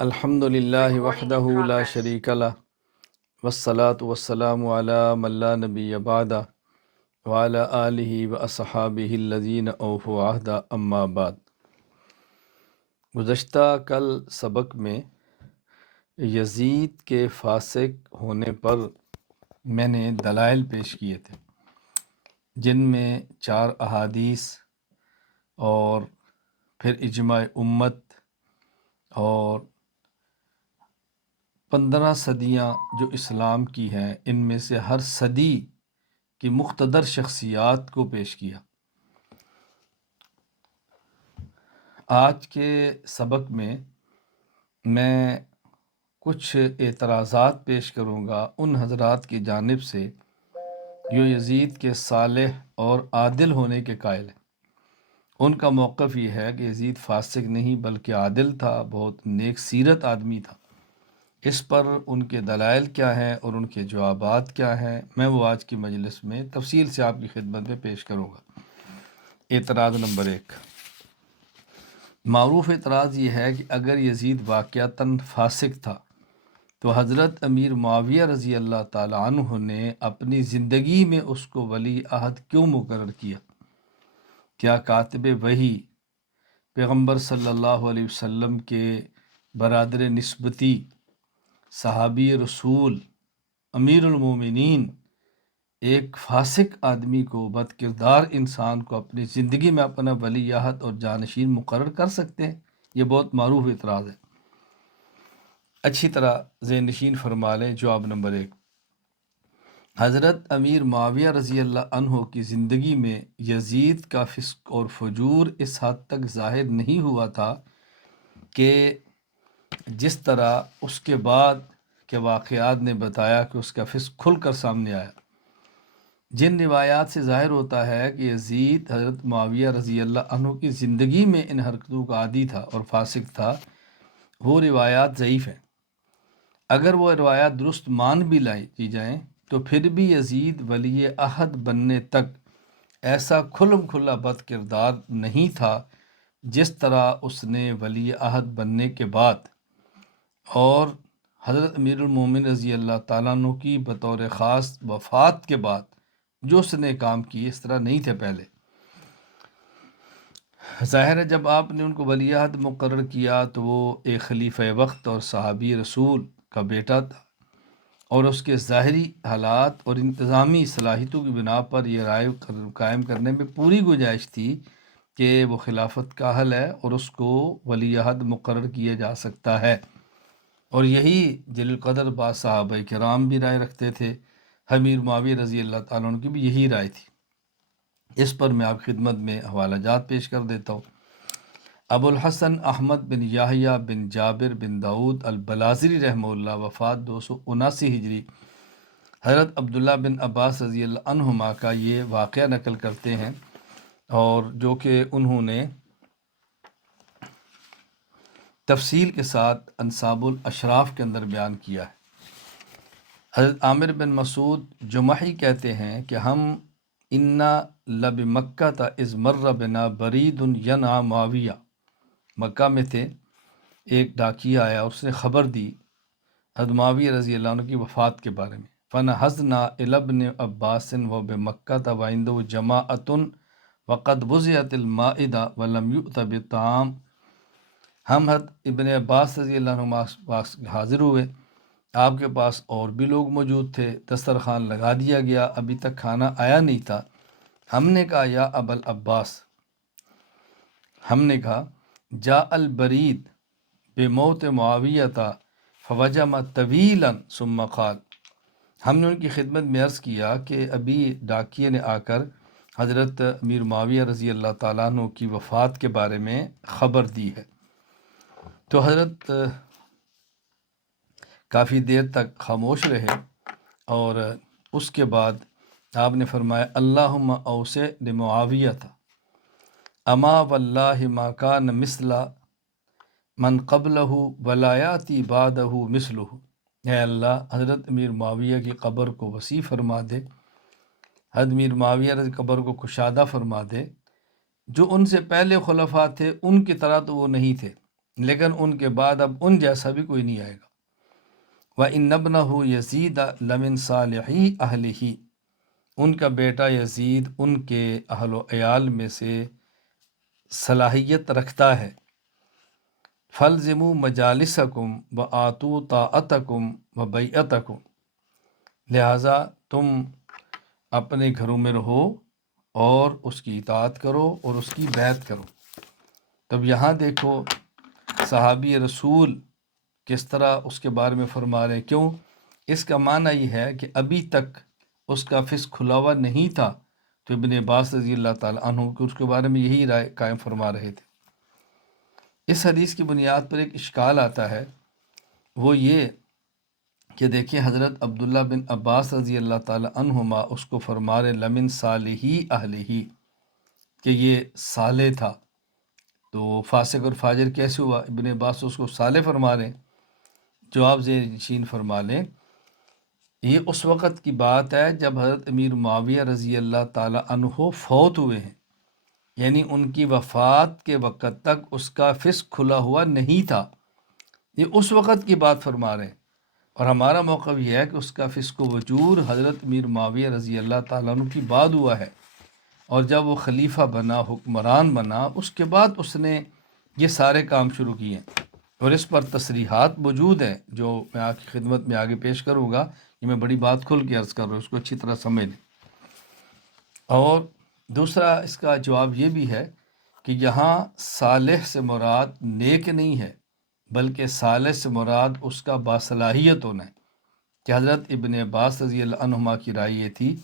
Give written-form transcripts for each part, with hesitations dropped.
الحمد للہ وحدہ لا شریک لہ والصلاة والسلام علی من لا نبی بعدہ وعلی آلہ واصحابہ الذین اوفوا عہدہ اما بعد۔ گزشتہ کل سبق میں یزید کے فاسق ہونے پر میں نے دلائل پیش کیے تھے، جن میں 4 احادیث اور پھر اجماع امت اور 15 صدیاں جو اسلام کی ہیں، ان میں سے ہر صدی کی مقتدر شخصیات کو پیش کیا۔ آج کے سبق میں کچھ اعتراضات پیش کروں گا ان حضرات کی جانب سے جو یزید کے صالح اور عادل ہونے کے قائل ہیں۔ ان کا موقف یہ ہے کہ یزید فاسق نہیں بلکہ عادل تھا، بہت نیک سیرت آدمی تھا۔ اس پر ان کے دلائل کیا ہیں اور ان کے جوابات کیا ہیں، میں وہ آج کی مجلس میں تفصیل سے آپ کی خدمت میں پیش کروں گا۔ اعتراض نمبر 1، معروف اعتراض یہ ہے کہ اگر یزید واقعتاً فاسق تھا تو حضرت امیر معاویہ رضی اللہ تعالیٰ عنہ نے اپنی زندگی میں اس کو ولی عہد کیوں مقرر کیا؟ کیا کاتب وحی پیغمبر صلی اللہ علیہ وسلم کے برادر نسبتی، صحابی رسول، امیر المومنین، ایک فاسق آدمی کو، بد کردار انسان کو اپنی زندگی میں اپنا ولی عہد اور جانشین مقرر کر سکتے ہیں؟ یہ بہت معروف اعتراض ہے، اچھی طرح ذہن نشین فرما لیں۔ جواب نمبر 1، حضرت امیر معاویہ رضی اللہ عنہ کی زندگی میں یزید کا فسق اور فجور اس حد تک ظاہر نہیں ہوا تھا کہ جس طرح اس کے بعد کے واقعات نے بتایا کہ اس کا فسق کھل کر سامنے آیا۔ جن روایات سے ظاہر ہوتا ہے کہ یزید حضرت معاویہ رضی اللہ عنہ کی زندگی میں ان حرکتوں کا عادی تھا اور فاسق تھا، وہ روایات ضعیف ہیں۔ اگر وہ روایات درست مان بھی لائی جائیں تو پھر بھی یزید ولی عہد بننے تک ایسا کھلم کھلا بد کردار نہیں تھا جس طرح اس نے ولی عہد بننے کے بعد اور حضرت امیر المومن رضی اللہ تعالیٰ عنہ کی بطور خاص وفات کے بعد جو اس نے کام کیے، اس طرح نہیں تھے پہلے۔ ظاہر ہے جب آپ نے ان کو ولی عہد مقرر کیا تو وہ ایک خلیفہ وقت اور صحابی رسول کا بیٹا تھا، اور اس کے ظاہری حالات اور انتظامی صلاحیتوں کی بنا پر یہ رائے قائم کرنے میں پوری گنجائش تھی کہ وہ خلافت کا اہل ہے اور اس کو ولی عہد مقرر کیا جا سکتا ہے، اور یہی جلیل القدر بعض صحابہ کرام بھی رائے رکھتے تھے۔ امیر معاویہ رضی اللہ تعالیٰ عنہ کی بھی یہی رائے تھی۔ اس پر میں آپ خدمت میں حوالہ جات پیش کر دیتا ہوں۔ ابو الحسن احمد بن یحییٰ بن جابر بن داؤد البلازری رحمہ اللہ، وفات 279 ہجری، حضرت عبداللہ بن عباس رضی اللہ عنہما کا یہ واقعہ نقل کرتے ہیں، اور جو کہ انہوں نے تفصیل کے ساتھ انساب الاشراف کے اندر بیان کیا ہے۔ حضرت عامر بن مسعود جمحی کہتے ہیں کہ ہم انا لبمکہ اذ مر بنا برید ینعی معاویہ، مکہ میں تھے، ایک ڈاکیہ آیا، اس نے خبر دی حضرت معاویہ رضی اللہ عنہ کی وفات کے بارے میں۔ فنہضنا الی ابن عباس وبمکہ وعنده جماعۃ وقد وضعت المائدہ ولم یؤت بالطعام، ہم حضرت ابن عباس رضی اللہ عنہ پاس حاضر ہوئے، آپ کے پاس اور بھی لوگ موجود تھے، دسترخوان لگا دیا گیا، ابھی تک کھانا آیا نہیں تھا۔ ہم نے کہا یا ابا العباس، ہم نے کہا جاء البرید بموت معاویہ فوجم طویلا ثم قال، ہم نے ان کی خدمت میں عرض کیا کہ ابھی ڈاکیے نے آ کر حضرت امیر معاویہ رضی اللہ تعالیٰ عنہ کی وفات کے بارے میں خبر دی ہے۔ تو حضرت کافی دیر تک خاموش رہے، اور اس کے بعد آپ نے فرمایا اللہم اوسع لمعاویہ اما واللہ ما کان مثل من قبلہ ولا یاتی بعدہ مثلہ، اے اللہ حضرت امیر معاویہ کی قبر کو وسیع فرما دے، حضرت امیر معاویہ کی قبر کو کشادہ فرما دے، جو ان سے پہلے خلفاء تھے ان کی طرح تو وہ نہیں تھے، لیکن ان کے بعد اب ان جیسا بھی کوئی نہیں آئے گا۔ وَإِنَّ ابْنَهُ يَزِيدَ لَمِن صَالِحِي أَهْلِهِ، ان کا بیٹا یزید ان کے اہل و عیال میں سے صلاحیت رکھتا ہے۔ فَالْزِمُوا مَجَالِسَكُمْ وَآتُوا طَاعَتَكُمْ وَبَيْعَتَكُمْ، لہٰذا تم اپنے گھروں میں رہو اور اس کی اطاعت کرو اور اس کی بیعت کرو۔ تب یہاں دیکھو صحابی رسول کس طرح اس کے بارے میں فرما رہے ہیں۔ کیوں؟ اس کا معنی یہ ہے کہ ابھی تک اس کا فسق کھلا ہوا نہیں تھا، تو ابن عباس رضی اللہ تعالیٰ عنہ کو اس کے بارے میں یہی رائے قائم فرما رہے تھے۔ اس حدیث کی بنیاد پر ایک اشکال آتا ہے، وہ یہ کہ دیکھیں حضرت عبداللہ بن عباس رضی اللہ تعالیٰ عنہما اس کو فرما رہے لمن صالحی اہلہی، کہ یہ صالح تھا، تو فاسق اور فاجر کیسے ہوا؟ ابن عباس اس کو صالح فرما رہے ہیں۔ جواب ذہن نشین فرما لیں، یہ اس وقت کی بات ہے جب حضرت امیر معاویہ رضی اللہ تعالیٰ عنہ فوت ہوئے ہیں، یعنی ان کی وفات کے وقت تک اس کا فسق کھلا ہوا نہیں تھا، یہ اس وقت کی بات فرما رہے ہیں۔ اور ہمارا موقف یہ ہے کہ اس کا فسق و وجور حضرت امیر معاویہ رضی اللہ تعالیٰ عنہ کی بعد ہوا ہے، اور جب وہ خلیفہ بنا، حکمران بنا، اس کے بعد اس نے یہ سارے کام شروع کیے ہیں، اور اس پر تصریحات موجود ہیں جو میں آپ کی خدمت میں آگے پیش کروں گا۔ یہ میں بڑی بات کھل کے عرض کر رہا ہوں، اس کو اچھی طرح سمجھ لیں۔ اور دوسرا اس کا جواب یہ بھی ہے کہ یہاں صالح سے مراد نیک نہیں ہے، بلکہ صالح سے مراد اس کا باصلاحیت ہونا ہے، کہ حضرت ابن عباس رضی اللہ عنہما کی رائے یہ تھی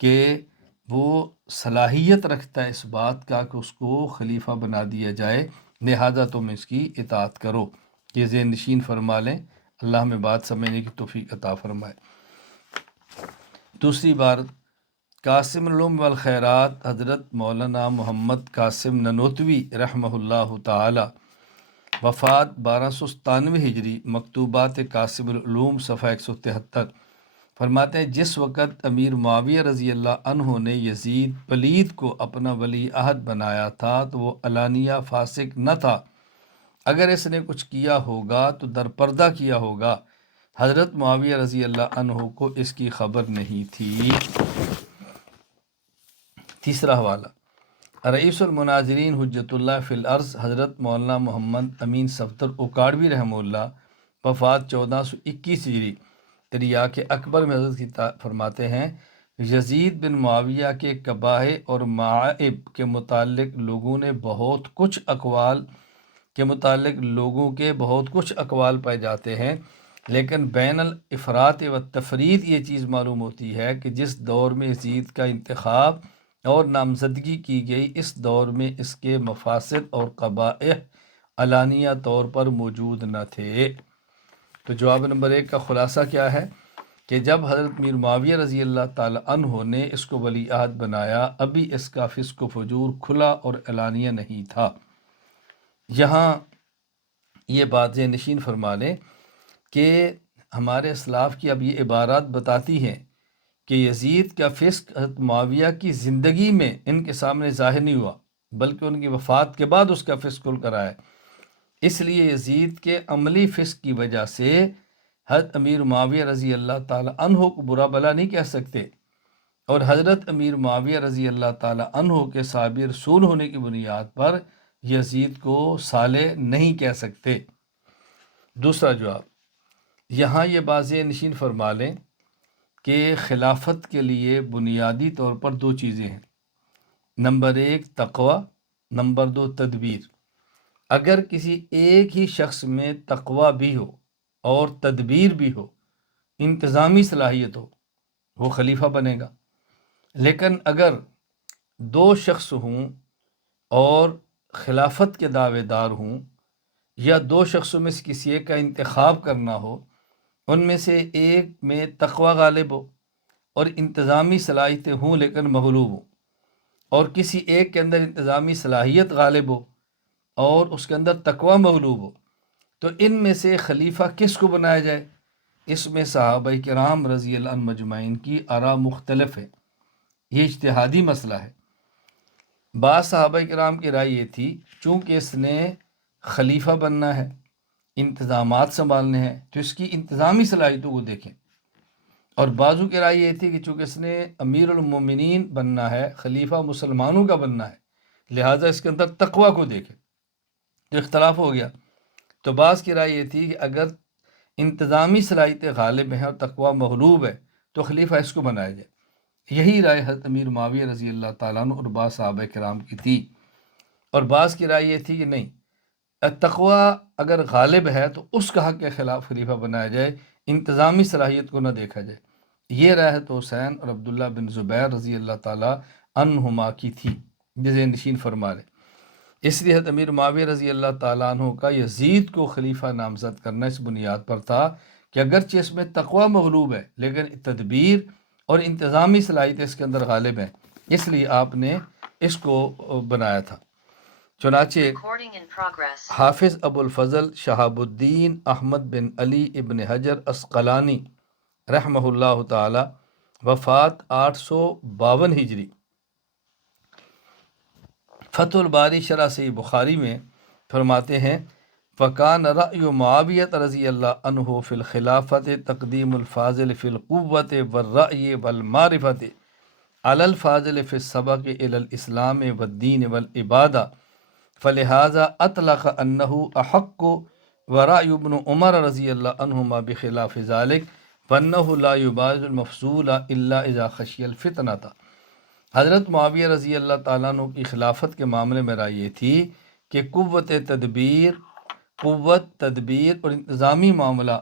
کہ وہ صلاحیت رکھتا ہے اس بات کا کہ اس کو خلیفہ بنا دیا جائے، لہٰذا تم اس کی اطاعت کرو۔ یہ ذہن نشین فرما لیں، اللہ ہمیں بات سمجھنے کی توفیق عطا فرمائے۔ دوسری بار قاسم العلوم والخیرات حضرت مولانا محمد قاسم ننوتوی رحمہ اللہ تعالی، وفات 1297 ہجری، مکتوبات قاسم العلوم صفحہ 173، فرماتے ہیں جس وقت امیر معاویہ رضی اللہ عنہ نے یزید پلید کو اپنا ولی عہد بنایا تھا تو وہ علانیہ فاسق نہ تھا، اگر اس نے کچھ کیا ہوگا تو در پردہ کیا ہوگا، حضرت معاویہ رضی اللہ عنہ کو اس کی خبر نہیں تھی۔ تیسرا حوالہ رئیس المناظرین حجت اللہ فی الارض حضرت مولانا محمد امین صفدر اکاڑوی رحمہ اللہ، وفات 1421 ہجری، تریاک اکبر میں حضرت کی فرماتے ہیں یزید بن معاویہ کے قباح اور معائب کے متعلق لوگوں کے بہت کچھ اقوال پائے جاتے ہیں، لیکن بین الافراط و تفرید یہ چیز معلوم ہوتی ہے کہ جس دور میں یزید کا انتخاب اور نامزدگی کی گئی، اس دور میں اس کے مفاسد اور قبائح علانیہ طور پر موجود نہ تھے۔ تو جواب نمبر 1 کا خلاصہ کیا ہے کہ جب حضرت میر معاویہ رضی اللہ تعالیٰ عنہ نے اس کو ولی عہد بنایا، ابھی اس کا فسق و فجور کھلا اور علانیہ نہیں تھا۔ یہاں یہ بات ذہن نشین فرما لیں کہ ہمارے اسلاف کی اب یہ عبارات بتاتی ہیں کہ یزید کا فسق حضرت معاویہ کی زندگی میں ان کے سامنے ظاہر نہیں ہوا، بلکہ ان کی وفات کے بعد اس کا فسق کھل کر آیا۔ اس لیے یزید کے عملی فسق کی وجہ سے حضرت امیر معاویہ رضی اللہ تعالیٰ عنہ کو برا بلا نہیں کہہ سکتے، اور حضرت امیر معاویہ رضی اللہ تعالیٰ عنہ کے صحابی رسول ہونے کی بنیاد پر یزید کو صالح نہیں کہہ سکتے۔ دوسرا جواب، یہاں یہ بات نشین فرما لیں کہ خلافت کے لیے بنیادی طور پر 2 چیزیں ہیں، نمبر 1 تقوی، نمبر 2 تدبیر۔ اگر کسی ایک ہی شخص میں تقوی بھی ہو اور تدبیر بھی ہو، انتظامی صلاحیت ہو، وہ خلیفہ بنے گا۔ لیکن اگر 2 شخص ہوں اور خلافت کے دعوے دار ہوں، یا 2 شخصوں میں سے کسی ایک کا انتخاب کرنا ہو، ان میں سے ایک میں تقوی غالب ہو اور انتظامی صلاحیتیں ہوں لیکن مغلوب ہوں، اور کسی ایک کے اندر انتظامی صلاحیت غالب ہو اور اس کے اندر تقوی مغلوب ہو، تو ان میں سے خلیفہ کس کو بنایا جائے؟ اس میں صحابہ کرام رضی اللہ عنہ مجمعین کی آراء مختلف ہے، یہ اجتہادی مسئلہ ہے۔ بعض صحابہ کرام کی رائے یہ تھی چونکہ اس نے خلیفہ بننا ہے، انتظامات سنبھالنے ہیں، تو اس کی انتظامی صلاحیتوں کو دیکھیں۔ اور بعضوں کی رائے یہ تھی کہ چونکہ اس نے امیر المومنین بننا ہے، خلیفہ مسلمانوں کا بننا ہے، لہٰذا اس کے اندر تقوی کو دیکھیں، تو اختلاف ہو گیا۔ تو بعض کی رائے یہ تھی کہ اگر انتظامی صلاحیتیں غالب ہیں اور تقوی مغلوب ہے تو خلیفہ اس کو بنایا جائے۔ یہی رائے حضرت امیر معاویہ رضی اللہ تعالیٰ عنہ اور بعض صحابہ کرام کی تھی۔ اور بعض کی رائے یہ تھی کہ نہیں، تقوی اگر غالب ہے تو اس کا حق کے خلاف خلیفہ بنایا جائے، انتظامی صلاحیت کو نہ دیکھا جائے۔ یہ رائے حضرت حسین اور عبداللہ بن زبیر رضی اللہ تعالیٰ عنہما کی تھی، جسے نشین فرما لے۔ اس لیے حضرت امیر معاویہ رضی اللہ تعالیٰ عنہ کا یزید کو خلیفہ نامزد کرنا اس بنیاد پر تھا کہ اگرچہ اس میں تقوی مغلوب ہے لیکن تدبیر اور انتظامی صلاحیتیں اس کے اندر غالب ہیں، اس لیے آپ نے اس کو بنایا تھا۔ چنانچہ حافظ ابو الفضل شہاب الدین احمد بن علی ابن حجر اسقلانی رحمہ اللہ تعالی، وفات 852 ہجری، فتح الباری شرح صحیح بخاری میں فرماتے ہیں فَكَانَ رَأْيُ مُعَاوِيَةَ رضی اللہ عنہ فی الخلافت تقدیم الفاضل فی القوت والرأی والمعرفت علی الفاضل فی السبق الی الاسلام والدین والعبادہ، فلہذا اطلق انہ احق ورأی ابن عمر رضی اللہ عنہما بخلاف ذلك فانہ لا یباز المفضول الا اذا خشی الفتنۃ۔ حضرت معاویہ رضی اللہ تعالیٰ عنہ کی خلافت کے معاملے میں رائے یہ تھی کہ قوت تدبیر اور انتظامی معاملہ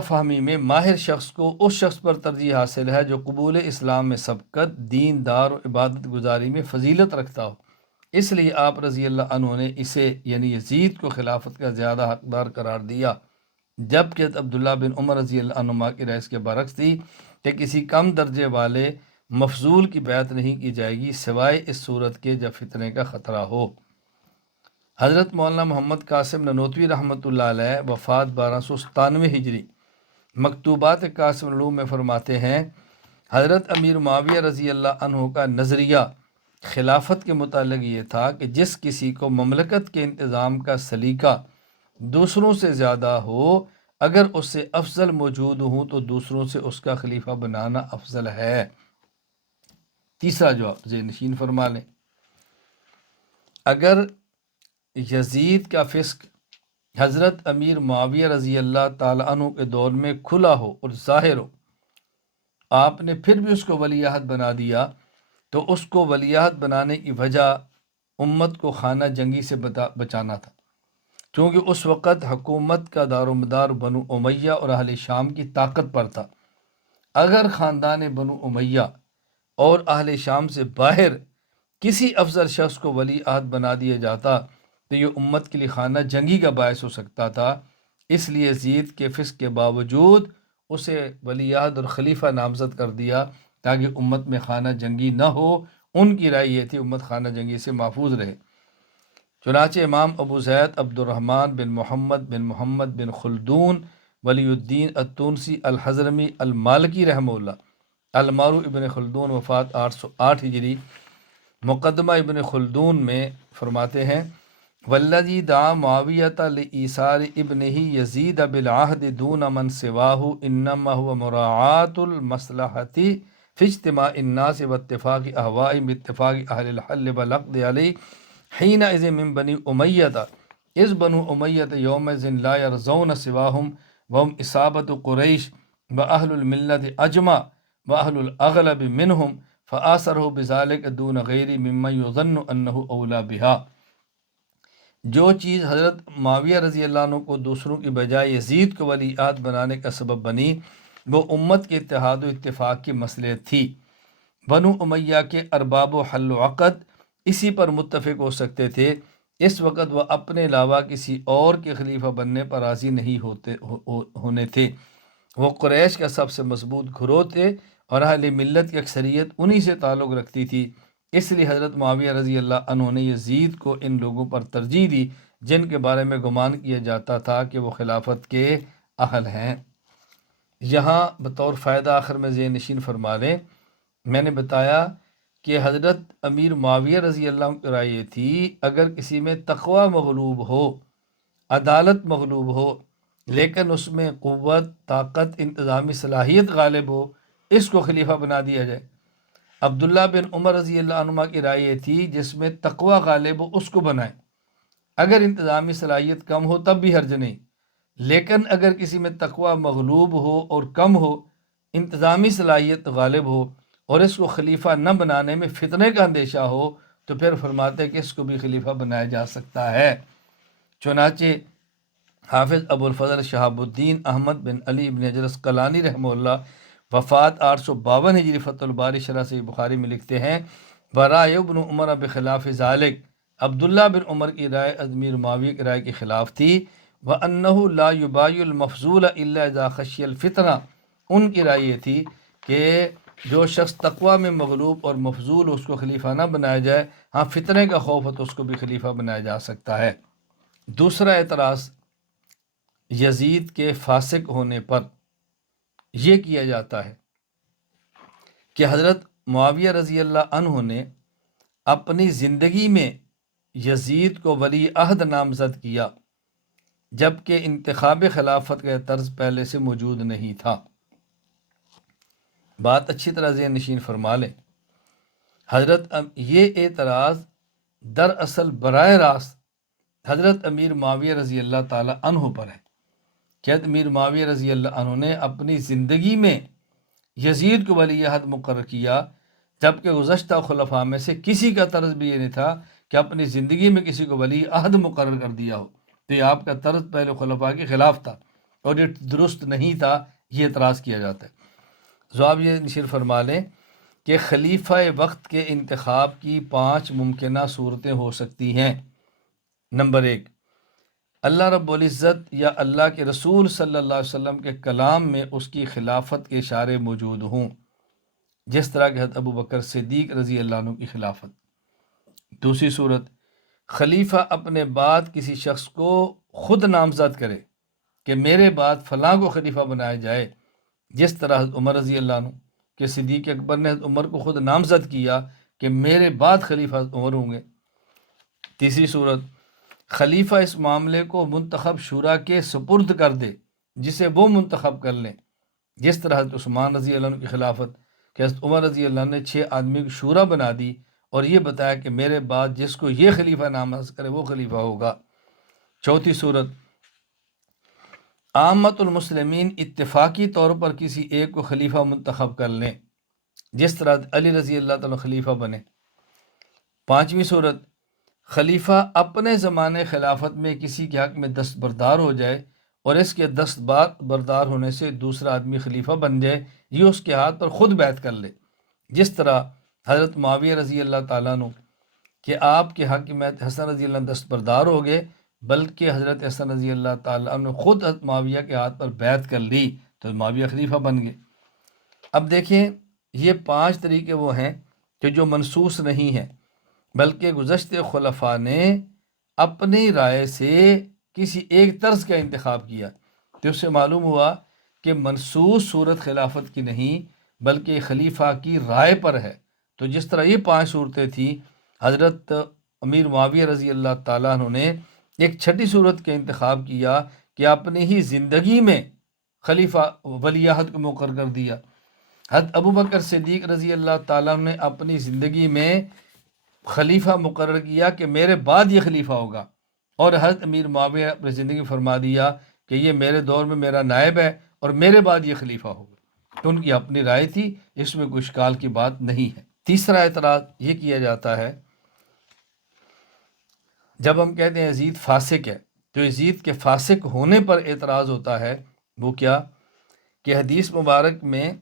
فہمی میں ماہر شخص کو اس شخص پر ترجیح حاصل ہے جو قبول اسلام میں سبقت، دیندار اور عبادت گزاری میں فضیلت رکھتا ہو۔ اس لیے آپ رضی اللہ عنہ نے اسے یعنی یزید کو خلافت کا زیادہ حقدار قرار دیا، جبکہ عبداللہ بن عمر رضی اللہ عنہما کی رائے اس کے برعکس تھی کہ کسی کم درجے والے مفضول کی بیعت نہیں کی جائے گی سوائے اس صورت کے جب فتنے کا خطرہ ہو۔ حضرت مولانا محمد قاسم ننوتوی رحمۃ اللہ علیہ وفات 1297 ہجری، مکتوبات قاسم العلوم میں فرماتے ہیں حضرت امیر معاویہ رضی اللہ عنہ کا نظریہ خلافت کے متعلق یہ تھا کہ جس کسی کو مملکت کے انتظام کا سلیقہ دوسروں سے زیادہ ہو، اگر اس سے افضل موجود ہوں تو دوسروں سے اس کا خلیفہ بنانا افضل ہے۔ تیسرا جواب ذہن نشین فرما لیں، اگر یزید کا فسق حضرت امیر معاویہ رضی اللہ تعالیٰ عنہ کے دور میں کھلا ہو اور ظاہر ہو، آپ نے پھر بھی اس کو ولی عہد بنا دیا، تو اس کو ولی عہد بنانے کی وجہ امت کو خانہ جنگی سے بچانا تھا، کیونکہ اس وقت حکومت کا دار و مدار بنو امیہ اور اہل شام کی طاقت پر تھا۔ اگر خاندان بنو امیہ اور اہل شام سے باہر کسی افضل شخص کو ولی عہد بنا دیا جاتا تو یہ امت کے لیے خانہ جنگی کا باعث ہو سکتا تھا۔ اس لیے یزید کے فسق کے باوجود اسے ولی عہد اور خلیفہ نامزد کر دیا تاکہ امت میں خانہ جنگی نہ ہو۔ ان کی رائے یہ تھی امت خانہ جنگی سے محفوظ رہے۔ چنانچہ امام ابو زید عبد الرحمن بن محمد بن خلدون ولی الدین التونسی الحضرمی المالکی رحمہ اللہ، المعروف ابن خلدون، وفات 808 ہجری، مقدمہ ابن خلدون میں فرماتے ہیں والذی دعا معاویۃ لایثار ابنہ یزید بالعہد دون من سواہ انما هو مراعاۃ المصلحۃ فی اجتماع الناس واتفاق اہوائهم باتفاق اہل الحل والعقد علیہ حینئذ من بنی امیۃ اذ بنو امیۃ یومئذ لا یرضون سواہم وهم اصابۃ قریش واہل الملت اجمع واہل الاغلب منہم فآثرہ بذلک دون غیر ممن یظن انہ اولی بہا۔ جو چیز حضرت معاویہ رضی اللہ عنہ کو دوسروں کی بجائے یزید کو ولی عہد بنانے کا سبب بنی، وہ امت کے اتحاد و اتفاق کی مصلحت تھی۔ بنو امیہ کے ارباب و حل و عقد اسی پر متفق ہو سکتے تھے۔ اس وقت وہ اپنے علاوہ کسی اور کے خلیفہ بننے پر راضی نہیں ہونے تھے۔ وہ قریش کا سب سے مضبوط گروہ تھے اور اہل ملت کی اکثریت انہی سے تعلق رکھتی تھی۔ اس لیے حضرت معاویہ رضی اللہ عنہ نے یزید کو ان لوگوں پر ترجیح دی جن کے بارے میں گمان کیا جاتا تھا کہ وہ خلافت کے اہل ہیں۔ یہاں بطور فائدہ آخر میں ذہن نشین فرما لیں، میں نے بتایا کہ حضرت امیر معاویہ رضی اللہ عنہ کی رائے یہ تھی اگر کسی میں تقوی مغلوب ہو، عدالت مغلوب ہو، لیکن اس میں قوت، طاقت، انتظامی صلاحیت غالب ہو، اس کو خلیفہ بنا دیا جائے۔ عبداللہ بن عمر رضی اللہ عنہ کی رائے یہ تھی جس میں تقوی غالب ہو اس کو بنائیں، اگر انتظامی صلاحیت کم ہو تب بھی حرج نہیں، لیکن اگر کسی میں تقوی مغلوب ہو اور کم ہو، انتظامی صلاحیت غالب ہو اور اس کو خلیفہ نہ بنانے میں فتنے کا اندیشہ ہو تو پھر فرماتے ہیں کہ اس کو بھی خلیفہ بنایا جا سکتا ہے۔ چنانچہ حافظ ابو الفضل شہاب الدین احمد بن علی بن حجر اسقلانی رحمہ اللہ وفات 852 ہجری فتح الباری شرح صحیح بخاری میں لکھتے ہیں برائے ابن عمر بخلاف ذالک، عبداللہ بن عمر کی رائے امیر معاویہ کی رائے کے خلاف تھی۔ وَأَنَّهُ لَا يُبَايُ الْمَفْضُولَ إِلَّا إِذَا خَشِيَ الْفِتْنَةَ، ان کی رائے یہ تھی کہ جو شخص تقوی میں مغلوب اور مفضول اس کو خلیفہ نہ بنایا جائے، ہاں فتنے کا خوف ہو تو اس کو بھی خلیفہ بنایا جا سکتا ہے۔ دوسرا اعتراض یزید کے فاسق ہونے پر یہ کیا جاتا ہے کہ حضرت معاویہ رضی اللہ عنہ نے اپنی زندگی میں یزید کو ولی عہد نامزد کیا جبکہ انتخاب خلافت کا طرز پہلے سے موجود نہیں تھا۔ بات اچھی طرح ذہن نشین فرما لیں، یہ اعتراض دراصل براہ راست حضرت امیر معاویہ رضی اللہ تعالی عنہ پر ہے کہ حضرت امیر معاویہ رضی اللہ عنہ نے اپنی زندگی میں یزید کو ولی عہد مقرر کیا جبکہ گزشتہ خلفاء میں سے کسی کا طرز بھی یہ نہیں تھا کہ اپنی زندگی میں کسی کو ولی عہد مقرر کر دیا ہو۔ تو یہ آپ کا طرز پہلے خلفاء کے خلاف تھا اور یہ درست نہیں تھا، یہ اعتراض کیا جاتا ہے۔ آپ یہ نشیر فرما لیں کہ خلیفہ وقت کے انتخاب کی 5 ممکنہ صورتیں ہو سکتی ہیں۔ نمبر 1، اللہ رب العزت یا اللہ کے رسول صلی اللہ علیہ وسلم کے کلام میں اس کی خلافت کے اشارے موجود ہوں، جس طرح کہ حضرت ابو بکر صدیق رضی اللہ عنہ کی خلافت۔ دوسری صورت، خلیفہ اپنے بعد کسی شخص کو خود نامزد کرے کہ میرے بعد فلاں کو خلیفہ بنایا جائے، جس طرح حضرت عمر رضی اللہ عنہ کہ صدیق اکبر نے حضرت عمر کو خود نامزد کیا کہ میرے بعد خلیفہ حضرت عمر ہوں گے۔ تیسری صورت، خلیفہ اس معاملے کو منتخب شورا کے سپرد کر دے جسے وہ منتخب کر لیں، جس طرح حضرت عثمان رضی اللہ عنہ کی خلافت کہ حضرت عمر رضی اللہ عنہ نے 6 آدمی کی شورا بنا دی اور یہ بتایا کہ میرے بعد جس کو یہ خلیفہ نامزد کرے وہ خلیفہ ہوگا۔ چوتھی صورت، عامت المسلمین اتفاقی طور پر کسی ایک کو خلیفہ منتخب کر لیں، جس طرح علی رضی اللہ تعالیٰ خلیفہ بنے۔ پانچویں صورت، خلیفہ اپنے زمانے خلافت میں کسی کے حق میں دستبردار ہو جائے اور اس کے دستبردار ہونے سے دوسرا آدمی خلیفہ بن جائے، یہ اس کے ہاتھ پر خود بیعت کر لے، جس طرح حضرت معاویہ رضی اللہ تعالیٰ عنہ کہ آپ کے حق میں حسن رضی اللہ عنہ دستبردار ہو گئے، بلکہ حضرت حسن رضی اللہ تعالیٰ عنہ خود حضرت معاویہ کے ہاتھ پر بیعت کر لی تو معاویہ خلیفہ بن گئے۔ اب دیکھیں یہ 5 طریقے وہ ہیں کہ جو منصوص نہیں ہیں، بلکہ گزشتہ خلفاء نے اپنی رائے سے کسی ایک طرز کا انتخاب کیا، تو اس سے معلوم ہوا کہ منصوص صورت خلافت کی نہیں بلکہ خلیفہ کی رائے پر ہے۔ تو جس طرح یہ 5 صورتیں تھیں، حضرت امیر معاویہ رضی اللہ تعالیٰ عنہ نے ایک چھٹی صورت کا انتخاب کیا کہ اپنی ہی زندگی میں خلیفہ ولی عہد کو مقرر کر دیا۔ حضرت ابو بکر صدیق رضی اللہ تعالیٰ عنہ نے اپنی زندگی میں خلیفہ مقرر کیا کہ میرے بعد یہ خلیفہ ہوگا، اور حضرت امیر معاویہ اپنی زندگی فرما دیا کہ یہ میرے دور میں میرا نائب ہے اور میرے بعد یہ خلیفہ ہوگا۔ تو ان کی اپنی رائے تھی، اس میں کوئی اشکال کی بات نہیں ہے۔ تیسرا اعتراض یہ کیا جاتا ہے، جب ہم کہتے ہیں یزید فاسق ہے تو یزید کے فاسق ہونے پر اعتراض ہوتا ہے، وہ کیا کہ حدیث مبارک میں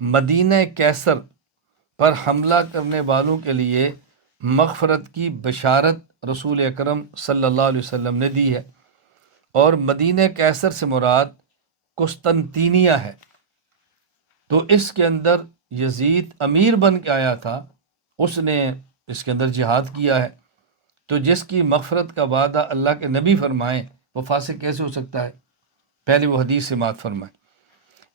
مدینہ کیسر پر حملہ کرنے والوں کے لیے مغفرت کی بشارت رسول اکرم صلی اللہ علیہ وسلم نے دی ہے، اور مدینہ کیسر سے مراد قسطنطینیہ ہے۔ تو اس کے اندر یزید امیر بن کے آیا تھا، اس نے اس کے اندر جہاد کیا ہے، تو جس کی مغفرت کا وعدہ اللہ کے نبی فرمائیں وہ فاسق کیسے ہو سکتا ہے؟ پہلے وہ حدیث سے مات فرمائیں۔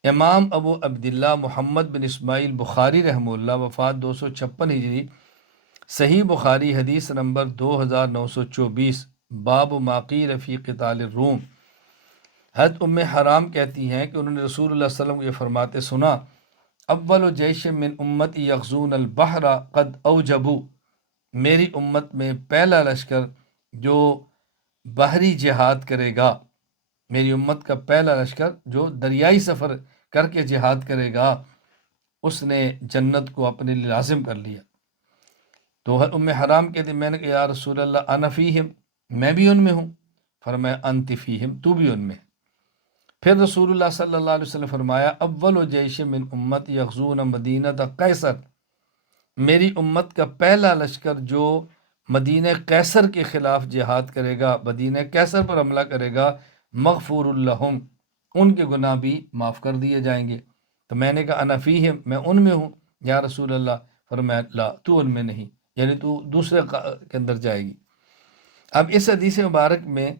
امام ابو عبداللہ محمد بن اسماعیل بخاری رحمہ اللہ، وفات 256 ہجری، صحیح بخاری حدیث نمبر 2924، باب ما قیل فی قتال الروم۔ حضرت ام حرام کہتی ہیں کہ انہوں نے رسول اللہ صلی اللہ علیہ وسلم کو یہ فرماتے سنا، اول جیش من امتی یغزون البحر قد اوجبو، میری امت میں پہلا لشکر جو بحری جہاد کرے گا، میری امت کا پہلا لشکر جو دریائی سفر کر کے جہاد کرے گا، اس نے جنت کو اپنے لیے لازم کر لیا۔ تو ام حرام کہتے میں نے کہا یا رسول اللہ انا فیہم، میں بھی ان میں ہوں۔ فرمایا انت فیہم، تو بھی ان میں۔ پھر رسول اللہ صلی اللہ علیہ وسلم فرمایا اول جیش من امت یغزون مدینہ قیصر، میری امت کا پہلا لشکر جو مدینہ قیصر کے خلاف جہاد کرے گا، مدینہ قیصر پر حملہ کرے گا، مغفور لہم، ان کے گناہ بھی معاف کر دیے جائیں گے۔ تو میں نے کہا انا فیہم، میں ان میں ہوں یا رسول اللہ۔ فرمایا لا، تو ان میں نہیں، یعنی تو دوسرے کے اندر جائے گی۔ اب اس حدیث مبارک میں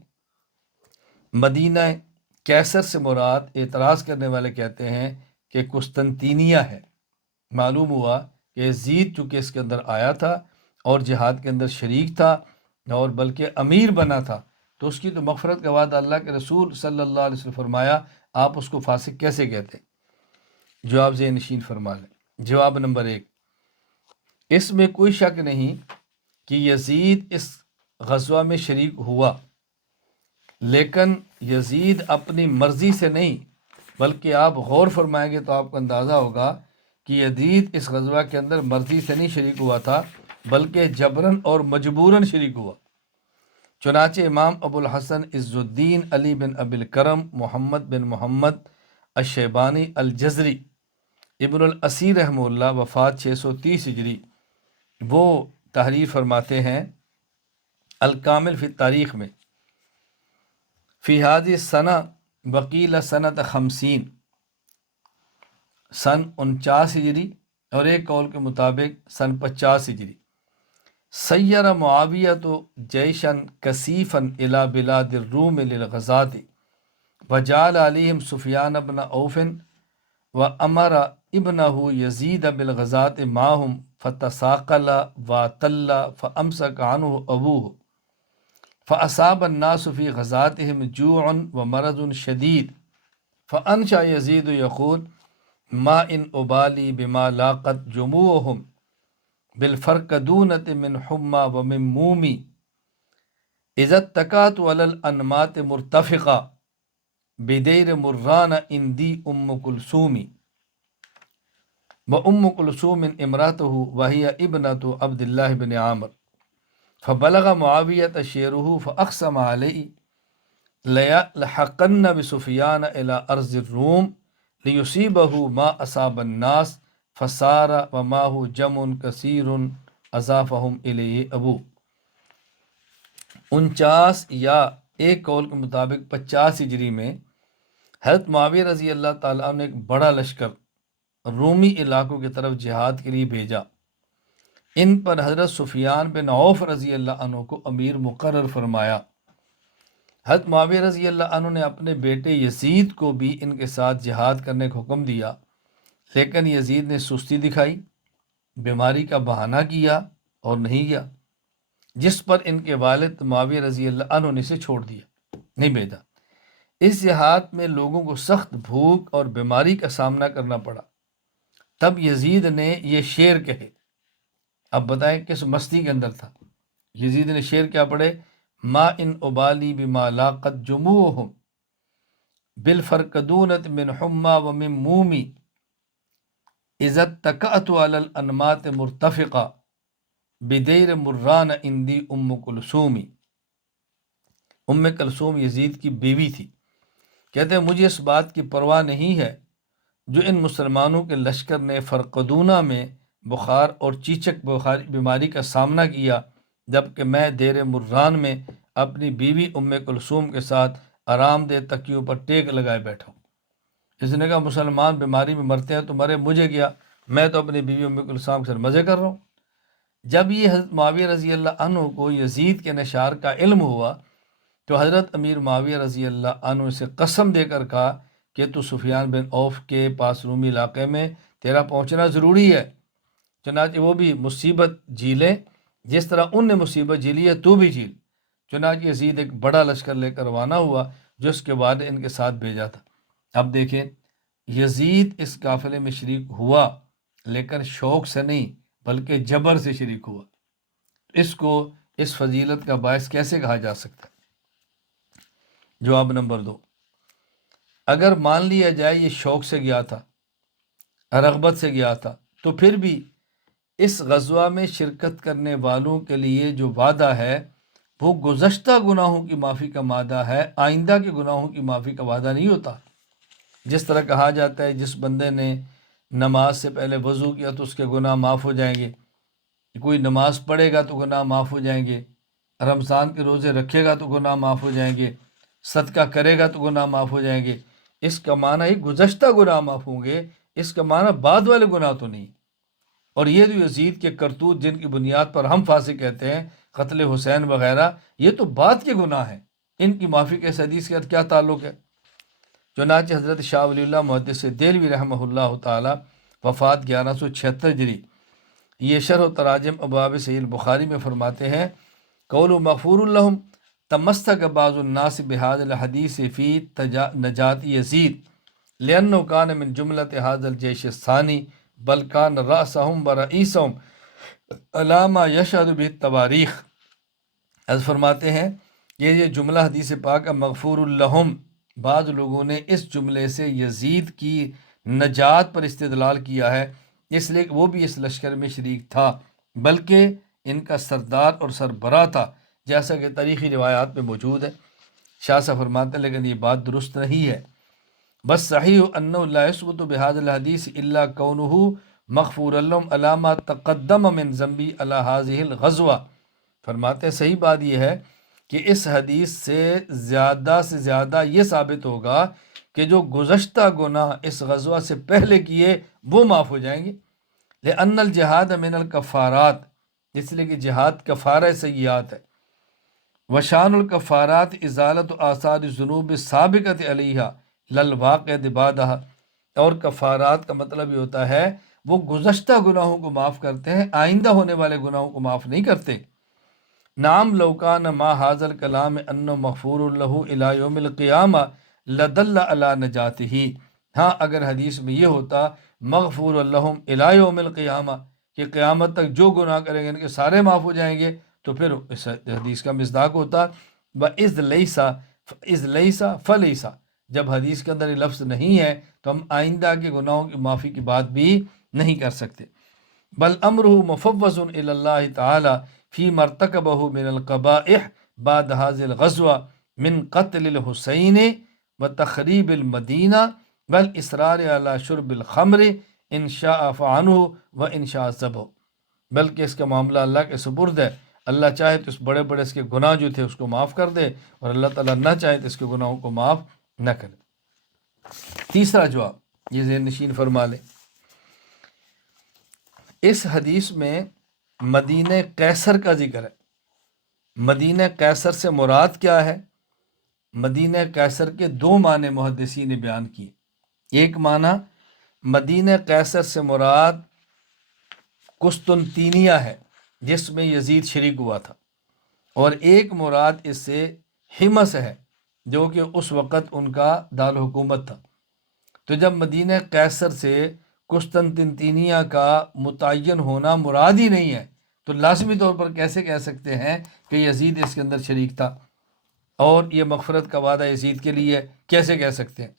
مدینہ قیصر سے مراد، اعتراض کرنے والے کہتے ہیں کہ قسطنطینیہ ہے۔ معلوم ہوا کہ یزید چونکہ اس کے اندر آیا تھا اور جہاد کے اندر شریک تھا اور بلکہ امیر بنا تھا، تو اس کی تو مغفرت کا وعدہ اللہ کے رسول صلی اللہ علیہ وسلم فرمایا، آپ اس کو فاسق کیسے کہتے؟ جواب ذہن نشین فرما لیں۔ جواب نمبر 1، اس میں کوئی شک نہیں کہ یزید اس غزوہ میں شریک ہوا، لیکن یزید اپنی مرضی سے نہیں، بلکہ آپ غور فرمائیں گے تو آپ کو اندازہ ہوگا کہ یزید اس غزوہ کے اندر مرضی سے نہیں شریک ہوا تھا، بلکہ جبراً اور مجبوراً شریک ہوا۔ چنانچہ امام ابو الحسن عز الدین علی بن ابی الکرم محمد بن محمد الشیبانی الجزری ابن الاسیر رحمہ اللہ، وفات 630 ہجری، وہ تحریر فرماتے ہیں الکامل فی تاریخ میں، فی ہذہ السنہ وقیل سنۃ 50، سن 49 ہجری، اور ایک قول کے مطابق سن 50 ہجری، سیر معاویہ تو جیشن کثیفن الی بلاد الروم للغزاة وجعل علیہم سفیان بن عوف وامر ابنہ یزید بالغزاة معہم فتثاقل واتل فامسک عنہ ابوہ فاصاب الناس فی غزاتهم جوع ومرض شدید فانشا یزید یقول ما ان ابالی بما لاقت جموعهم بالفرقدونۃ من حمى ومن مومی اذا اتکات علی الانمات مرتفقہ بدیر مران اندی ام کلثومی وام کلثوم امرأتہ وہی ابنۃ عبد اللہ بن عامر فبلغ معاویۃ شعرہ فاقسم علیہ لیلحقن بسفیان الی ارض الروم لیصیبہ ما اصاب الناس فسار وماہ جمع کثیر اضافہم الیہ ابو۔ 49 یا ایک قول کے مطابق 50 ہجری میں حضرت معاویہ رضی اللہ تعالیٰ عنہ نے ایک بڑا لشکر رومی علاقوں کی طرف جہاد کے لیے بھیجا۔ ان پر حضرت سفیان بن عوف رضی اللہ عنہ کو امیر مقرر فرمایا۔ حضرت معاویہ رضی اللہ عنہ نے اپنے بیٹے یزید کو بھی ان کے ساتھ جہاد کرنے کا حکم دیا، لیکن یزید نے سستی دکھائی، بیماری کا بہانہ کیا اور نہیں گیا، جس پر ان کے والد معاویہ رضی اللہ عنہ نے اسے چھوڑ دیا، نہیں بھیجا۔ اس جہاد میں لوگوں کو سخت بھوک اور بیماری کا سامنا کرنا پڑا۔ تب یزید نے یہ شعر کہے، اب بتائیں کس مستی کے اندر تھا۔ یزید نے شعر کیا پڑھے، ما ان ابالی بما لاقت جموعہم بالفرقدونۃ من حمى ومن مومی اذا اتکأت علی الانمات مرتفقہ بدیر مران اندی ام کلثومی۔ ام کلثوم یزید کی بیوی تھی۔ کہتے ہیں مجھے اس بات کی پرواہ نہیں ہے جو ان مسلمانوں کے لشکر نے فرقدونہ میں بخار اور چیچک بیماری کا سامنا کیا، جبکہ میں دیر مران میں اپنی بیوی ام کلثوم کے ساتھ آرام دہ تکیوں پر ٹیک لگائے بیٹھا ہوں۔ اس نے کہا مسلمان بیماری میں مرتے ہیں تو مرے، مجھے کیا، میں تو اپنی بیوی ام کلثوم کے ساتھ مزے کر رہا ہوں۔ جب یہ حضرت معاویہ رضی اللہ عنہ کو یزید کے نشار کا علم ہوا تو حضرت امیر معاویہ رضی اللہ عنہ سے قسم دے کر کہا کہ تو سفیان بن عوف کے پاس رومی علاقے میں تیرا پہنچنا ضروری ہے، چنانچہ وہ بھی مصیبت جھیلیں جس طرح ان نے مصیبت جھیلی ہے تو بھی جھیل۔ چنانچہ یزید ایک بڑا لشکر لے کر روانہ ہوا جو اس کے بعد ان کے ساتھ بھیجا تھا۔ اب دیکھیں، یزید اس قافلے میں شریک ہوا لیکن شوق سے نہیں بلکہ جبر سے شریک ہوا۔ اس کو اس فضیلت کا باعث کیسے کہا جا سکتا ہے؟ جواب نمبر 2، اگر مان لیا جائے یہ شوق سے گیا تھا، رغبت سے گیا تھا، تو پھر بھی اس غزوہ میں شرکت کرنے والوں کے لیے جو وعدہ ہے وہ گزشتہ گناہوں کی معافی کا وعدہ ہے، آئندہ کے گناہوں کی معافی کا وعدہ نہیں ہوتا۔ جس طرح کہا جاتا ہے جس بندے نے نماز سے پہلے وضو کیا تو اس کے گناہ معاف ہو جائیں گے، کوئی نماز پڑھے گا تو گناہ معاف ہو جائیں گے، رمضان کے روزے رکھے گا تو گناہ معاف ہو جائیں گے، صدقہ کرے گا تو گناہ معاف ہو جائیں گے۔ اس کا معنی ہی گزشتہ گناہ معاف ہوں گے، اس کا معنی بعد والے گناہ تو نہیں۔ اور یہ جو یزید کے کرتوت جن کی بنیاد پر ہم فاسق کہتے ہیں، قتل حسین وغیرہ، یہ تو بعد کے گناہ ہیں، ان کی معافی کے اس حدیث کے ساتھ کیا تعلق ہے؟ چنانچہ حضرت شاہ ولی اللہ محدث دہلوی رحمہ اللہ تعالی وفات 1176 ہجری، یہ شرح و تراجم ابواب صحیح البخاری میں فرماتے ہیں، قول مغفور لہم تمسک بعض الناس بهذا الحدیث فی نجات یزید لأنه كان من جملة هذا الجيش الثاني بل كان رأسهم ورئيسهم على ما يشهد به التواريخ۔ از فرماتے ہیں کہ یہ جملہ حدیث پاک مغفور لہم، بعض لوگوں نے اس جملے سے یزید کی نجات پر استدلال کیا ہے اس لیے کہ وہ بھی اس لشکر میں شریک تھا، بلکہ ان کا سردار اور سربراہ تھا، جیسا کہ تاریخی روایات میں موجود ہے۔ شاہ صاحب فرماتے ہیں لیکن یہ بات درست نہیں ہے، بس صحیح انہ لا یثبت بهذا الحدیث الا کونہ مغفور لهم علی ما تقدم من ذنبی علی هذه الغزوہ۔ فرماتے ہیں صحیح بات یہ ہے کہ اس حدیث سے زیادہ یہ ثابت ہوگا کہ جو گزشتہ گناہ اس غزوہ سے پہلے کیے وہ معاف ہو جائیں گے۔ لأن الجہاد من الکفارات، اس لیے کہ جہاد کفارہ سیئات ہے۔ وشان الکفارات ازالت آثار الذنوب السابقۃ علیہا للواقعۃ بعدہا، اور کفارات کا مطلب یہ ہوتا ہے وہ گزشتہ گناہوں کو معاف کرتے ہیں، آئندہ ہونے والے گناہوں کو معاف نہیں کرتے۔ نام لو کان ما ھذا الکلام انہ مغفور لہ الی یوم القیامہ لدل علی نجاتہ، ہاں اگر حدیث میں یہ ہوتا مغفور لہم الی یوم القیامہ کہ قیامت تک جو گناہ کریں گے ان کے سارے معاف ہو جائیں گے، تو پھر اس حدیث کا مصداق ہوتا وَإِذْ لَيْسَ فَلَيْسَ، جب حدیث کے اندر یہ لفظ نہیں ہے تو ہم آئندہ کے گناہوں کی معافی کی بات بھی نہیں کر سکتے۔ بل امرہ مفوض الی اللہ تعالی فی مرتکبہ من القبائح بعد هذه الغزوہ من قتل الحسین وتخریب المدینہ والاصرار علی شرب الخمر ان شاء فعنہ وان شاء ذبح، بلکہ اس کا معاملہ اللہ کے سپرد ہے، اللہ چاہے تو اس بڑے بڑے اس کے گناہ جو تھے اس کو معاف کر دے، اور اللہ تعالیٰ نہ چاہے تو اس کے گناہوں کو معاف نہ کرے۔ تیسرا جواب یہ ذہن نشین فرما لیں، اس حدیث میں مدینہ قیصر کا ذکر ہے۔ مدینہ قیصر سے مراد کیا ہے؟ مدینہ قیصر کے دو معنی محدثین نے بیان کیے۔ ایک معنی مدینہ قیصر سے مراد قسطنطینیہ ہے جس میں یزید شریک ہوا تھا، اور ایک مراد اس سے حمص ہے جو کہ اس وقت ان کا دارالحکومت تھا۔ تو جب مدینہ قیصر سے قسطنطینیہ کا متعین ہونا مراد ہی نہیں ہے تو لازمی طور پر کیسے کہہ سکتے ہیں کہ یزید اس کے اندر شریک تھا اور یہ مغفرت کا وعدہ یزید کے لیے کیسے کہہ سکتے ہیں؟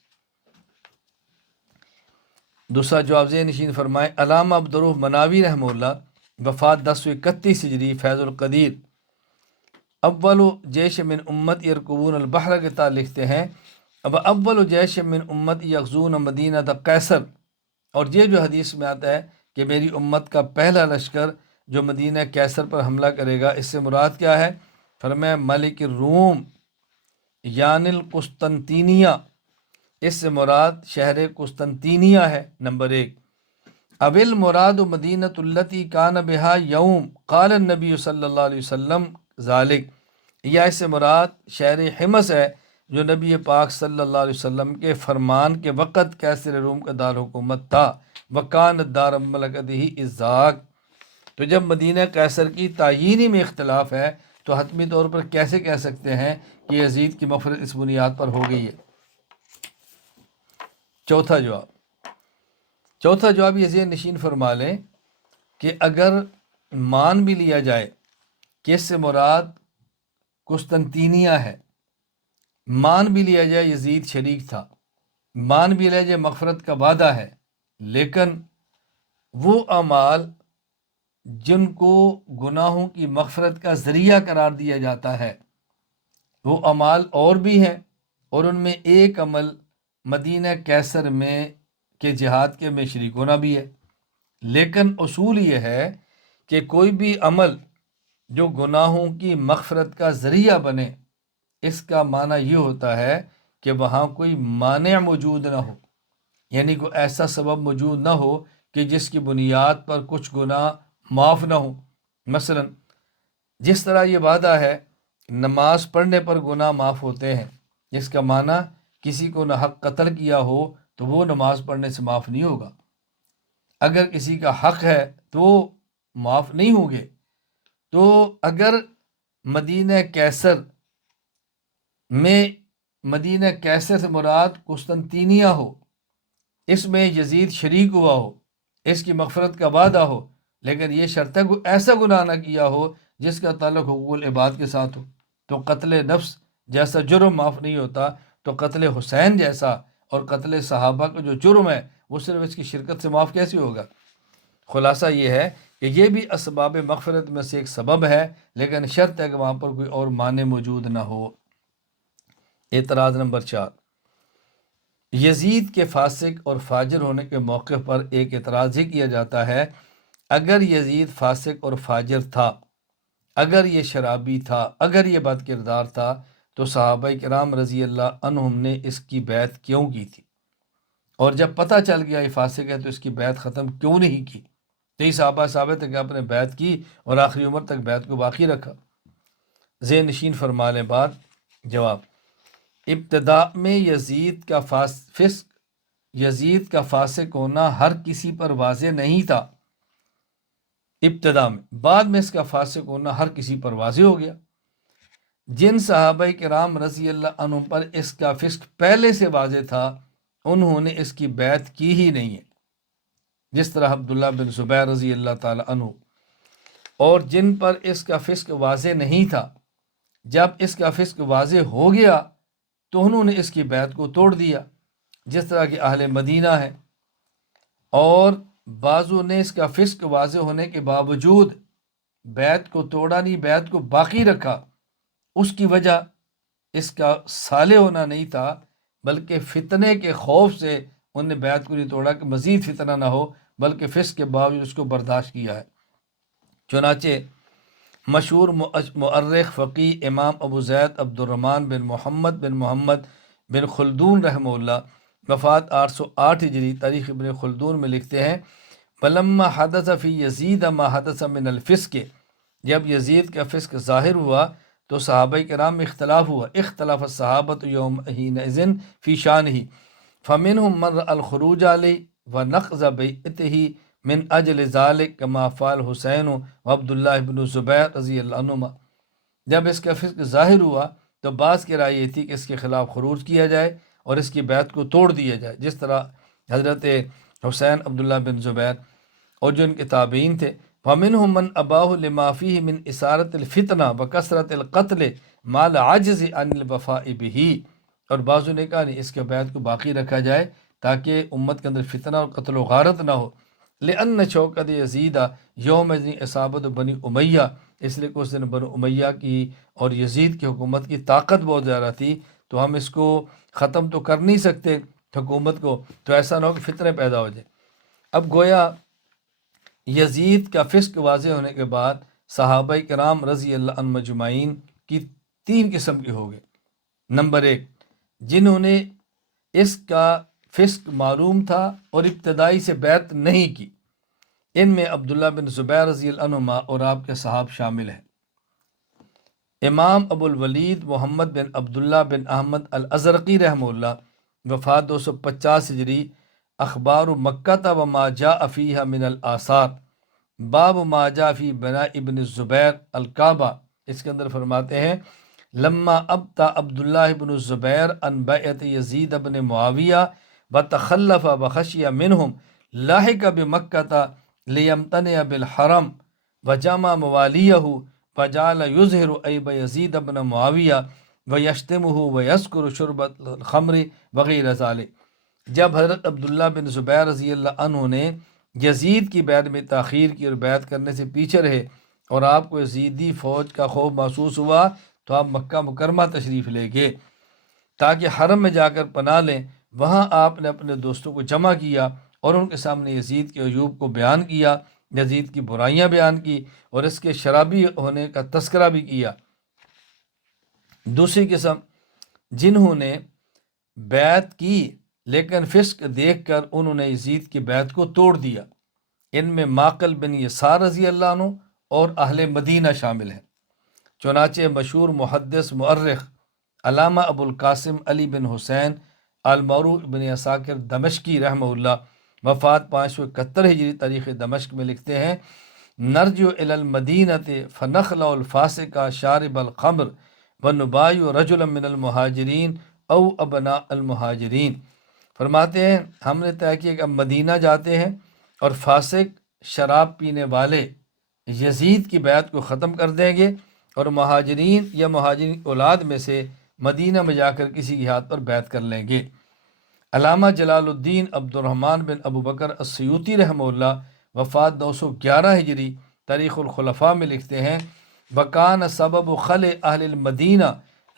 دوسرا جواب ذہن نشین فرمائے، علامہ عبدالرؤف مناوی رحمہ اللہ وفات 1031 ہجری، فیض القدیر، اول جیش من امت یرکبون البحر کے تحت لکھتے ہیں، اب اول جیش من امت یغزون مدینہ قیصر، اور یہ جو حدیث میں آتا ہے کہ میری امت کا پہلا لشکر جو مدینہ قیصر پر حملہ کرے گا، اس سے مراد کیا ہے؟ فرمایا ملک الروم یعنی القسطنطینیہ، اس سے مراد شہر قسطنطینیہ ہے، نمبر ایک۔ اب المراد مدینہ التی کان بہا یوم قال النبی صلی اللہ علیہ وسلم ذالک، یا اس سے مراد شہر حمص ہے جو نبی پاک صلی اللہ علیہ وسلم کے فرمان کے وقت کیسر روم کا دارالحکومت تھا، وکان دار مملکتہ ازاق۔ تو جب مدینہ قیصر کی تعیینی میں اختلاف ہے تو حتمی طور پر کیسے کہہ سکتے ہیں کہ یزید کی مغفرت اس بنیاد پر ہو گئی ہے؟ چوتھا جواب یہ ذہن نشین فرما لیں کہ اگر مان بھی لیا جائے کہ اس سے مراد قسطنطینیہ ہے، مان بھی لیا جائے یزید شریک تھا، مان بھی لیا جائے مغفرت کا وعدہ ہے، لیکن وہ اعمال جن کو گناہوں کی مغفرت کا ذریعہ قرار دیا جاتا ہے وہ اعمال اور بھی ہیں، اور ان میں ایک عمل مدینہ قیصر میں کے جہاد کے میں شریک ہونا بھی ہے۔ لیکن اصول یہ ہے کہ کوئی بھی عمل جو گناہوں کی مغفرت کا ذریعہ بنے، اس کا معنی یہ ہوتا ہے کہ وہاں کوئی مانع موجود نہ ہو، یعنی کوئی ایسا سبب موجود نہ ہو کہ جس کی بنیاد پر کچھ گناہ معاف نہ ہو۔ مثلا جس طرح یہ وعدہ ہے نماز پڑھنے پر گناہ معاف ہوتے ہیں، جس کا معنی کسی کو نہ حق قتل کیا ہو تو وہ نماز پڑھنے سے معاف نہیں ہوگا، اگر کسی کا حق ہے تو وہ معاف نہیں ہوں گے۔ تو اگر مدینہ قیصر سے مراد قسطنطینیہ ہو، اس میں یزید شریک ہوا ہو، اس کی مغفرت کا وعدہ ہو، لیکن یہ شرط ہے کوئی ایسا گناہ نہ کیا ہو جس کا تعلق حقوق العباد کے ساتھ ہو، تو قتل نفس جیسا جرم معاف نہیں ہوتا، تو قتل حسین جیسا اور قتل صحابہ کا جو جرم ہے وہ صرف اس کی شرکت سے معاف کیسے ہوگا؟ خلاصہ یہ ہے کہ یہ بھی اسباب مغفرت میں سے ایک سبب ہے، لیکن شرط ہے کہ وہاں پر کوئی اور معنی موجود نہ ہو۔ اعتراض نمبر 4، یزید کے فاسق اور فاجر ہونے کے موقع پر ایک اعتراض یہ کیا جاتا ہے، اگر یزید فاسق اور فاجر تھا، اگر یہ شرابی تھا، اگر یہ بد کردار تھا، تو صحابہ کرام رضی اللہ عنہم نے اس کی بیعت کیوں کی تھی؟ اور جب پتہ چل گیا یہ فاسق ہے تو اس کی بیعت ختم کیوں نہیں کی؟ کئی صحابہ ثابت ہے کہ آپ نے بیعت کی اور آخری عمر تک بیعت کو باقی رکھا۔ ذہن نشین فرما لیں بات۔ جواب، ابتداء میں یزید کا فاسق ہونا ہر کسی پر واضح نہیں تھا، ابتداء میں، بعد میں اس کا فاسق ہونا ہر کسی پر واضح ہو گیا۔ جن صحابہ کرام رضی اللہ عنہ پر اس کا فسق پہلے سے واضح تھا انہوں نے اس کی بیعت کی ہی نہیں ہے، جس طرح عبداللہ بن زبیر رضی اللہ تعالی عنہ، اور جن پر اس کا فسق واضح نہیں تھا، جب اس کا فسق واضح ہو گیا تو انہوں نے اس کی بیعت کو توڑ دیا، جس طرح کہ اہل مدینہ ہے، اور بعضوں نے اس کا فسق واضح ہونے کے باوجود بیعت کو توڑا نہیں، بیعت کو باقی رکھا۔ اس کی وجہ اس کا صالح ہونا نہیں تھا، بلکہ فتنے کے خوف سے انہوں نے بیعت کو نہیں توڑا کہ مزید فتنہ نہ ہو، بلکہ فسق کے باوجود اس کو برداشت کیا ہے۔ چنانچہ مشہور مؤرخ فقیہ امام ابو زید عبد الرحمن بن محمد بن خلدون رحمہ اللہ، وفات 808 ہجری، تاریخ ابن خلدون میں لکھتے ہیں، فلما حدث فی یزید ما حدث من الفسق، جب یزید کا فسق ظاہر ہوا تو صحابہ کرام میں اختلاف ہوا، اختلاف الصحابۃ یومئذ فی شانہ، فمنہم من رأى الخروج علیہ ونقض بیعتہ من اجل ذلک کما فعل حسین و عبداللہ بن زبیر رضی اللہ عنہما۔ جب اس کا فسق ظاہر ہوا تو بعض کی رائے یہ تھی کہ اس کے خلاف خروج کیا جائے اور اس کی بیعت کو توڑ دیا جائے، جس طرح حضرت حسین عبداللہ بن زبیر اور جو ان کے تابعین تھے۔ فَمِنْهُمْ مَنْ أَبَاهُ لِمَا فِيهِ مِنْ إِثَارَةِ الْفِتْنَةِ وَكَثْرَةِ الْقَتْلِ مَعَ الْعَجْزِ عَنِ الْوَفَاءِ بِهِ، اور بعضوں نے کہا نہیں، اس کے بیعت کو باقی رکھا جائے تاکہ امت کے اندر فتنہ اور قتل و غارت نہ ہو۔ لِأَنَّ شَوْكَتَ يَزِيدَ يَوْمَئِذٍ إِصَابَةُ بنی امیہ، اس لیے کہ اس دن بنو امیہ کی اور یزید کی حکومت کی طاقت بہت زیادہ تھی، تو ہم اس کو ختم تو کر نہیں سکتے حکومت کو، تو ایسا نہ ہو کہ فتنے پیدا ہو جائے۔ اب گویا یزید کا فسق واضح ہونے کے بعد صحابہ کرام رضی اللہ عنہم مجمعین کی 3 قسم کے ہو گئے۔ نمبر 1، جنہوں نے اس کا فسق معلوم تھا اور ابتدائی سے بیعت نہیں کی، ان میں عبداللہ بن زبیر رضی اللہ عنہما اور آپ کے صحاب شامل ہیں۔ امام ابو الولید محمد بن عبداللہ بن احمد الازرقی رحمہ اللہ، وفات 250 ہجری، اخبار مکہ و ما جاء فیہا من الآثار، باب ما جاء فی بناء ابن الزبیر الکعبہ، اس کے اندر فرماتے ہیں لما ابتا عبداللہ بن الزبیر ان بیعت یزید بن معاویہ وتخلف وخشی منہم لاحق بمکہ لیمتنع بالحرم وجمع موالیہ فجعل یظہر عیب یزید بن معاویہ ویشتمہ ویذکر شربت الخمر وغیر ذالک۔ جب حضرت عبداللہ بن زبیر رضی اللہ عنہ نے یزید کی بیعت میں تاخیر کی اور بیعت کرنے سے پیچھے رہے اور آپ کو یزیدی فوج کا خوف محسوس ہوا تو آپ مکہ مکرمہ تشریف لے گئے تاکہ حرم میں جا کر پناہ لیں۔ وہاں آپ نے اپنے دوستوں کو جمع کیا اور ان کے سامنے یزید کے عیوب کو بیان کیا، یزید کی برائیاں بیان کی اور اس کے شرابی ہونے کا تذکرہ بھی کیا۔ دوسری قسم جنہوں نے بیعت کی لیکن فسق دیکھ کر انہوں نے یزید کی بیعت کو توڑ دیا، ان میں معقل بن یسار رضی اللہ عنہ اور اہل مدینہ شامل ہیں۔ چنانچہ مشہور محدث مؤرخ علامہ ابو القاسم علی بن حسین المعروف بن عساکر دمشقی رحمہ اللہ، وفات 571 ہجری، تاریخ دمشق میں لکھتے ہیں نرجو الی المدینۃ فنخلع الفاسق شارب الخمر ونبایع رجلا من المہاجرین او ابناء المہاجرین۔ فرماتے ہیں ہم نے طے کیا کہ اب مدینہ جاتے ہیں اور فاسق شراب پینے والے یزید کی بیعت کو ختم کر دیں گے اور مہاجرین یا مہاجرین اولاد میں سے مدینہ میں جا کر کسی کی ہاتھ پر بیعت کر لیں گے۔ علامہ جلال الدین عبد الرحمن بن ابو بکر السیوطی رحمہ اللہ، وفات 911 ہجری، تاریخ الخلفاء میں لکھتے ہیں وکان سبب خلع اہل المدینہ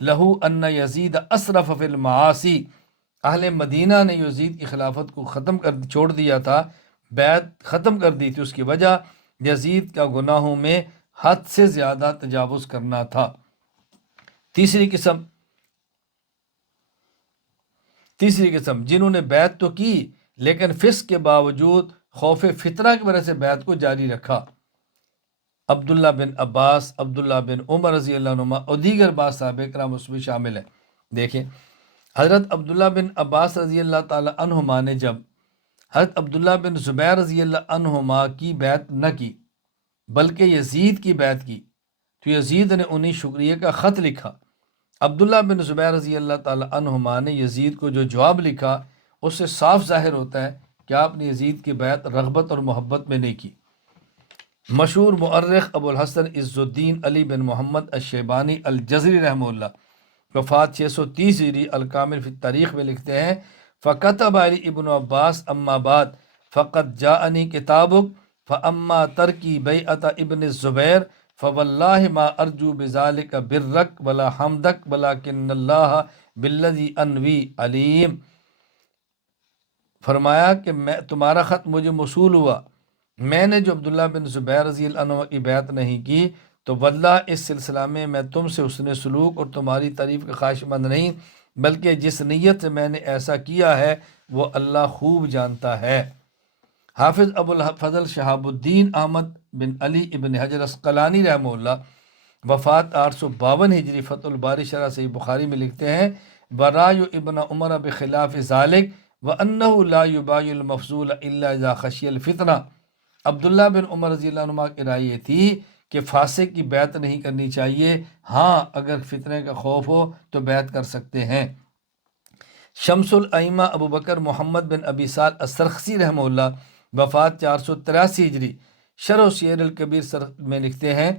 لہو ان یزید اسرف فی المعاصی، اہل مدینہ نے یزید کی خلافت کو ختم کر چھوڑ دیا تھا، بیعت ختم کر دی تھی، اس کی وجہ یزید کا گناہوں میں حد سے زیادہ تجاوز کرنا تھا۔ تیسری قسم جنہوں نے بیعت تو کی لیکن فسق کے باوجود خوف فتنہ کی وجہ سے بیعت کو جاری رکھا، عبداللہ بن عباس، عبداللہ بن عمر رضی اللہ عنہما اور دیگر بعض صحابہ کرام اس میں شامل ہیں۔ دیکھیں حضرت عبداللہ بن عباس رضی اللہ تعالی عنہما نے جب حضرت عبداللہ بن زبیر رضی اللہ عنہما کی بیعت نہ کی بلکہ یزید کی بیعت کی تو یزید نے انہیں شکریہ کا خط لکھا۔ عبداللہ بن زبیر رضی اللہ تعالی عنہما نے یزید کو جو جواب لکھا اس سے صاف ظاہر ہوتا ہے کہ آپ نے یزید کی بیعت رغبت اور محبت میں نہیں کی۔ مشہور مؤرخ ابو الحسن عز الدین علی بن محمد الشیبانی الجزری رحمہ اللہ، وفات 630 ہجری، الکامل فی التاریخ میں لکھتے ہیں فَكَتَبَ علی ابن عباس اما بعد فقد جاءنی کتابک فاما ترکی بیعت ابن الزبیر فواللہ ما ارجو بذالک برک ولا حمدک ولکن اللہ بالذی انوی علیم۔ فرمایا کہ تمہارا خط مجھے موصول ہوا، میں نے جو عبداللہ بن زبیر رضی اللہ عنہ کی بیعت نہیں کی تو واللہ اس سلسلہ میں تم سے حسن سلوک اور تمہاری تعریف کا خواہش مند نہیں، بلکہ جس نیت سے میں نے ایسا کیا ہے وہ اللہ خوب جانتا ہے۔ حافظ ابو الفضل شہاب الدین احمد بن علی ابن حجر اسقلانی رحمہ اللہ، وفات 852 ہجری، فتح الباری شرح صحیح بخاری میں لکھتے ہیں ورای ابن عمر بخلاف ذالک وانہ لا یبایع المفضول الا اذا خشی الفتنہ۔ عبداللہ بن عمر رضی اللہ عنہ کی رائے یہ تھی کہ فاسق کی بیعت نہیں کرنی چاہیے، ہاں اگر فتنے کا خوف ہو تو بیعت کر سکتے ہیں۔ شمس الائمہ ابو بکر محمد بن ابی سال السرخسی رحمہ اللہ، وفات 483 ہجری، شرح سیر الکبیر میں لکھتے ہیں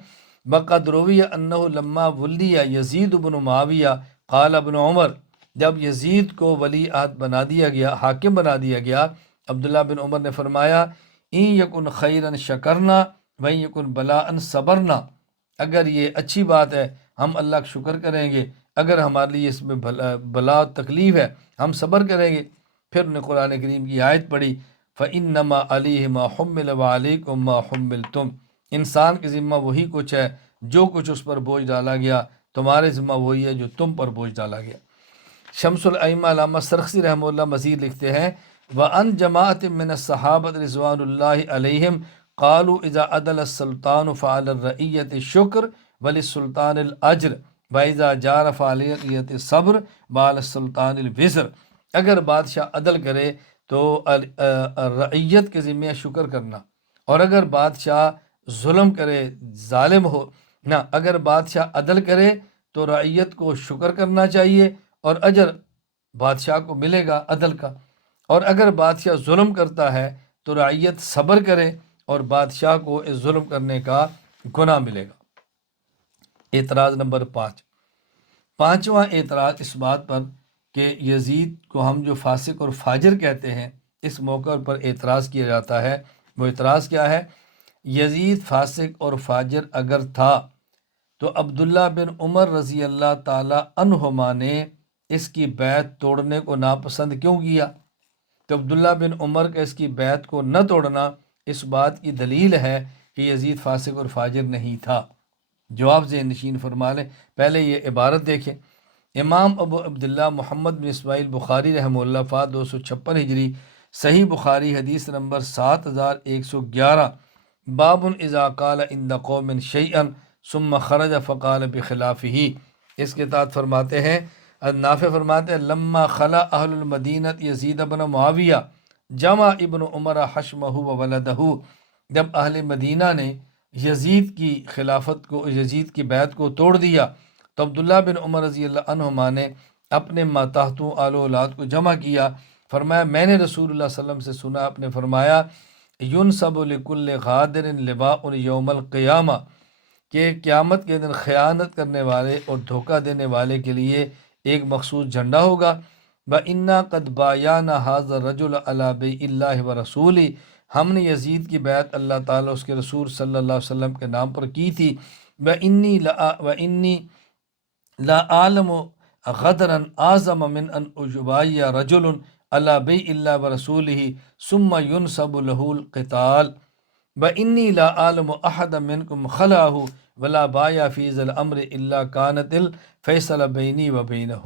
وقد روی انہ لما ولی یزید بن معاویہ قال ابن عمر، جب یزید کو ولی عہد بنا دیا گیا، حاکم بنا دیا گیا، عبداللہ بن عمر نے فرمایا این یکن خیرن شکرنا وین یکن بلاء صبرنا، اگر یہ اچھی بات ہے ہم اللہ کا شکر کریں گے، اگر ہمارے لیے اس میں بلا تکلیف ہے ہم صبر کریں گے۔ پھر انہیں قرآن کریم کی آیت پڑھی فَإِنَّمَا عَلَيْهِ مَا حُمِّلَ وَعَلَيْكُمْ مَا حُمِّلْتُمْ، انسان کے ذمہ وہی کچھ ہے جو کچھ اس پر بوجھ ڈالا گیا، تمہارے ذمہ وہی ہے جو تم پر بوجھ ڈالا گیا۔ شمس الائمہ علامہ سرخسی رحمہ اللہ مزید لکھتے ہیں وَأَنْ جَمَاعَةٍ مِّنَ الصَّحَابَةِ رضوان اللہ علیہم قالوا اذا عدل السلطان فعلى الرعیة الشکر ولی سلطان الاجر وَإِذَا جَارَ فَعَلِيَّتِ الصَّبْرِ بَعَلَ السُّلطان الْوِزْرِ۔ اگر بادشاہ عدل کرے تو رعیت کے ذمہ شکر کرنا، اور اگر بادشاہ ظلم کرے، ظالم ہو نہ، اگر بادشاہ عدل کرے تو رعیت کو شکر کرنا چاہیے اور اجر بادشاہ کو ملے گا عدل کا، اور اگر بادشاہ ظلم کرتا ہے تو رعیت صبر کرے اور بادشاہ کو اس ظلم کرنے کا گناہ ملے گا۔ اعتراض نمبر 5، پانچواں اعتراض اس بات پر کہ یزید کو ہم جو فاسق اور فاجر کہتے ہیں، اس موقع پر اعتراض کیا جاتا ہے۔ وہ اعتراض کیا ہے؟ یزید فاسق اور فاجر اگر تھا تو عبداللہ بن عمر رضی اللہ تعالی عنہما نے اس کی بیعت توڑنے کو ناپسند کیوں کیا؟ تو عبداللہ بن عمر کا اس کی بیعت کو نہ توڑنا اس بات کی دلیل ہے کہ یزید فاسق اور فاجر نہیں تھا۔ جواب ذہن نشین فرما لیں۔ پہلے یہ عبارت دیکھیں، امام ابو عبداللہ محمد بن اسماعیل بخاری رحمہ اللہ وفات 256 ہجری، صحیح بخاری حدیث نمبر 7111، باب اذا قال عند قوم شیئا ثم خرج فقال بخلافہ۔ اس کے تحت فرماتے ہیں، نافع فرماتے ہیں، لما خلا اہل المدینہ یزید بن معاویہ جمع ابن عمر حشمہ و ولدہ۔ جب اہل مدینہ نے یزید کی خلافت کو، یزید کی بیعت کو توڑ دیا تو عبداللہ بن عمر رضی اللہ عنہما نے اپنے ماتحتوں آل و اولاد کو جمع کیا۔ فرمایا میں نے رسول اللہ صلی اللہ علیہ وسلم سے سنا، آپ نے فرمایا ینصب لکل غادر لواء یوم القیامہ، کہ قیامت کے دن خیانت کرنے والے اور دھوکہ دینے والے کے لیے ایک مخصوص جھنڈا ہوگا۔ وَإِنَّا قَدْ بَایَعْنَا هَذَا الرَّجُلَ عَلَى بَیعِ اللَّهِ وَرَسُولِهِ، ہم نے یزید کی بیعت اللہ تعالیٰ اس کے رسول صلی اللہ علیہ وسلم کے نام پر کی تھی۔ وَإِنِّي لا عالم غدرا اعظم من ان اجبائی رجل علی بیع اللہ ورسولہ ثم ينصب له القتال وانی لا عالم احد منکم خلعہ ولا بایا فی ذی الامر الا کانت الفیصل بینی و بینہ۔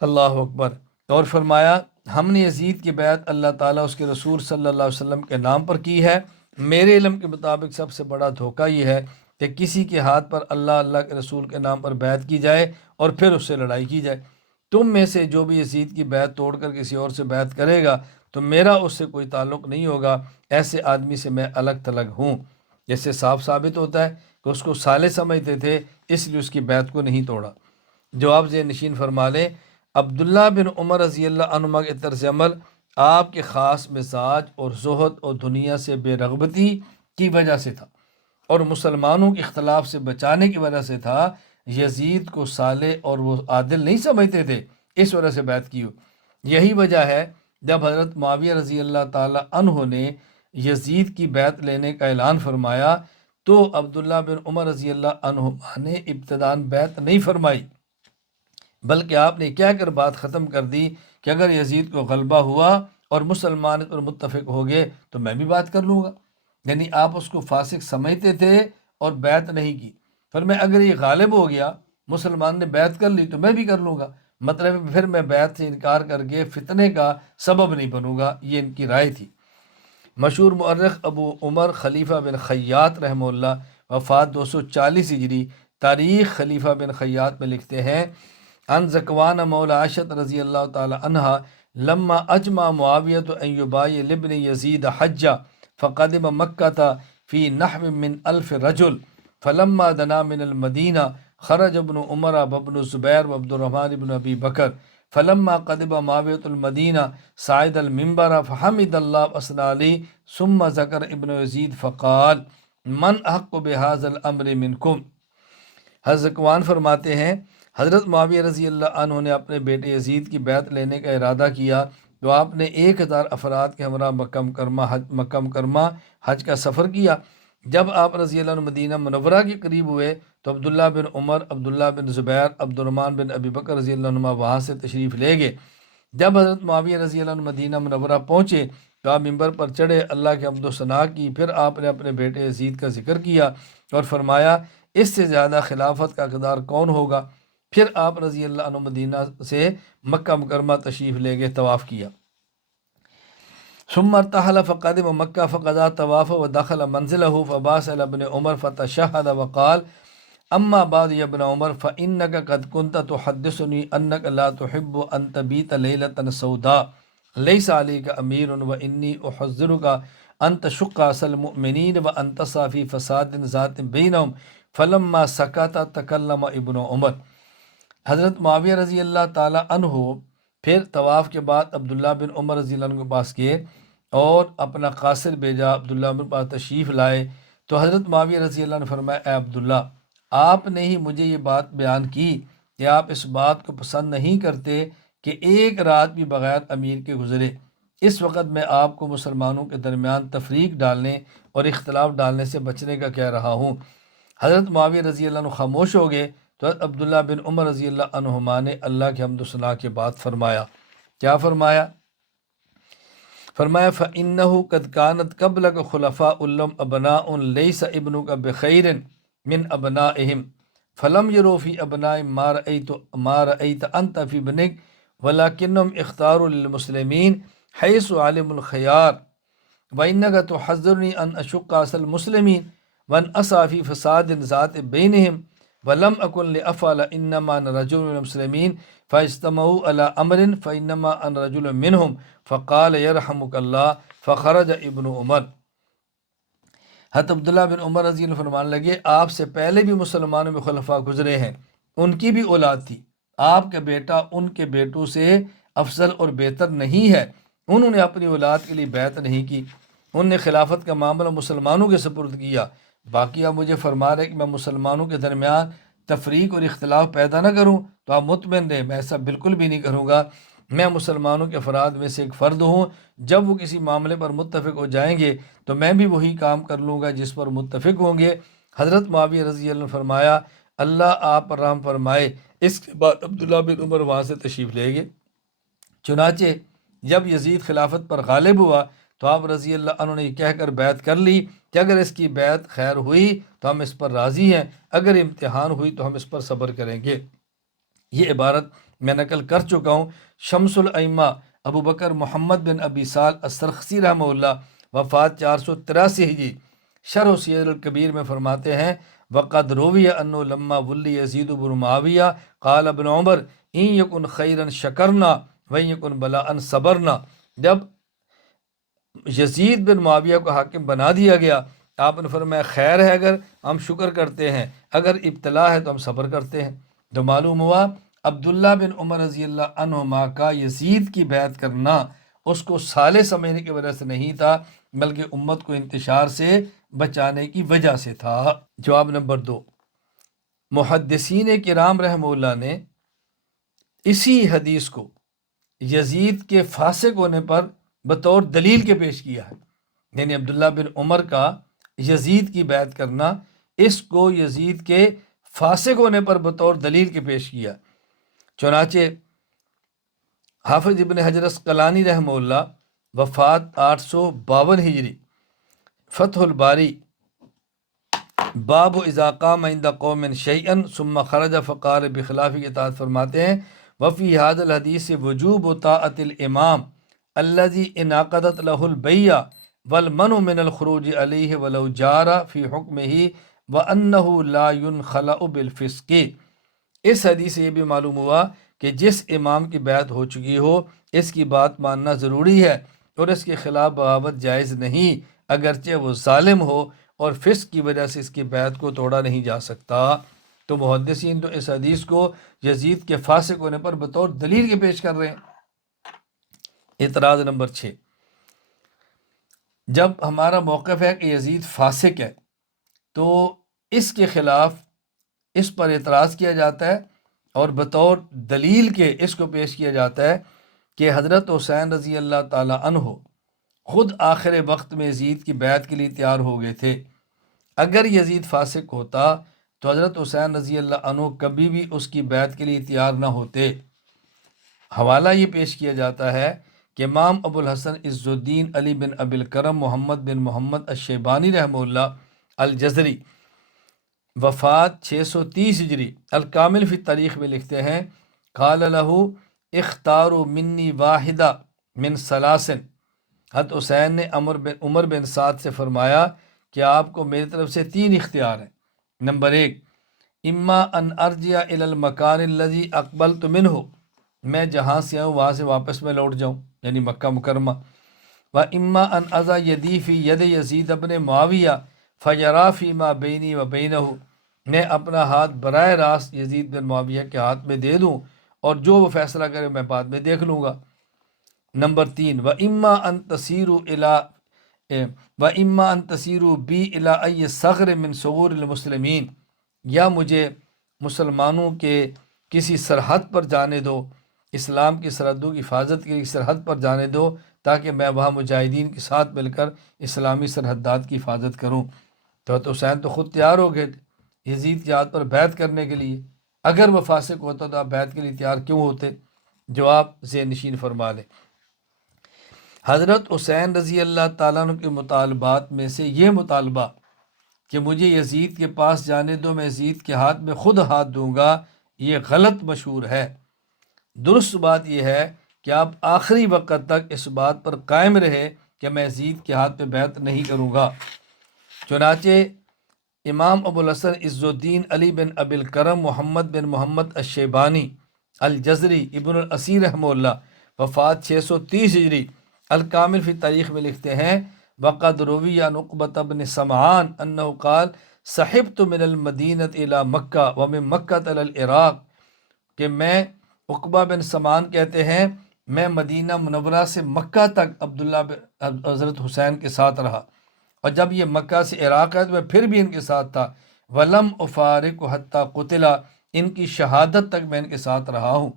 اللہ اکبر۔ اور فرمایا ہم نے یزید کی بیعت اللہ تعالیٰ اس کے رسول صلی اللہ علیہ وسلم کے نام پر کی ہے۔ میرے علم کے مطابق سب سے بڑا دھوکہ یہ ہے کہ کسی کے ہاتھ پر اللہ کے رسول کے نام پر بیعت کی جائے اور پھر اس سے لڑائی کی جائے۔ تم میں سے جو بھی یزید کی بیعت توڑ کر کسی اور سے بیعت کرے گا تو میرا اس سے کوئی تعلق نہیں ہوگا، ایسے آدمی سے میں الگ تھلگ ہوں۔ جس سے صاف ثابت ہوتا ہے کہ اس کو صالح سمجھتے تھے، اس لیے اس کی بیعت کو نہیں توڑا۔ جواب ذہن نشین فرما لیں، عبداللہ بن عمر رضی اللہ عنہما کے طرز عمل آپ کے خاص مزاج اور زہد اور دنیا سے بے رغبتی کی وجہ سے تھا، اور مسلمانوں کے اختلاف سے بچانے کی وجہ سے تھا۔ یزید کو صالح اور وہ عادل نہیں سمجھتے تھے، اس وجہ سے بیعت کی ہو۔ یہی وجہ ہے جب حضرت معاویہ رضی اللہ تعالی عنہ نے یزید کی بیعت لینے کا اعلان فرمایا تو عبداللہ بن عمر رضی اللہ عنہ نے ابتداً بیعت نہیں فرمائی، بلکہ آپ نے کہہ کر بات ختم کر دی کہ اگر یزید کو غلبہ ہوا اور مسلمان پر متفق ہو گئے تو میں بھی بات کر لوں گا۔ یعنی آپ اس کو فاسق سمجھتے تھے اور بیعت نہیں کی۔ پھر میں اگر یہ غالب ہو گیا، مسلمان نے بیعت کر لی تو میں بھی کر لوں گا، مطلب پھر میں بیعت سے انکار کر کے فتنے کا سبب نہیں بنوں گا۔ یہ ان کی رائے تھی۔ مشہور مورخ ابو عمر خلیفہ بن خیاط رحمہ اللہ وفات 240 ہجری، تاریخ خلیفہ بن خیاط میں لکھتے ہیں، ان زکوان مولا عائشہ رضی اللہ تعالی عنہا لما اجمع معاویۃ ان یبایع لابن یزید حجہ فقدم مکہ فی نحو من 1000 رجل فلما دنا من المدینہ خرج ابن عمر وابن الزبیر وعبد الرحمن بن ابی بکر فلما قدم معاویۃ المدینہ صعد المنبر فحمد اللہ واثنى علیہ ثم ذکر ابن یزید فقال من احق بهذا الامر منکم۔ حضرت زکوان فرماتے ہیں حضرت معاویہ رضی اللہ عنہ نے اپنے بیٹے یزید کی بیعت لینے کا ارادہ کیا تو آپ نے 1000 افراد کے ہمراہ مکہ مکرمہ حج کا سفر کیا۔ جب آپ رضی اللہ عنہ مدینہ منورہ کے قریب ہوئے تو عبداللہ بن عمر، عبداللہ بن زبیر، عبد الرحمن بن ابی بکر رضی اللہ عنہ وہاں سے تشریف لے گئے۔ جب حضرت معاویہ رضی اللہ عنہ مدینہ منورہ پہنچے تو آپ ممبر پر چڑھے، اللہ کے حمد و ثنا کی، پھر آپ نے اپنے بیٹے یزید کا ذکر کیا اور فرمایا اس سے زیادہ خلافت کا حقدار کون ہوگا۔ پھر آپ رضی اللہ عنہ مدینہ سے مکہ مکرمہ تشریف لے گئے، طواف کیا۔ ثم ارتحل فقدم مکہ فقضى طواف ودخل منزله فبعث إلى ابن عمر فتشهد وقال اما بعد یا ابن عمر فإنك قد كنت تحدثني أنك لا تحب أن تبيت ليلة سوداء ليس عليك أمير وإني أحذرك أن تشق عسى المؤمنين وأن تسعى في فساد ذات بينهم فلما سكت تكلم ابن عمر۔ حضرت معاویہ رضی اللہ تعالی عنہ پھر طواف کے بعد عبداللہ بن عمر رضی اللہ عنہ کے پاس گئے اور اپنا قاصر بھیجا، عبداللہ بن پاس تشریف لائے تو حضرت معاویہ رضی اللہ عنہ نے فرمایا اے عبداللہ، آپ نے ہی مجھے یہ بات بیان کی کہ آپ اس بات کو پسند نہیں کرتے کہ ایک رات بھی بغیر امیر کے گزرے۔ اس وقت میں آپ کو مسلمانوں کے درمیان تفریق ڈالنے اور اختلاف ڈالنے سے بچنے کا کہہ رہا ہوں۔ حضرت معاویہ رضی اللہ عنہ خاموش ہو گئے تو حضرت عبداللہ بن عمر رضی اللہ عنہما نے اللہ کے حمد و ثنا کے بعد فرمایا، کیا فرمایا؟ فرمایا فَإِنَّهُ قَدْ كَانَتْ قَبْلَكَ خُلَفَاءُ لَهُمْ أَبْنَاءٌ لَيْسَ ابْنُكَ بِخَيْرٍ مِنْ أَبْنَائِهِمْ فَلَمْ يَرَوْا فِي أَبْنَائِهِمْ مَا رَأَيْتَ أَنْتَ فِي ابْنِكَ وَلَكِنَّهُمْ اخْتَارُوا لِلْمُسْلِمِينَ حَيْثُ عَلِمُوا الْخِيَارَ وَإِنَّكَ تُحَذِّرُنِي أَنْ أَشُقَّ عَلَى الْمُسْلِمِينَ وَأَنْ أَسْعَىٰ فِي فَسَادٍ ذَاتٍ بَيْنِهِمْ وَلَمْ أَكُنْ لِأَفْعَلَ إِنَّمَا أَنَا رَجُلٌ مِنَ الْمُسْلِمِينَ فَاجْتَمَعُوا عَلَىٰ أَمْرٍ فَإِنَّمَا أَنَا رَجُلٌ مِّنْهُمْ فَقَالَ يَرْحَمُكَ اللَّهُ فَخَرَجَ ابن عمر۔ حضرت عبداللہ بن عمر رضی اللہ عنہ فرمانے لگے آپ سے پہلے بھی مسلمانوں میں خلفاء گزرے ہیں، ان کی بھی اولاد تھی، آپ کا بیٹا ان کے بیٹوں سے افضل اور بہتر نہیں ہے، انہوں نے اپنی اولاد کے لیے بیعت نہیں کی، انہوں نے خلافت کا معاملہ مسلمانوں کے سپرد کیا۔ باقی آپ مجھے فرما رہے کہ میں مسلمانوں کے درمیان تفریق اور اختلاف پیدا نہ کروں، تو آپ مطمئن رہیں میں ایسا بالکل بھی نہیں کروں گا۔ میں مسلمانوں کے افراد میں سے ایک فرد ہوں، جب وہ کسی معاملے پر متفق ہو جائیں گے تو میں بھی وہی کام کر لوں گا جس پر متفق ہوں گے۔ حضرت معاویہ رضی اللہ عنہ نے فرمایا اللہ آپ پر رحم فرمائے۔ اس کے بعد عبداللہ بن عمر وہاں سے تشریف لے گئے۔ چنانچہ جب یزید خلافت پر غالب ہوا تو آپ رضی اللہ عنہ نے یہ کہہ کر بیعت کر لی کہ اگر اس کی بیعت خیر ہوئی تو ہم اس پر راضی ہیں، اگر امتحان ہوئی تو ہم اس پر صبر کریں گے۔ یہ عبارت میں نقل کر چکا ہوں۔ شمس الائمہ ابو بکر محمد بن ابی سال السرخسی رحمہ اللہ وفات 483 ہجری شرح سیر الکبیر میں فرماتے ہیں وقد روی انہ لما ولی یزید بن معاویہ قال ابن عمر ان یکن خیرا شکرنا وان یکن بلاء صبرنا۔ جب یزید بن معاویہ کو حاکم بنا دیا گیا آپ نے فرمایا خیر ہے اگر ہم شکر کرتے ہیں، اگر ابتلا ہے تو ہم صبر کرتے ہیں۔ تو معلوم ہوا عبداللہ بن عمر رضی اللہ عنہما کا یزید کی بیعت کرنا اس کو صالح سمجھنے کی وجہ سے نہیں تھا، بلکہ امت کو انتشار سے بچانے کی وجہ سے تھا۔ جواب نمبر 2، محدثین کرام رحمہ اللہ نے اسی حدیث کو یزید کے فاسق ہونے پر بطور دلیل کے پیش کیا ہے، یعنی عبداللہ بن عمر کا یزید کی بیعت کرنا اس کو یزید کے فاسق ہونے پر بطور دلیل کے پیش کیا۔ چنانچہ حافظ ابن حجر اسقلانی رحمہ اللہ وفات 852 ہجری فتح الباری باب اذا قام عند قوم شیئا ثم خرج فقال بخلاف کی اطاعت فرماتے ہیں وفی هذا الحدیث وجوب طاعت الامام الذي انعقدت له البیعہ والمنع من الخروج علیہ ولو جار فی حکمہ وانہ لا ينخلع بالفسق۔ اس حدیث سے یہ بھی معلوم ہوا کہ جس امام کی بیعت ہو چکی ہو اس کی بات ماننا ضروری ہے اور اس کے خلاف بغاوت جائز نہیں، اگرچہ وہ ظالم ہو اور فسق کی وجہ سے اس کی بیعت کو توڑا نہیں جا سکتا۔ تو محدثین تو اس حدیث کو یزید کے فاسق ہونے پر بطور دلیل کے پیش کر رہے ہیں۔ اعتراض نمبر 6، جب ہمارا موقف ہے کہ یزید فاسق ہے تو اس کے خلاف اس پر اعتراض کیا جاتا ہے اور بطور دلیل کے اس کو پیش کیا جاتا ہے کہ حضرت حسین رضی اللہ تعالی عنہ خود آخر وقت میں یزید کی بیعت کے لیے تیار ہو گئے تھے۔ اگر یزید فاسق ہوتا تو حضرت حسین رضی اللہ عنہ کبھی بھی اس کی بیعت کے لیے تیار نہ ہوتے۔ حوالہ یہ پیش کیا جاتا ہے کہ امام ابو الحسن عز الدین علی بن ابی الکرم محمد بن محمد الشیبانی رحمہ اللہ الجزری وفات 630 ہجری الکامل فی تاریخ میں لکھتے ہیں قال له اختاروا منی واحدہ من ثلاث حضرت حسین نے عمر بن سعد سے فرمایا کہ آپ کو میری طرف سے 3 اختیار ہیں۔ نمبر 1، اما ان ارجع الی المکان الذی اقبلت منہ، میں جہاں سے آؤں وہاں سے واپس میں لوٹ جاؤں، یعنی مکہ مکرمہ۔ و اما ان اضع یدی فی ید یزید ابن معاویہ فیرا فیما بینی و بینہ، میں اپنا ہاتھ براہ راست یزید بن معاویہ کے ہاتھ میں دے دوں اور جو وہ فیصلہ کرے میں بعد میں دیکھ لوں گا۔ نمبر 3، و اما ان تسیروا الی بی الی ای ثغر من ثغور المسلمین، یا مجھے مسلمانوں کے کسی سرحد پر جانے دو، اسلام کی سرحدوں کی حفاظت کے لیے سرحد پر جانے دو، تاکہ میں وہاں مجاہدین کے ساتھ مل کر اسلامی سرحدات کی حفاظت کروں۔ تو حضرت حسین تو خود تیار ہو گئے تھے یزید کی ہاتھ پر بیعت کرنے کے لیے۔ اگر وہ فاسق ہوتا تو آپ بیعت کے لیے تیار کیوں ہوتے؟ جواب ذہن نشین فرما لیں۔ حضرت حسین رضی اللہ تعالیٰ عنہ کے مطالبات میں سے یہ مطالبہ کہ مجھے یزید کے پاس جانے دو، میں یزید کے ہاتھ میں خود ہاتھ دوں گا، یہ غلط مشہور ہے۔ درست بات یہ ہے کہ آپ آخری وقت تک اس بات پر قائم رہے کہ میں یزید کے ہاتھ پہ بیعت نہیں کروں گا۔ چنانچہ امام ابو الحسن عز الدین علی بن ابی الکرم محمد بن محمد الشیبانی الجزری ابن الاثیر رحمہ اللہ، وفات 630 ہجری، الکامل فی تاریخ میں لکھتے ہیں، وقد روی عن عقبۃ بن سمعان انہ قال صحبت من المدینۃ الی مکہ ومن مکہ الی العراق، کہ میں، عقبہ بن سمعان کہتے ہیں، میں مدینہ منورہ سے مکہ تک حضرت حسین کے ساتھ رہا، اور جب یہ مکہ سے عراق ہے تو میں پھر بھی ان کے ساتھ تھا، ولم افارق حتیٰ قتلا، ان کی شہادت تک میں ان کے ساتھ رہا ہوں۔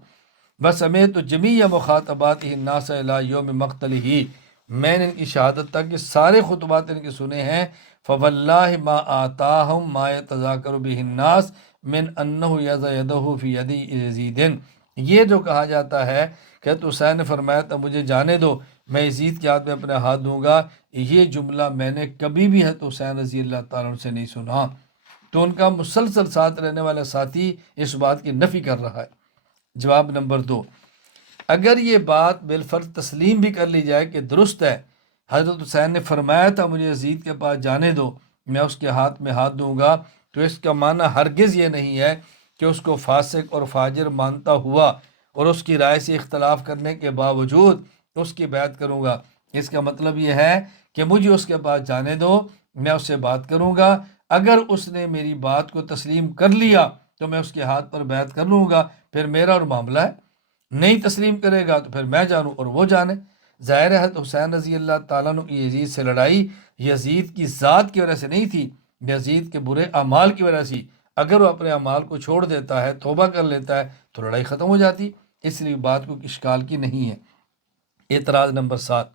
وسمعت جمیع مخاطباتہ الناس الی یوم مقتلہ، میں نے ان کی شہادت تک کہ سارے خطبات ان کے سنے ہیں۔ فواللہ ما آتاہم ما یتذاکر بہ الناس من انہ یضع یدہ فی ید یزید، یہ جو کہا جاتا ہے کہ تو حسین نے فرمایا تھا مجھے جانے دو، میں یزید کے ہاتھ میں اپنا ہاتھ دوں گا، یہ جملہ میں نے کبھی بھی ہے تو حسین رضی اللہ تعالیٰ عنہ سے نہیں سنا۔ تو ان کا مسلسل ساتھ رہنے والا ساتھی اس بات کی نفی کر رہا ہے۔ جواب نمبر 2، اگر یہ بات بالفرض تسلیم بھی کر لی جائے کہ درست ہے، حضرت حسین نے فرمایا تھا مجھے یزید کے پاس جانے دو، میں اس کے ہاتھ میں ہاتھ دوں گا، تو اس کا معنی ہرگز یہ نہیں ہے کہ اس کو فاسق اور فاجر مانتا ہوا اور اس کی رائے سے اختلاف کرنے کے باوجود اس کی بیعت کروں گا۔ اس کا مطلب یہ ہے کہ مجھے اس کے پاس جانے دو، میں اس سے بات کروں گا، اگر اس نے میری بات کو تسلیم کر لیا تو میں اس کے ہاتھ پر بیعت کر لوں گا، پھر میرا اور معاملہ ہے، نہیں تسلیم کرے گا تو پھر میں جانوں اور وہ جانے۔ ظاہر ہے حسین رضی اللہ تعالیٰ عنہ کی یزید سے لڑائی یزید کی ذات کی وجہ سے نہیں تھی، یزید کے برے اعمال کی وجہ سے۔ اگر وہ اپنے اعمال کو چھوڑ دیتا ہے، توبہ کر لیتا ہے، تو لڑائی ختم ہو جاتی، اس لیے بات کو اشکال کی نہیں ہے۔ اعتراض نمبر 7،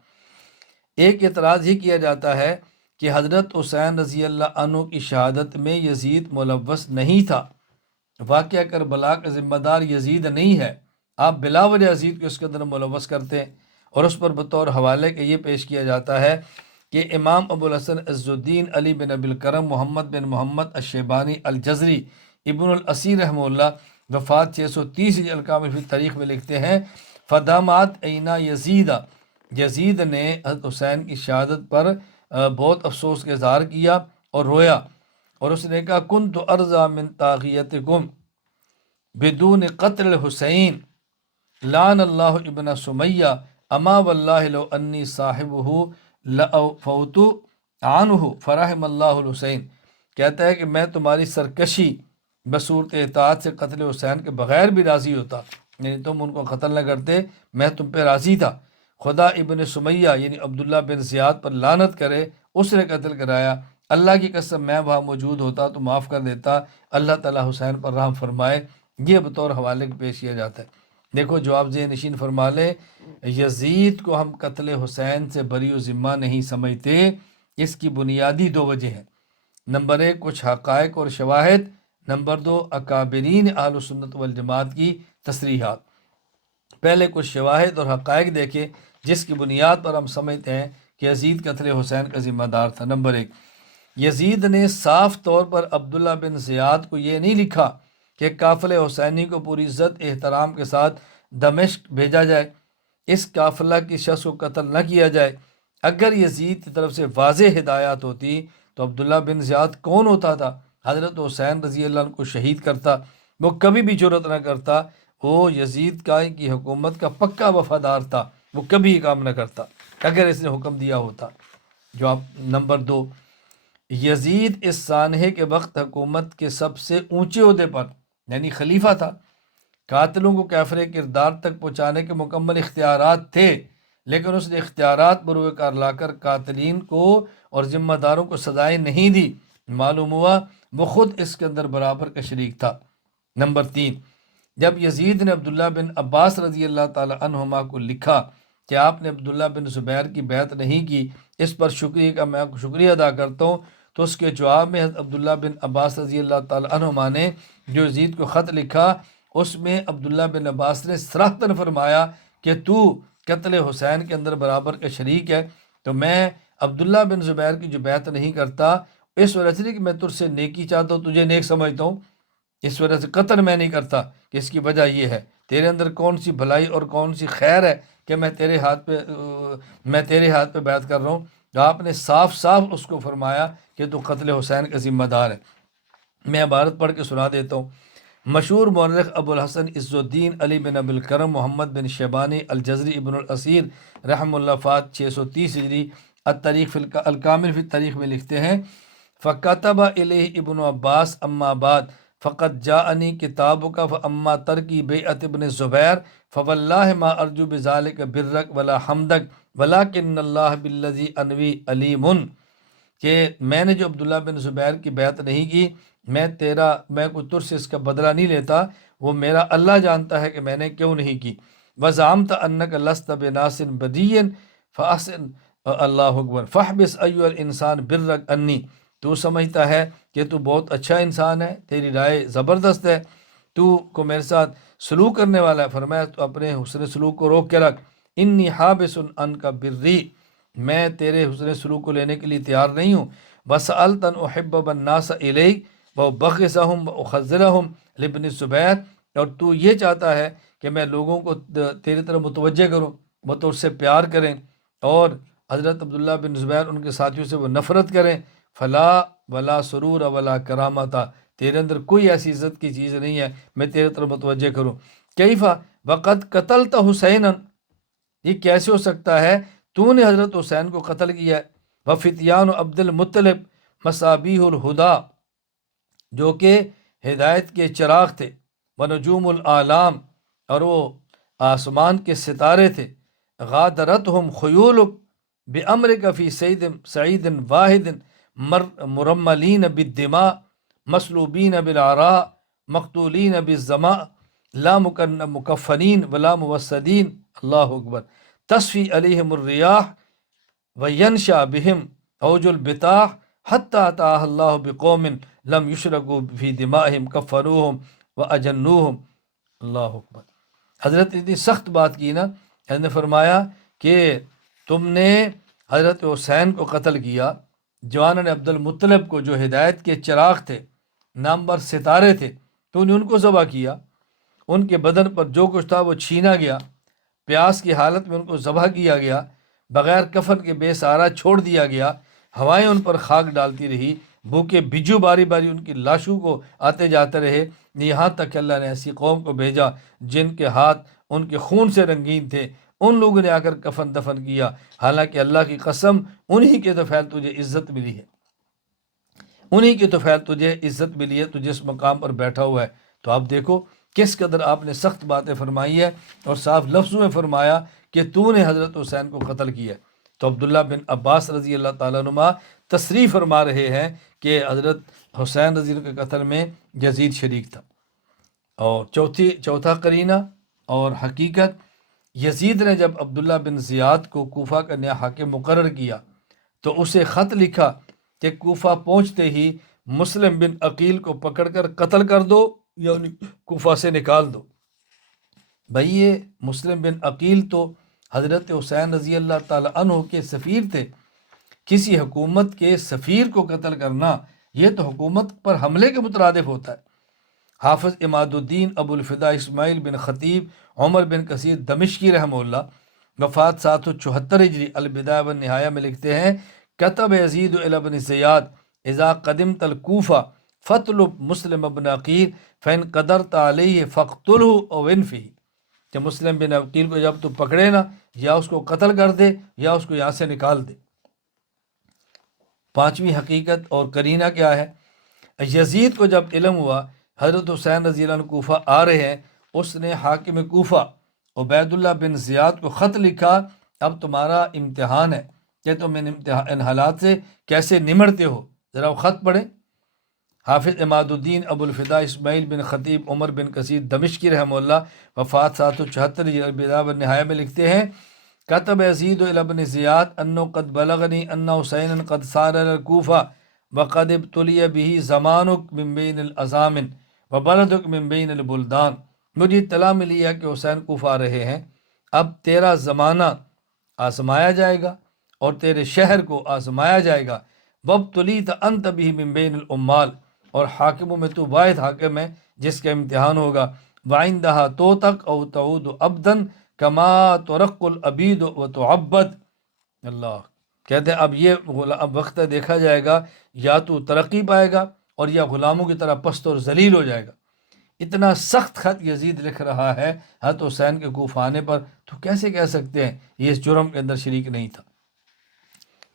ایک اعتراض یہ کیا جاتا ہے کہ حضرت حسین رضی اللہ عنہ کی شہادت میں یزید ملوث نہیں تھا، واقعہ کربلا کا ذمہ دار یزید نہیں ہے، آپ بلا وجہ یزید کو اس کے اندر ملوث کرتے ہیں، اور اس پر بطور حوالے کے یہ پیش کیا جاتا ہے کہ امام ابو الحسن عز الدین علی بن ابی الکرم محمد بن محمد الشیبانی الجزری ابن الاثیر رحمہ اللہ، وفات 630 ہجری، الکامل فی تاریخ میں لکھتے ہیں، فدامات عینا یزید، یزید نے حضرت حسین کی شہادت پر بہت افسوس کا اظہار کیا اور رویا، اور اس نے کہا کنت ارضی من طاغیتکم بدون قتل الحسین لعن اللہ ابن سمیہ اما واللہ لو انی صاحبہ لأفوت عنہ فرحم اللہ الحسین، کہتا ہے کہ میں تمہاری سرکشی بصورت اطاعت سے قتل حسین کے بغیر بھی راضی ہوتا، یعنی تم ان کو قتل نہ کرتے، میں تم پہ راضی تھا، خدا ابن سمیہ یعنی عبداللہ بن زیاد پر لعنت کرے، اس نے قتل کرایا، اللہ کی قسم میں وہاں موجود ہوتا تو معاف کر دیتا، اللہ تعالیٰ حسین پر رحم فرمائے، یہ بطور حوالے کے پیش کیا جاتا ہے۔ دیکھو جواب ذہن نشین فرما لے، یزید کو ہم قتل حسین سے بری و ذمہ نہیں سمجھتے، اس کی بنیادی 2 وجہ ہیں۔ نمبر 1 کچھ حقائق اور شواہد، نمبر 2 اکابرین اہل سنت والجماعت کی تصریحات۔ پہلے کچھ شواہد اور حقائق دیکھیں جس کی بنیاد پر ہم سمجھتے ہیں کہ یزید قتل حسین کا ذمہ دار تھا۔ نمبر 1، یزید نے صاف طور پر عبداللہ بن زیاد کو یہ نہیں لکھا کہ قافلہ حسینی کو پوری عزت احترام کے ساتھ دمشق بھیجا جائے، اس قافلہ کی شخص کو قتل نہ کیا جائے، اگر یزید کی طرف سے واضح ہدایات ہوتی تو عبداللہ بن زیاد کون ہوتا تھا حضرت حسین رضی اللہ عنہ کو شہید کرتا؟ وہ کبھی بھی جرأت نہ کرتا، وہ یزید کی حکومت کا پکا وفادار تھا، وہ کبھی یہ کام نہ کرتا اگر اس نے حکم دیا ہوتا۔ جواب نمبر 2، یزید اس سانحے کے وقت حکومت کے سب سے اونچے عہدے پر یعنی خلیفہ تھا۔ قاتلوں کو کیفر کردار تک پہنچانے کے مکمل اختیارات تھے، لیکن اس نے اختیارات بروئے کار لا کر قاتلین کو اور ذمہ داروں کو سزائیں نہیں دی۔ معلوم ہوا وہ خود اس کے اندر برابر کا شریک تھا۔ نمبر 3، جب یزید نے عبداللہ بن عباس رضی اللہ تعالی عنہما کو لکھا کہ آپ نے عبداللہ بن زبیر کی بیعت نہیں کی، اس پر شکریہ کا میں آپ کو شکریہ ادا کرتا ہوں، تو اس کے جواب میں حضرت عبداللہ بن عباس رضی اللہ تعالی عنہما نے جو یزید کو خط لکھا، اس میں عبداللہ بن عباس نے صراحتاً فرمایا کہ تو قتل حسین کے اندر برابر کا شریک ہے، تو میں عبداللہ بن زبیر کی جو بیعت نہیں کرتا اس وجہ سے نہیں کہ میں تجھ سے نیکی چاہتا ہوں، تجھے نیک سمجھتا ہوں، اس وجہ سے قتل میں نہیں کرتا، کہ اس کی وجہ یہ ہے تیرے اندر کون سی بھلائی اور کون سی خیر ہے کہ میں تیرے ہاتھ پہ بیعت کر رہا ہوں۔ تو آپ نے صاف صاف اس کو فرمایا کہ تو قتل حسین کا ذمہ دار ہے۔ میں عبارت پڑھ کے سنا دیتا ہوں۔ مشہور مورخ ابو الحسن عز الدین علی بن ابو الکرم محمد بن شیبانی الجزری ابن الاسیر رحم اللہ فات 630 ہجری التاریخ فی الکامل فی التاریخ میں لکھتے ہیں، فَكَتَبَ إِلَيْهِ ابن عباس اما بعد فقد جاءنی کتابک فاما ترکی بیعت ابن زبیر فواللہ ما ارجو بذالک برک ولا حمدک ولکن اللہ بالذی انوی علیم، کہ میں نے جو عبداللہ بن زبیر کی بیعت نہیں کی، میں کوئی تر سے اس کا بدلہ نہیں لیتا، وہ میرا اللہ جانتا ہے کہ میں نے کیوں نہیں کی۔ وزعمت انک لست بناس بدی فاحسن اللہ اکبر فاحبس ایھا الانسان برک انی، تو سمجھتا ہے کہ تو بہت اچھا انسان ہے، تیری رائے زبردست ہے، تو کو میرے ساتھ سلوک کرنے والا ہے، فرمایا تو اپنے حسن سلوک کو روک کے رکھ، انی حابس عنک بری، میں تیرے حسن سلوک کو لینے کے لیے تیار نہیں ہوں۔ وسألت ان احبب الناس الیک وابغضهم واخذلهم لابن الزبیر، اور تو یہ چاہتا ہے کہ میں لوگوں کو تیری طرف متوجہ کروں، وہ تو اس سے پیار کریں، اور حضرت عبداللہ بن زبیر ان کے ساتھیوں سے وہ نفرت کریں، فلا ولا سرور ولا کرامتا، تیرے اندر کوئی ایسی عزت کی چیز نہیں ہے میں تیرے طرف متوجہ کروں۔ کیفا وقد قتلت حسینا، یہ کیسے ہو سکتا ہے تو نے حضرت حسین کو قتل کیا ہے، وفتیان عبد المطلب مصابیح الہدا، جو کہ ہدایت کے چراغ تھے، ونجوم العالام، اور وہ آسمان کے ستارے تھے، غادرتہم خیولک بامرک فی سعید واحد مرملین بالدماء مسلوبین بالعراء مقتولین بالظماء لا مکفنین ولا موسدین، اللہ اکبر، تصفی علیہم الریاح وینشا بہم اوج البطاح حتی اتاہ اللہ بقوم لم یشرکوا فی دمائہم کفروہم واجنوہم، اللہ اکبر۔ حضرت اتنی سخت بات کی نا، حضرت نے فرمایا کہ تم نے حضرت حسین کو قتل کیا، جوانن عبد المطلب کو جو ہدایت کے چراغ تھے، نامور ستارے تھے، تو نے ان کو ذبح کیا، ان کے بدن پر جو کچھ تھا وہ چھینا گیا، پیاس کی حالت میں ان کو ذبح کیا گیا، بغیر کفن کے بے سہارا چھوڑ دیا گیا، ہوائیں ان پر خاک ڈالتی رہی، بھوکے بجو باری باری ان کی لاشوں کو آتے جاتے رہے، یہاں تک کہ اللہ نے ایسی قوم کو بھیجا جن کے ہاتھ ان کے خون سے رنگین تھے، ان لوگوں نے آ کر کفن دفن کیا، حالانکہ اللہ کی قسم انہی کے تو فعل تجھے عزت ملی ہے، انہی کی تو فعل تجھے عزت ملی ہے، تو جس مقام پر بیٹھا ہوا ہے۔ تو آپ دیکھو کس قدر آپ نے سخت باتیں فرمائی ہے، اور صاف لفظوں میں فرمایا کہ تو نے حضرت حسین کو قتل کیا۔ تو عبداللہ بن عباس رضی اللہ تعالیٰ عنہ تصریح فرما رہے ہیں کہ حضرت حسین رضی اللہ کے قتل میں یزید شریک تھا۔ اور چوتھا قرینہ اور حقیقت، یزید نے جب عبداللہ بن زیاد کو کوفہ کا نیا حاکم مقرر کیا تو اسے خط لکھا کہ کوفہ پہنچتے ہی مسلم بن عقیل کو پکڑ کر قتل کر دو یا کوفہ سے نکال دو۔ بھئی یہ مسلم بن عقیل تو حضرت حسین رضی اللہ تعالیٰ عنہ کے سفیر تھے، کسی حکومت کے سفیر کو قتل کرنا یہ تو حکومت پر حملے کے مترادف ہوتا ہے۔ حافظ اماد الدین ابو الفدا اسماعیل بن خطیب عمر بن کثیر دمشقی رحمہ اللہ وفات 774 ہجری، البدایہ والنہایہ میں لکھتے ہیں کتب یزید الی ابن زیاد اذا قدمت الکوفہ فاطلب مسلم ابن عقیل فإن قدرت علیہ فاقتلہ او انفہ، کہ مسلم بن عقیل کو جب تو پکڑے نا، یا اس کو قتل کر دے یا اس کو یہاں سے نکال دے۔ پانچویں حقیقت اور کرینہ کیا ہے؟ یزید کو جب علم ہوا حضرت حسین رضی اللہ عنہ کوفہ آ رہے ہیں، اس نے حاکم کوفہ عبید اللہ بن زیاد کو خط لکھا، اب تمہارا امتحان ہے کہ تم ان حالات سے کیسے نمٹتے ہو، ذرا وہ خط پڑھیں۔ حافظ عماد الدین ابو الفدا اسماعیل بن خطیب عمر بن کثیر دمشقی رحمہ اللہ وفات 774 البدایہ والنہایہ میں لکھتے ہیں کتب یزید الی ابن زیاد انہ قد بلغنی ان حسین قد سار الی الکوفہ وقد ابتلی بہ زمانک من بین الازامن وبلدک من بین البلدان، مجھے اطلاع ملی ہے کہ حسین کوفہ آ رہے ہیں، اب تیرا زمانہ آزمایا جائے گا اور تیرے شہر کو آزمایا جائے گا، وابتلیت انت بہ من بین العمال، اور حاکموں میں تو واحد حاکم ہے جس کا امتحان ہوگا، وعندہا توتک او تعود عبدن کما ترق العبید و تعبد۔ اللہ کہتے ہیں اب اب وقت دیکھا جائے گا، یا تو ترقی پائے گا اور یا غلاموں کی طرح پست اور ذلیل ہو جائے گا۔ اتنا سخت خط یزید لکھ رہا ہے حضرت حسین کے کوفہ آنے پر، تو کیسے کہہ سکتے ہیں یہ اس جرم کے اندر شریک نہیں تھا؟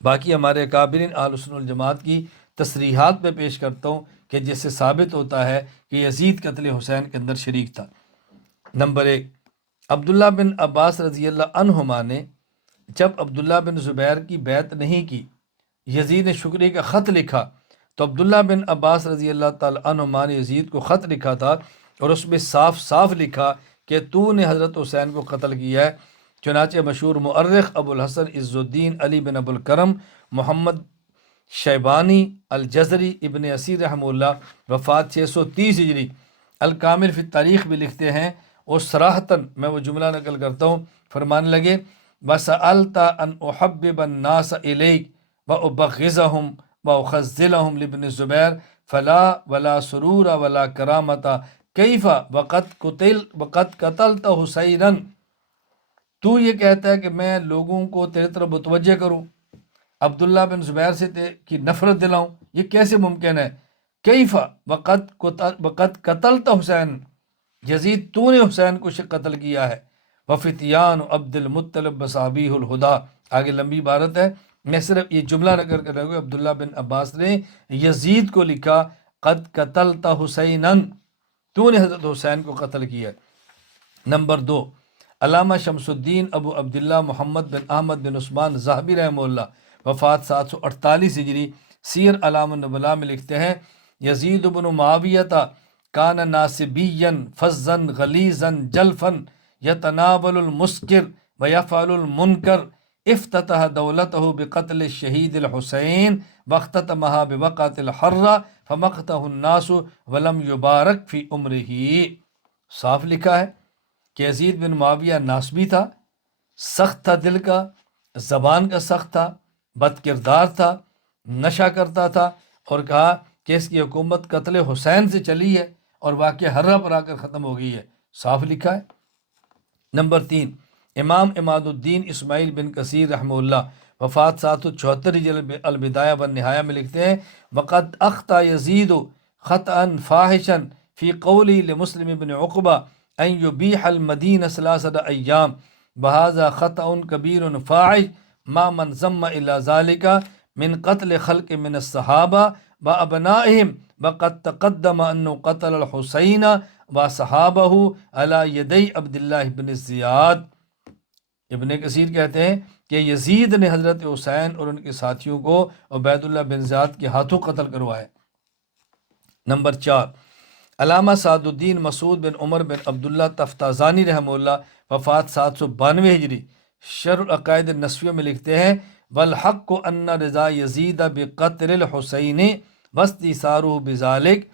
باقی ہمارے اکابرین اہل سنت والجماعت کی تصریحات میں پیش کرتا ہوں کہ جس سے ثابت ہوتا ہے کہ یزید قتل حسین کے اندر شریک تھا۔ نمبر 1، عبداللہ بن عباس رضی اللہ عنہما نے جب عبداللہ بن زبیر کی بیعت نہیں کی، یزید نے شکریہ کا خط لکھا، تو عبداللہ بن عباس رضی اللہ تعالیٰ عنہما نے یزید کو خط لکھا تھا اور اس میں صاف صاف لکھا کہ تو نے حضرت حسین کو قتل کیا ہے۔ چنانچہ مشہور مؤرخ ابو الحسن عز الدین علی بن ابو الکرم محمد شیبانی الجزری ابن اسیر رحمہ اللہ وفات 630 ہجری الکامل فی التاریخ بھی لکھتے ہیں، اور صراحتاً میں وہ جملہ نقل کرتا ہوں، فرمانے لگے وَسَأَلْتَ أَنْ أُحَبِّبَ النَّاسَ إِلَيْكَ وَأُبَغِّضَهُمْ وَأُخَذِّلَهُمْ لِابْنِ الزُّبَيْرِ فَلَا وَلَا سُرُورَ وَلَا كَرَامَةَ كَيْفَ وَقَدْ قَتَلْتَ حُسَيْنًا، تو یہ کہتا ہے کہ میں لوگوں کو تیرے طرف متوجہ کروں، عبداللہ بن زبیر سے کی نفرت دلاؤں، یہ کیسے ممکن ہے؟ کیف وقد قتلت حسین، یزید تو نے حسین کو قتل کیا ہے، وفتیان عبد المطلب بصابیہ الہدا، آگے لمبی عبارت ہے، میں صرف یہ جملہ نقل کر رہا ہوں۔ عبداللہ بن عباس نے یزید کو لکھا قد قتلت حسینا، تو نے حضرت حسین کو قتل کیا ہے۔ نمبر 2، علامہ شمس الدین ابو عبداللہ محمد بن احمد بن عثمان ذہبی رحمہ اللہ وفات 748 ہجری سیر اعلام النبلاء میں لکھتے ہیں یزید بن معاویہ کان ناصبیا فظا غلیظا جلفا یتناول المسکر ویفعل المنکر، افتتح دولته بقتل الشہید الحسین واختتمها بوقعۃ الحرہ فمقتہ الناس ولم یبارک فی عمرہ۔ صاف لکھا ہے کہ یزید بن معاویہ ناسبی تھا، سخت تھا دل کا، زبان کا سخت تھا، بد کردار تھا، نشہ کرتا تھا، اور کہا کہ اس کی حکومت قتل حسین سے چلی ہے اور واقعہ حرہ پر آ کر ختم ہو گئی ہے، صاف لکھا ہے۔ نمبر 3، امام عماد الدین اسماعیل بن کثیر رحمہ اللہ وفات 774 البدایہ والنہایہ میں لکھتے ہیں وقد اخطا یزید خطأ فاحشا فی قولی لمسلم بن عقبہ ان یبیح المدینہ 3 ایام بہذا خطأ کبیر فاحش ما من ضم الی ذالک من قتل خلق من الصحابہ وابنائہم وقد تقدم انه قتل الحسین وصحابہ علی یدی عبداللہ بن زیاد۔ ابن کثیر کہتے ہیں کہ یزید نے حضرت حسین اور ان کے ساتھیوں کو عبید اللہ بن زیاد کے ہاتھوں قتل کروایا۔ نمبر 4، علامہ سعد الدین مسعود بن عمر بن عبداللہ تفتازانی رحمہ اللہ وفات 792 ہجری شرح العقائد النسویہ میں لکھتے ہیں والحق ان رضا یزید بقتل الحسین واستئثارہ بذالک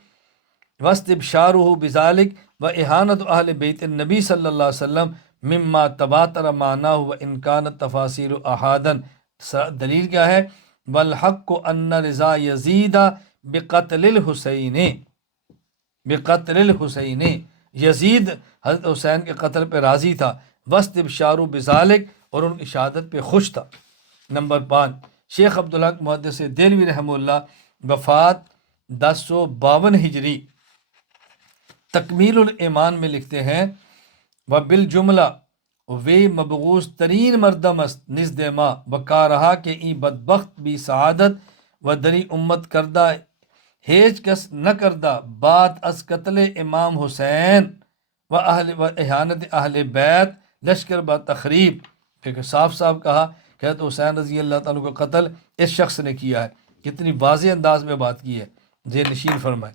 واستبشارہ بذالک واہانۃ اہل بیت النبی صلی اللہ علیہ وسلم مما تواتر معناہ وان کانت تفاصیل احادا۔ دلیل کیا ہے؟ والحق ان رضا یزید بقتل الحسین، بقتل الحسین، یزید حضرت حسین کے قتل پہ راضی تھا، واستبشار بذالک، اور ان کی شہادت پہ خوش تھا۔ نمبر 5، شیخ عبدالحق محدث دہلوی رحمہ اللہ، وفات 1052 ہجری، تکمیل الایمان میں لکھتے ہیں و بالجملہ وی مبغوث ترین مردم است نزد ما بکارہا کہ این بدبخت بھی سعادت و دری امت کردہ ہیچ کس نہ کردہ بات از قتل امام حسین و احانت اہل بیت لشکر با تخریب، پھر صاف صاف کہا کہ حضرت حسین رضی اللہ تعالیٰ کو قتل اس شخص نے کیا ہے۔ کتنی واضح انداز میں بات کی ہے، ذہن نشین فرمائے۔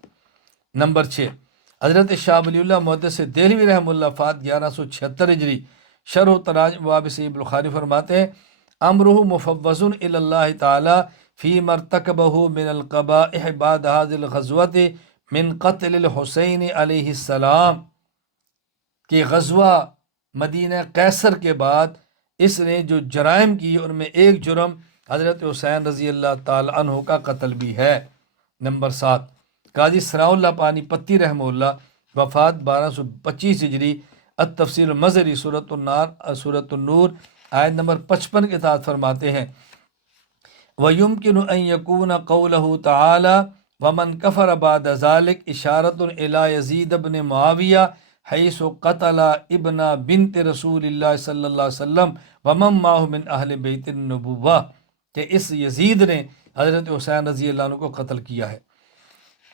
نمبر 6، حضرت شاہ ولی اللہ محدث دہلوی رحمہ اللہ، وفات 1176 ہجری، شرح و تراجم باب صحیح بخاری فرماتے ہیں امرہ مفوض الی اللہ تعالی فی مرتکبہ من القبائح بعد هذه الغزوة من قتل الحسین علیہ السلام، کہ غزوہ مدینہ قیصر کے بعد اس نے جو جرائم کی ان میں ایک جرم حضرت حسین رضی اللہ تعالی عنہ کا قتل بھی ہے۔ نمبر 7، قاضی ثناء اللہ پانی پتی رحمہ اللہ، وفات 1225 ہجری، التفسیر المظہری سورۃ النور آیت نمبر 55 کے تحت فرماتے ہیں وَيُمْكِنُ أَن يَكُونَ قَوْلَهُ تَعَالَى وَمَنْ كَفَرَ بَعْدَ ذَلِكَ إِشَارَةٌ إِلَى يَزِيدَ بْنِ مُعَاوِيَةَ حَيْثُ قَتَلَ ابْنَ بِنْتِ رسول اللہ صلی اللہ علیہ وسلم وَمَن مَّعَهُ مِنْ أَهْلِ بَيْتِ النُّبُوَّةِ، کہ اس یزید نے حضرت حسین رضی اللہ عنہ کو قتل کیا ہے۔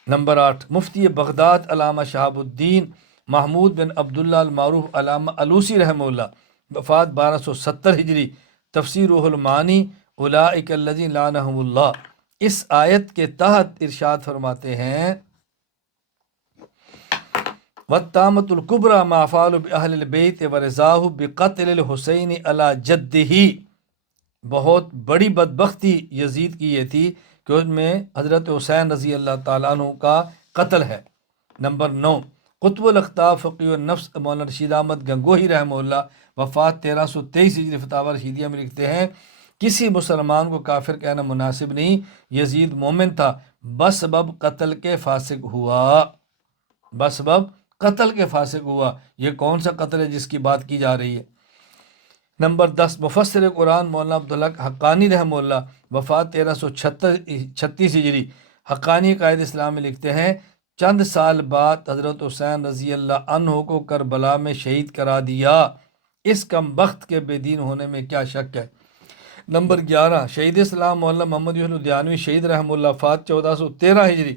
نمبر 8، مفتی بغداد علامہ شہاب الدین محمود بن عبداللہ المعروف علامہ علوسی رحمہ اللہ، وفات 1270 ہجری، تفسیر روح المعانی اولئک الذین لعنہم اللہ، اس آیت کے تحت ارشاد فرماتے ہیں والتامۃ الکبریٰ ما فعل بأہل البیت ورضاہ بقتل الحسین علی جدہ، بہت بڑی بدبختی یزید کی یہ تھی کہ ان میں حضرت حسین رضی اللہ تعالیٰ عنہ کا قتل ہے۔ نمبر 9، قطب الاقطاب فقیہ النفس مولانا رشید احمد گنگوہی رحمہ اللہ، وفات 1323 ہجری، فتاوی رشیدیہ میں لکھتے ہیں کسی مسلمان کو کافر کہنا مناسب نہیں، یزید مومن تھا، بسبب قتل کے فاسق ہوا، بسبب قتل کے فاسق ہوا۔ یہ کون سا قتل ہے جس کی بات کی جا رہی ہے؟ نمبر 10، مفسر قرآن مولانا عبدالحق حقانی رحمہ اللہ، وفات 1336 ہجری، حقانی قائد اسلام میں لکھتے ہیں چند سال بعد حضرت حسین رضی اللہ عنہ کو کربلا میں شہید کرا دیا، اس کم بخت کے بے دین ہونے میں کیا شک ہے۔ نمبر 11، شہید اسلام مولانا محمد یحییٰ الدیانوی شہید رحمہ اللہ، وفات 1413 ہجری،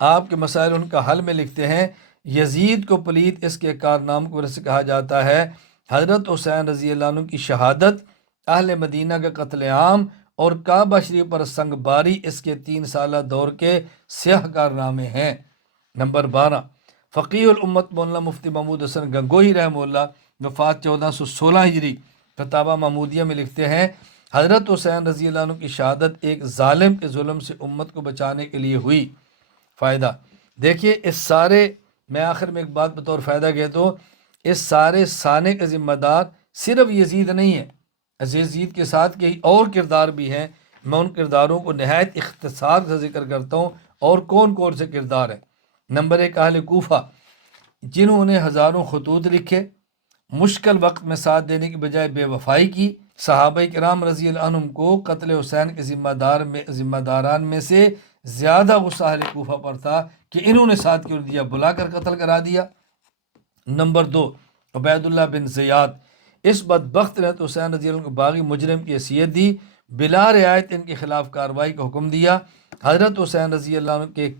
آپ کے مسائل ان کا حل میں لکھتے ہیں یزید کو پلید اس کے کارناموں کی وجہ سے کہا جاتا ہے، حضرت حسین رضی اللہ عنہ کی شہادت، اہل مدینہ کا قتل عام اور کعبہ شریف پر سنگ باری اس کے 3 سالہ دور کے سیاہ کارنامے ہیں۔ نمبر 12، فقیہ الامت مولانا مفتی محمود حسن گنگوہی رحمہ اللہ، وفات 1416 ہجری، فتاوی محمودیہ میں لکھتے ہیں حضرت حسین رضی اللہ عنہ کی شہادت ایک ظالم کے ظلم سے امت کو بچانے کے لیے ہوئی۔ فائدہ دیکھیے، اس سارے، میں آخر میں ایک بات بطور فائدہ کہتا ہوں، اس سارے سانے کا ذمہ دار صرف یزید نہیں ہے، یزید کے ساتھ کئی اور کردار بھی ہیں، میں ان کرداروں کو نہایت اختصار سے ذکر کرتا ہوں اور کون کون سے کردار ہیں۔ نمبر 1، اہل کوفہ، جنہوں نے ہزاروں خطوط لکھے، مشکل وقت میں ساتھ دینے کی بجائے بے وفائی کی، صحابہ کرام رضی اللہ عنہم کو قتل حسین کے ذمہ داران میں سے زیادہ غصہ اہل کوفہ پر تھا کہ انہوں نے ساتھ کیوں دیا، بلا کر قتل کرا دیا۔ نمبر 2، عبید اللہ بن زیاد، اس بدبخت نے حسین رضی اللہ عنہ کو باغی مجرم کی حیثیت دی، بلا رعایت ان کے خلاف کارروائی کا حکم دیا۔ حضرت حسین رضی اللہ عنہ کے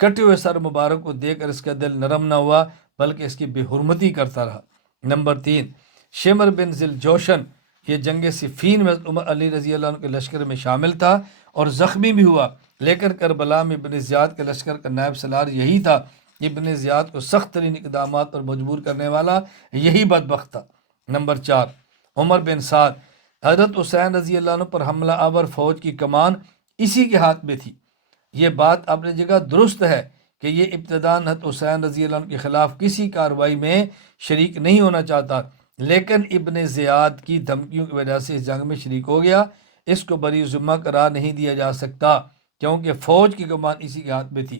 کٹے ہوئے سر مبارک کو دیکھ کر اس کا دل نرم نہ ہوا بلکہ اس کی بے حرمتی کرتا رہا۔ نمبر 3، شمر بن ذی الجوشن، یہ جنگ صفین میں عمر علی رضی اللہ عنہ کے لشکر میں شامل تھا اور زخمی بھی ہوا، لیکن کربلا میں ابن زیاد کے لشکر کا نائب سالار یہی تھا۔ ابن زیاد کو سخت ترین اقدامات پر مجبور کرنے والا یہی بدبخت تھا۔ نمبر 4، عمر بن سعد، حضرت حسین رضی اللہ عنہ پر حملہ آور فوج کی کمان اسی کے ہاتھ میں تھی۔ یہ بات اپنی جگہ درست ہے کہ یہ ابتداءً حضرت حسین رضی اللہ عنہ کے خلاف کسی کارروائی میں شریک نہیں ہونا چاہتا، لیکن ابن زیاد کی دھمکیوں کی وجہ سے اس جنگ میں شریک ہو گیا۔ اس کو بری ذمہ قرار نہیں دیا جا سکتا کیونکہ فوج کی کمان اسی کے ہاتھ میں تھی۔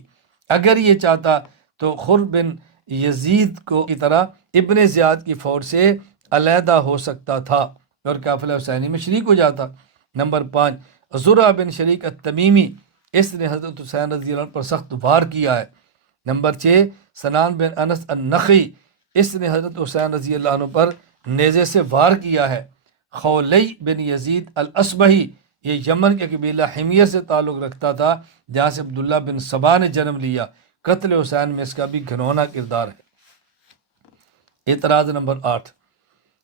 اگر یہ چاہتا تو خر بن یزید کو کی طرح ابن زیاد کی فوج سے علیحدہ ہو سکتا تھا اور قافلہ حسینی میں شریک ہو جاتا۔ نمبر 5، زرع بن شریک التمیمی، اس نے حضرت حسین رضی اللہ عنہ پر سخت وار کیا ہے۔ نمبر 6، سنان بن انس النخعی، اس نے حضرت حسین رضی اللہ عنہ پر نیزے سے وار کیا ہے۔ خولی بن یزید الاصبہی، یہ یمن کے قبیلہ حمیہ سے تعلق رکھتا تھا جہاں سے عبداللہ بن سبا نے جنم لیا۔ قتل حسین میں اس کا بھی گھنونا کردار ہے۔ اعتراض نمبر 8،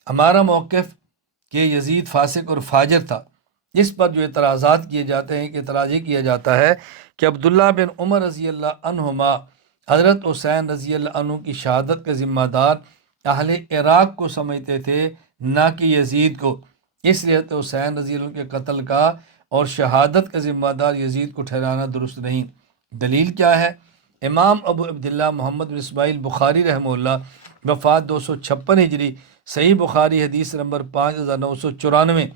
ہمارا موقف کہ یزید فاسق اور فاجر تھا، اس پر جو اعتراضات کیے جاتے ہیں کہ اعتراض یہ کیا جاتا ہے کہ عبداللہ بن عمر رضی اللہ عنہما حضرت حسین رضی اللہ عنہ کی شہادت کا ذمہ دار اہل عراق کو سمجھتے تھے، نہ کہ یزید کو، اس لیے حضرت حسین رضی اللہ عنہ کے قتل کا اور شہادت کا ذمہ دار یزید کو ٹھہرانا درست نہیں۔ دلیل کیا ہے؟ امام ابو عبداللہ محمد بن اسماعیل بخاری رحمہ اللہ، وفات 256 ہجری، صحیح بخاری حدیث نمبر 5994،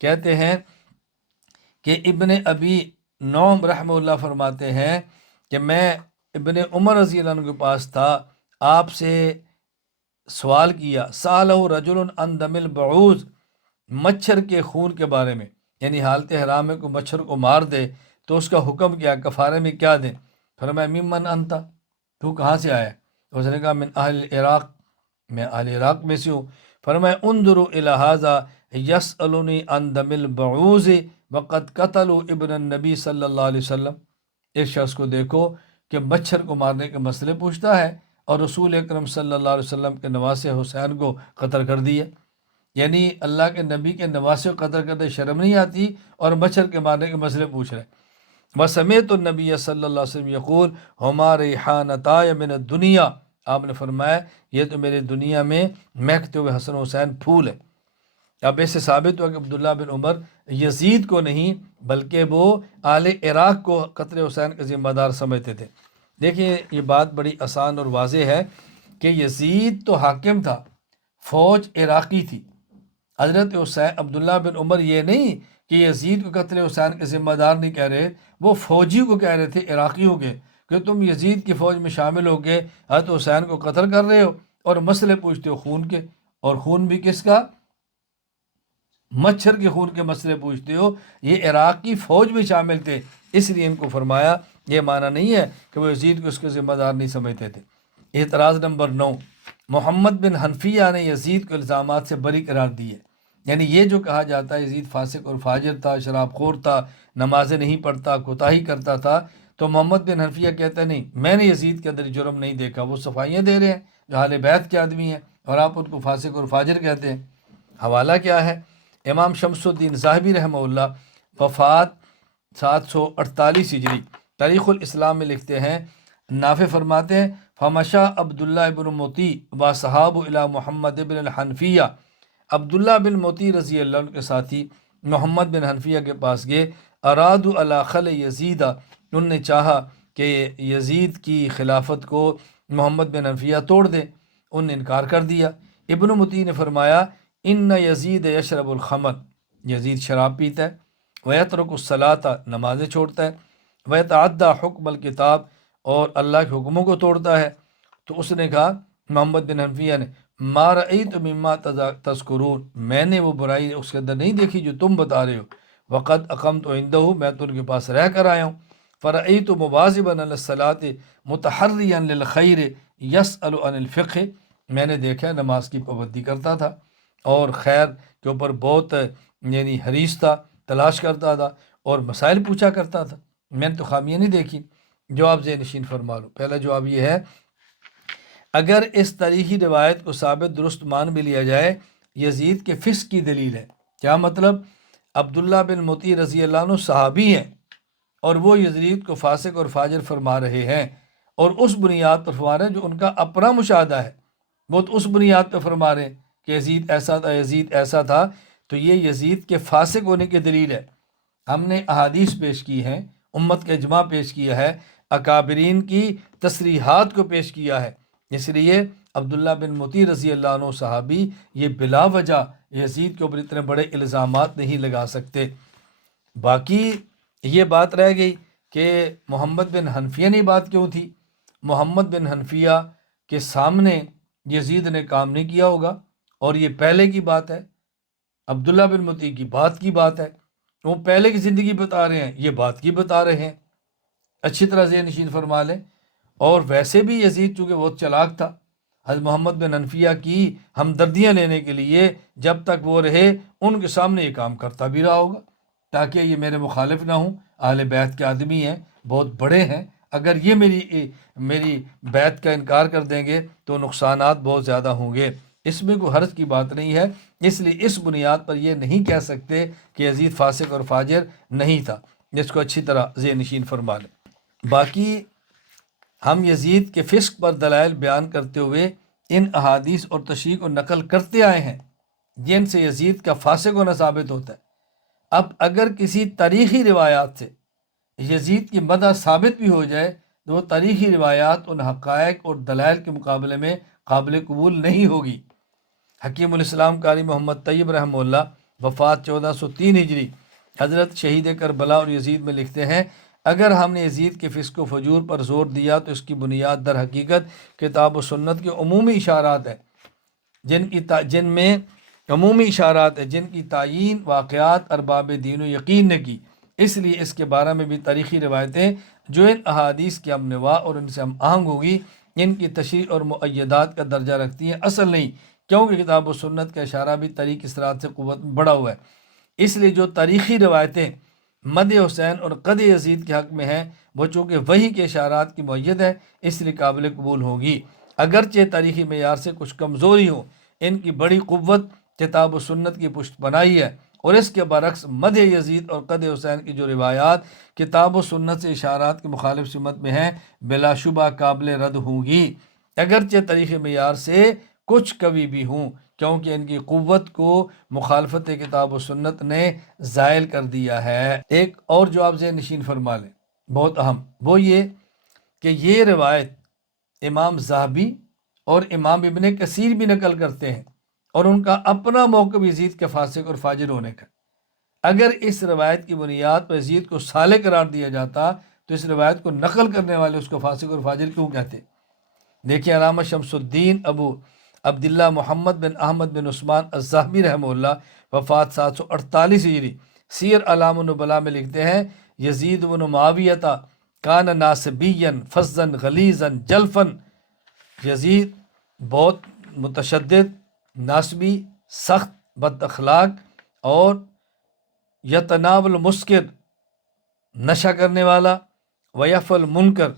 کہتے ہیں کہ ابن ابی نعم رحمہ اللہ فرماتے ہیں کہ میں ابن عمر رضی اللہ عنہ کے پاس تھا، آپ سے سوال کیا، سالہ رجل عن دم البعوض، مچھر کے خون کے بارے میں، یعنی حالت حرام میں کوئی مچھر کو مار دے تو اس کا حکم کیا، کفارے میں کیا دیں؟ فرمایا ممن انتا، تو کہاں سے آیا؟ اس نے کہا من اہل العراق، میں اہل عراق میں سے ہوں۔ فرمایا انظروا الی ھذا یسألنی عن دم البعوض وقد قتلوا ابن النبی صلی اللہ علیہ وسلم، اس شخص کو دیکھو کہ مچھر کو مارنے کے مسئلے پوچھتا ہے اور رسول اکرم صلی اللہ علیہ وسلم کے نواسے حسین کو قتل کر دیا۔ یعنی اللہ کے نبی کے نواسے کو قتل کرتے شرم نہیں آتی اور مچھر کے مارنے کے مسئلے پوچھ رہے۔ وسمیعت النبی صلی اللہ علیہ وسلم یقول ہما ریحانتای من الدنیا، آپ نے فرمایا یہ تو میرے دنیا میں مہکتے ہوئے حسن حسین پھول ہے۔ اب اس سے ثابت ہوا کہ عبداللہ بن عمر یزید کو نہیں بلکہ وہ اہل عراق کو قتل حسین کا ذمہ دار سمجھتے تھے۔ دیکھیں یہ بات بڑی آسان اور واضح ہے کہ یزید تو حاکم تھا، فوج عراقی تھی۔ حضرت حسین عبداللہ بن عمر یہ نہیں کہ یزید کو قتل حسین کے ذمہ دار نہیں کہہ رہے، وہ فوجی کو کہہ رہے تھے، عراقیوں کے، کہ تم یزید کی فوج میں شامل ہو کے حضرت حسین کو قتل کر رہے ہو اور مسئلے پوچھتے ہو خون کے، اور خون بھی کس کا؟ مچھر کے خون کے مسئلے پوچھتے ہو۔ یہ عراقی فوج میں شامل تھے، اس لیے ان کو فرمایا یہ معنی نہیں ہے کہ وہ یزید کو اس کے ذمہ دار نہیں سمجھتے تھے۔ اعتراض نمبر 9، محمد بن حنفیہ نے یزید کو الزامات سے بری قرار دی ہے۔ یعنی یہ جو کہا جاتا ہے یزید فاسق اور فاجر تھا، شراب خور تھا، نمازیں نہیں پڑھتا، کوتاہی کرتا تھا، تو محمد بن حنفیہ کہتا ہے نہیں، میں نے یزید کے اندر جرم نہیں دیکھا، وہ صفائیاں دے رہے ہیں جو اہل بیت کے آدمی ہیں اور آپ ان کو فاسق اور فاجر کہتے ہیں۔ حوالہ کیا ہے؟ امام شمس الدین ذاہبی رحمہ اللہ، وفات 748 ہجری، تاریخ الاسلام میں لکھتے ہیں، نافع فرماتے ہیں فمشا عبداللہ بن موتی و صحاب الی محمد بن الحنفیہ، عبداللہ بن موتی رضی اللہ عنہ کے ساتھی محمد بن حنفیہ کے پاس گئے، ارادو علی خل یزید، ان نے چاہا کہ یزید کی خلافت کو محمد بن حنفیہ توڑ دے، ان نے انکار کر دیا۔ ابن متی نے فرمایا ان یزید یشرب الخمر، یزید شراب پیتا ہے، ویترک الصلاۃ، نمازیں چھوڑتا ہے، ویتعدی حکم الکتاب، اور اللہ کے حکموں کو توڑتا ہے۔ تو اس نے کہا محمد بن حنفیہ نے ما رأیت مما تذکرون، میں نے وہ برائی اس کے اندر نہیں دیکھی جو تم بتا رہے ہو، وقد اقمت عندہ، میں تو ان کے پاس رہ کر آیا ہوں، فرأیت مواظبا علی الصلاۃ متحریا للخیر یسأل عن الفقہ، میں نے دیکھا نماز کی پابندی کرتا تھا اور خیر کے اوپر بہت یعنی حریص تھا، تلاش کرتا تھا اور مسائل پوچھا کرتا تھا، میں نے تو خامیاں نہیں دیکھی۔ جواب ذہن نشین فرما لو۔ پہلا جواب یہ ہے، اگر اس تاریخی روایت کو ثابت درست مان بھی لیا جائے، یزید کے فسق کی دلیل ہے۔ کیا مطلب؟ عبداللہ بن موتی رضی اللہ عنہ صحابی ہیں اور وہ یزید کو فاسق اور فاجر فرما رہے ہیں، اور اس بنیاد پر فرما رہے ہیں جو ان کا اپنا مشاہدہ ہے، وہ تو اس بنیاد پر فرما رہے ہیں کہ یزید ایسا تھا، یزید ایسا تھا، تو یہ یزید کے فاسق ہونے کی دلیل ہے۔ ہم نے احادیث پیش کی ہیں، امت کا اجماع پیش کیا ہے، اکابرین کی تصریحات کو پیش کیا ہے، اس لیے عبداللہ بن موتی رضی اللہ عنہ صحابی یہ بلا وجہ یزید کے اوپر اتنے بڑے الزامات نہیں لگا سکتے۔ باقی یہ بات رہ گئی کہ محمد بن حنفیہ نے بات کیوں تھی؟ محمد بن حنفیہ کے سامنے یزید نے کام نہیں کیا ہوگا اور یہ پہلے کی بات ہے، عبداللہ بن مطیع کی بات کی بات ہے، وہ پہلے کی زندگی بتا رہے ہیں، یہ بات کی بتا رہے ہیں، اچھی طرح ذہن نشین فرما لیں۔ اور ویسے بھی یزید چونکہ بہت چلاک تھا، حضرت محمد بن حنفیہ کی ہمدردیاں لینے کے لیے جب تک وہ رہے ان کے سامنے یہ کام کرتا بھی رہا ہوگا، تاکہ یہ میرے مخالف نہ ہوں، اہل بیت کے آدمی ہیں، بہت بڑے ہیں، اگر یہ میری بیت کا انکار کر دیں گے تو نقصانات بہت زیادہ ہوں گے۔ اس میں کوئی حرج کی بات نہیں ہے، اس لیے اس بنیاد پر یہ نہیں کہہ سکتے کہ یزید فاسق اور فاجر نہیں تھا، جس کو اچھی طرح ذہن نشین فرما لیں۔ باقی ہم یزید کے فسق پر دلائل بیان کرتے ہوئے ان احادیث اور تشریح کو نقل کرتے آئے ہیں جن سے یزید کا فاسق ہونا ثابت ہوتا ہے۔ اب اگر کسی تاریخی روایات سے یزید کی مدح ثابت بھی ہو جائے تو وہ تاریخی روایات ان حقائق اور دلائل کے مقابلے میں قابل قبول نہیں ہوگی۔ حکیم الاسلام قاری محمد طیب رحمہ اللہ وفات 1403 ہجری حضرت شہید کربلا اور یزید میں لکھتے ہیں، اگر ہم نے یزید کے فسق و فجور پر زور دیا تو اس کی بنیاد در حقیقت کتاب و سنت کے عمومی اشارات ہیں، جن میں عمومی اشارات ہیں جن کی تعیین واقعات ارباب دین و یقین نے کی۔ اس لیے اس کے بارے میں بھی تاریخی روایتیں جو ان احادیث کی ہم نوا اور ان سے ہم آہنگ ہوگی، ان کی تشریح اور مؤیدات کا درجہ رکھتی ہیں، اصل نہیں، کیونکہ کتاب و سنت کا اشارہ بھی تاریخ اسرات سے قوت میں بڑھا ہوا ہے۔ اس لیے جو تاریخی روایتیں مدح حسین اور قد یزید کے حق میں ہیں وہ چونکہ وحی کے اشارات کی مؤید ہے، اس لیے قابل قبول ہوگی، اگرچہ تاریخی معیار سے کچھ کمزوری ہو۔ ان کی بڑی قوت کتاب و سنت کی پشت بنائی ہے، اور اس کے برعکس مدح یزید اور قد حسین کی جو روایات کتاب و سنت سے اشارات کی مخالف سمت میں ہیں بلا شبہ قابل رد ہوں گی، اگرچہ تاریخی معیار سے کچھ کمی بھی ہوں، کیونکہ ان کی قوت کو مخالفت کتاب و سنت نے زائل کر دیا ہے۔ ایک اور جو آپ ذہن نشین فرما لیں بہت اہم، وہ یہ کہ یہ روایت امام ذہبی اور امام ابن کثیر بھی نقل کرتے ہیں، اور ان کا اپنا موقف یزید کے فاسق اور فاجر ہونے کا۔ اگر اس روایت کی بنیاد پر یزید کو صالح قرار دیا جاتا تو اس روایت کو نقل کرنے والے اس کو فاسق اور فاجر کیوں کہتے؟ دیکھیں علامہ شمس الدین ابو عبداللہ محمد بن احمد بن عثمان الذہبی رحمہ اللہ وفات 748 ہجری سیر اعلام النبلاء میں لکھتے ہیں، یزید بن معاویہ کان ناصبیا فظا غلیظا جلفا، یزید بہت متشدد، ناصبی، سخت، بد اخلاق اور یتناول مسکر، نشہ کرنے والا، ویفعل منکر،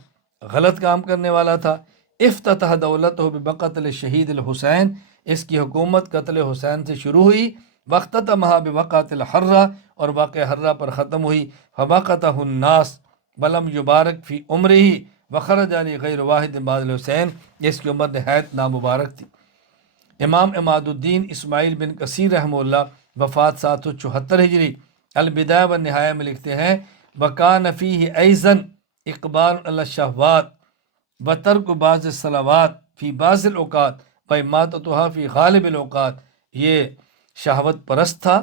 غلط کام کرنے والا تھا۔ افتتح دولتہ بقتل شہید الحسین، اس کی حکومت قتل حسین سے شروع ہوئی، واختتمها بوقعۃ الحرہ، اور واقعہ حرہ پر ختم ہوئی، فبقتہ الناس ولم یبارک فی عمرہ وخرج علی غیر واحد بعد الحسین، اس کی عمر نہایت نامبارک تھی۔ امام عماد الدین اسماعیل بن کثیر رحمہ اللہ وفات 774 ہجری البدایہ والنہایہ میں لکھتے ہیں، وَكَانَ فِيهِ أَيْضًا اقبال علی الشہوات وترک بعض الصلوات فی بعض الاوقات واماطتها فی غالب الاوقات، یہ شہوت پرست تھا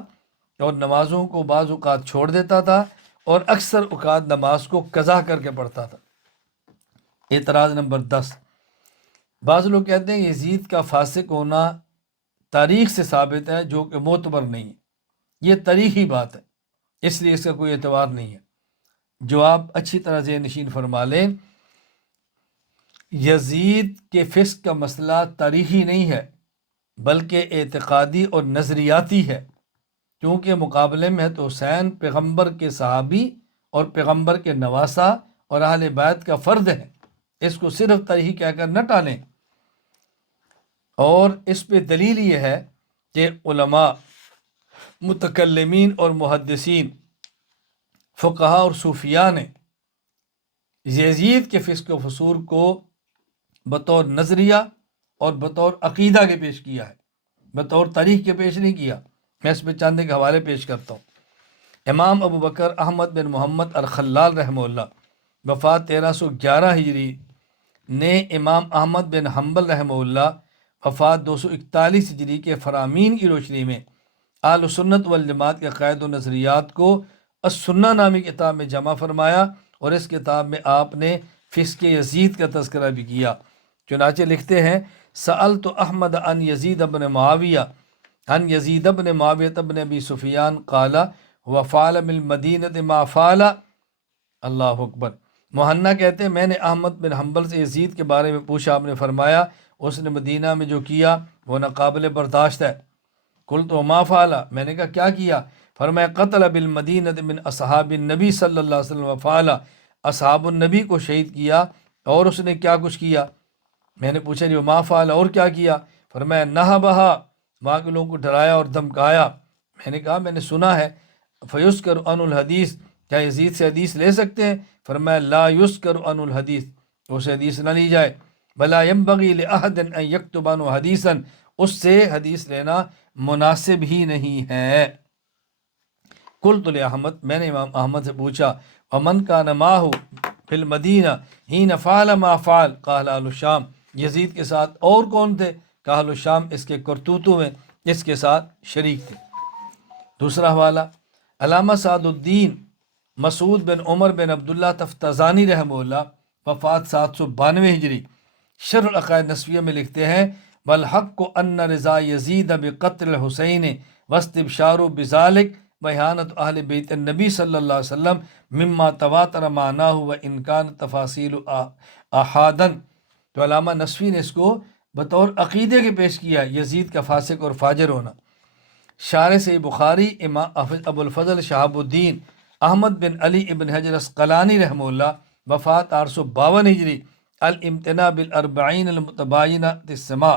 اور نمازوں کو بعض اوقات چھوڑ دیتا تھا اور اکثر اوقات نماز کو قضا کر کے پڑھتا تھا۔ اعتراض نمبر 10، بعض لوگ کہتے ہیں یزید کا فاسق ہونا تاریخ سے ثابت ہے جو کہ معتبر نہیں ہے، یہ تاریخی بات ہے، اس لیے اس کا کوئی اعتبار نہیں ہے۔ جواب اچھی طرح ذہن نشین فرما لیں، یزید کے فسق کا مسئلہ تاریخی نہیں ہے بلکہ اعتقادی اور نظریاتی ہے، کیونکہ مقابلے میں تو حسین پیغمبر کے صحابی اور پیغمبر کے نواسہ اور اہل بیت کا فرد ہے، اس کو صرف تاریخی کہہ کر نہ ٹالیں۔ اور اس پہ دلیل یہ ہے کہ علماء، متکلمین اور محدثین، فقہاء اور صوفیاء نے یزید کے فسق و فسور کو بطور نظریہ اور بطور عقیدہ کے پیش کیا ہے، بطور تاریخ کے پیش نہیں کیا۔ میں اس پہ چند ایک حوالے پیش کرتا ہوں۔ امام ابو بکر احمد بن محمد الخلال رحمہ اللہ وفات 1311 ہجری نے امام احمد بن حنبل رحمہ اللہ وفات 241 ہجری کے فرامین کی روشنی میں اہل سنت والجماعت کے عقائد و نظریات کو السنہ نامی کتاب میں جمع فرمایا، اور اس کتاب میں آپ نے فسق یزید کا تذکرہ بھی کیا۔ چنانچہ لکھتے ہیں، سألت احمد عن یزید ابن معاویہ عن یزید ابن معاویہ ابن ابی سفیان قال وفعل بالمدینہ ما فعل۔ اللہ اکبر۔ مہنا کہتے ہیں میں نے احمد بن حنبل سے یزید کے بارے میں پوچھا، آپ نے فرمایا اس نے مدینہ میں جو کیا وہ ناقابل برداشت ہے۔ قلت وما فعل، میں نے کہا کیا کیا؟ فرمایا قتل بالمدینہ من اصحاب النبی صلی اللہ علیہ وسلم وفعل، اصحاب النبی کو شہید کیا اور اس نے کیا کچھ کیا؟ میں نے پوچھا جی وما فعل، اور کیا کیا؟ فرمایا نہبہا، وہاں کے لوگوں کو ڈرایا اور دھمکایا۔ میں نے کہا میں نے سنا ہے۔ فیذکر عن الحدیث، کیا یزید سے حدیث لے سکتے ہیں؟ فرمایا لا یذکر عن الحدیث، اسے حدیث نہ لی جائے۔ بلا ینبغی لأحد ان یکتب عنہ حدیثا، اس سے حدیث لینا مناسب ہی نہیں ہے۔ قلت لأحمد، میں نے امام احمد سے پوچھا ومن کان معہ فی المدینہ حین فعل ما فعل؟ قال اہل الشام، یزید کے ساتھ اور کون تھے؟ کہ اہل الشام اس کے کرتوتوں میں اس کے ساتھ شریک تھے۔ دوسرا حوالہ علامہ سعد الدین مسعود بن عمر بن عبداللہ تفتزانی رحمہ اللہ، وفات 792 ہجری، شرح العقائد نسویہ میں لکھتے ہیں والحق ان رضا یزید بقتل الحسین واستبشار بذالک وإہانت اہل بیت النبی صلی اللہ علیہ وسلم مما تواتر معناہ وان کان تفاصیل احادن۔ تو علامہ نسوی نے اس کو بطور عقیدے کے پیش کیا یزید کا فاسق اور فاجر ہونا۔ شارح صحیح بخاری امام ابو الفضل شہاب الدین احمد بن علی ابن حجر اسقلانی رحمہ اللہ، وفات 852 ہجری، الامتناع بالاربعین المتباینۃ السماء،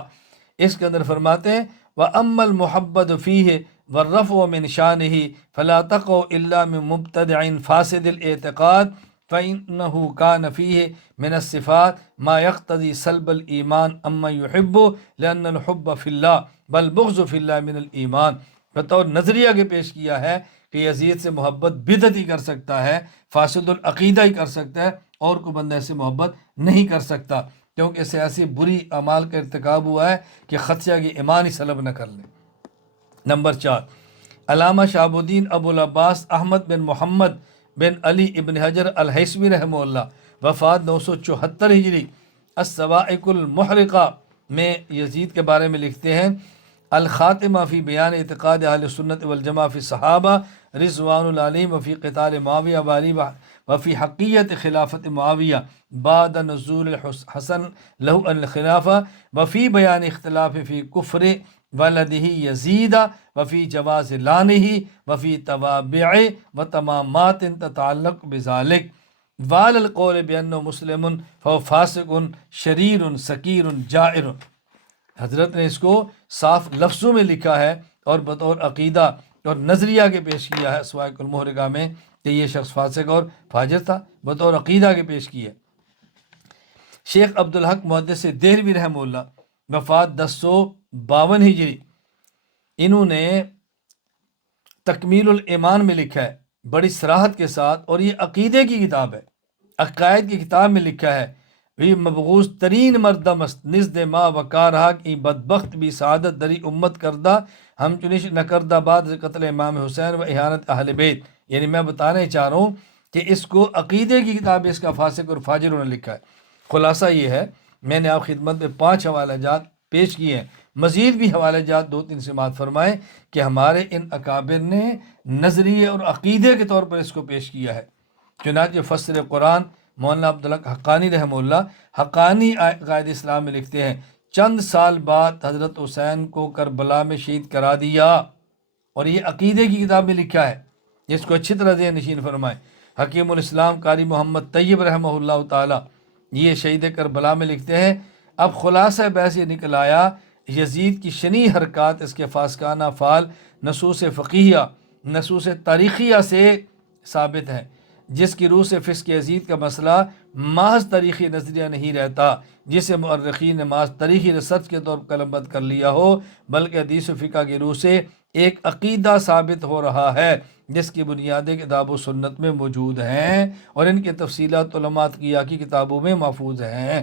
اس کے اندر فرماتے ہیں وَأَمَّا الْمُحَبَّدُ فِيهِ وَالرَّفْعُ مِنْ شَانِهِ فَلَا تَقْعُ إِلَّا مِنْ مُبْتَدِعٍ فَاسِدِ الْاعْتِقَادِ فَإِنَّهُ كَانَ فِيهِ مِنَ الصِّفَاتِ مَا يَقْتَضِي سَلْبَ الْإِيمَانِ أَمَّا يُحِبُّ لِأَنَّ الْحُبَّ فِي اللَّهِ بَالْبُغْضُ فِي اللَّهِ مِنَ الْإِيمَانِ۔ بطور نظریہ کے پیش کیا ہے کہ یزید سے محبت بدعت ہی کر سکتا ہے، فاسد العقیدہ ہی کر سکتا ہے، اور کوئی بندہ سے محبت نہیں کر سکتا، کیونکہ اسے ایسی بری اعمال کا ارتکاب ہوا ہے کہ خدشہ کی ایمان ہی سلب نہ کر لے۔ نمبر 4 علامہ شہاب الدین ابو العباس احمد بن محمد بن علی ابن حجر الہیثمی رحمہ اللہ، وفات 974 ہجری، الصواعق المحرقہ میں یزید کے بارے میں لکھتے ہیں الخاتمہ فی بیان اعتقاد اہل سنت والجماعہ فی صحابہ رضوان العلیم وفی قتال معاویہ والی وفی حقیت خلافت معاویہ بعد نزول حسن لہو الخلافہ وفی بیان اختلاف فی کفر ولدہ یزید وفی جواز لعنہ وفی توابع و تمامات تتعلق بذالک وعلی القول بأنہ مسلم فهو فاسق شریر سکیر جائر۔ حضرت نے اس کو صاف لفظوں میں لکھا ہے اور بطور عقیدہ اور نظریہ کے پیش کیا ہے صواعق المحرقہ میں کہ یہ شخص فاسق اور فاجر تھا، بطور عقیدہ کے پیش کیا۔ شیخ عبدالحق محدث دہلوی رحمہ اللہ، وفات 1052 ہجری، انہوں نے تکمیل الایمان میں لکھا ہے بڑی صراحت کے ساتھ، اور یہ عقیدے کی کتاب ہے، عقائد کی کتاب میں لکھا ہے بھی مبغوض ترین مردم است نزد ما وکارہا کی بدبخت بھی سعادت دری امت کردہ ہم چنش نہ کردہ بعد قتل امام حسین و اہانت اہل بیت۔ یعنی میں بتانے چاہ رہا ہوں کہ اس کو عقیدے کی کتاب اس کا فاسق اور فاجر نے لکھا ہے۔ خلاصہ یہ ہے، میں نے آپ خدمت میں 5 حوالہ جات پیش کیے ہیں، مزید بھی حوالہ جات 2-3 سماعت فرمائیں کہ ہمارے ان اکابر نے نظریے اور عقیدے کے طور پر اس کو پیش کیا ہے۔ چنانچہ فسر قرآن مولانا عبدالحق حقانی رحمہ اللہ حقانی قائد اسلام میں لکھتے ہیں چند سال بعد حضرت حسین کو کربلا میں شہید کرا دیا، اور یہ عقیدے کی کتاب میں لکھا ہے، اس کو اچھی طرح ذہن نشین فرمائیں۔ حکیم الاسلام قاری محمد طیب رحمہ اللہ تعالی یہ شہید کربلا میں لکھتے ہیں اب خلاصہ بحث یہ نکل آیا یزید کی شنی حرکات، اس کے فاسقانہ افعال نصوص فقیہ نصوص تاریخیہ سے ثابت ہیں، جس کی روح سے فسق یزید کا مسئلہ محض تاریخی نظریہ نہیں رہتا جسے مورخین نے محض تاریخی ریسرچ کے طور پر قلم بند کر لیا ہو، بلکہ حدیث و فقہ کی روح سے ایک عقیدہ ثابت ہو رہا ہے جس کی بنیادیں کتاب و سنت میں موجود ہیں اور ان کی تفصیلات علماء کی کتابوں میں محفوظ ہیں۔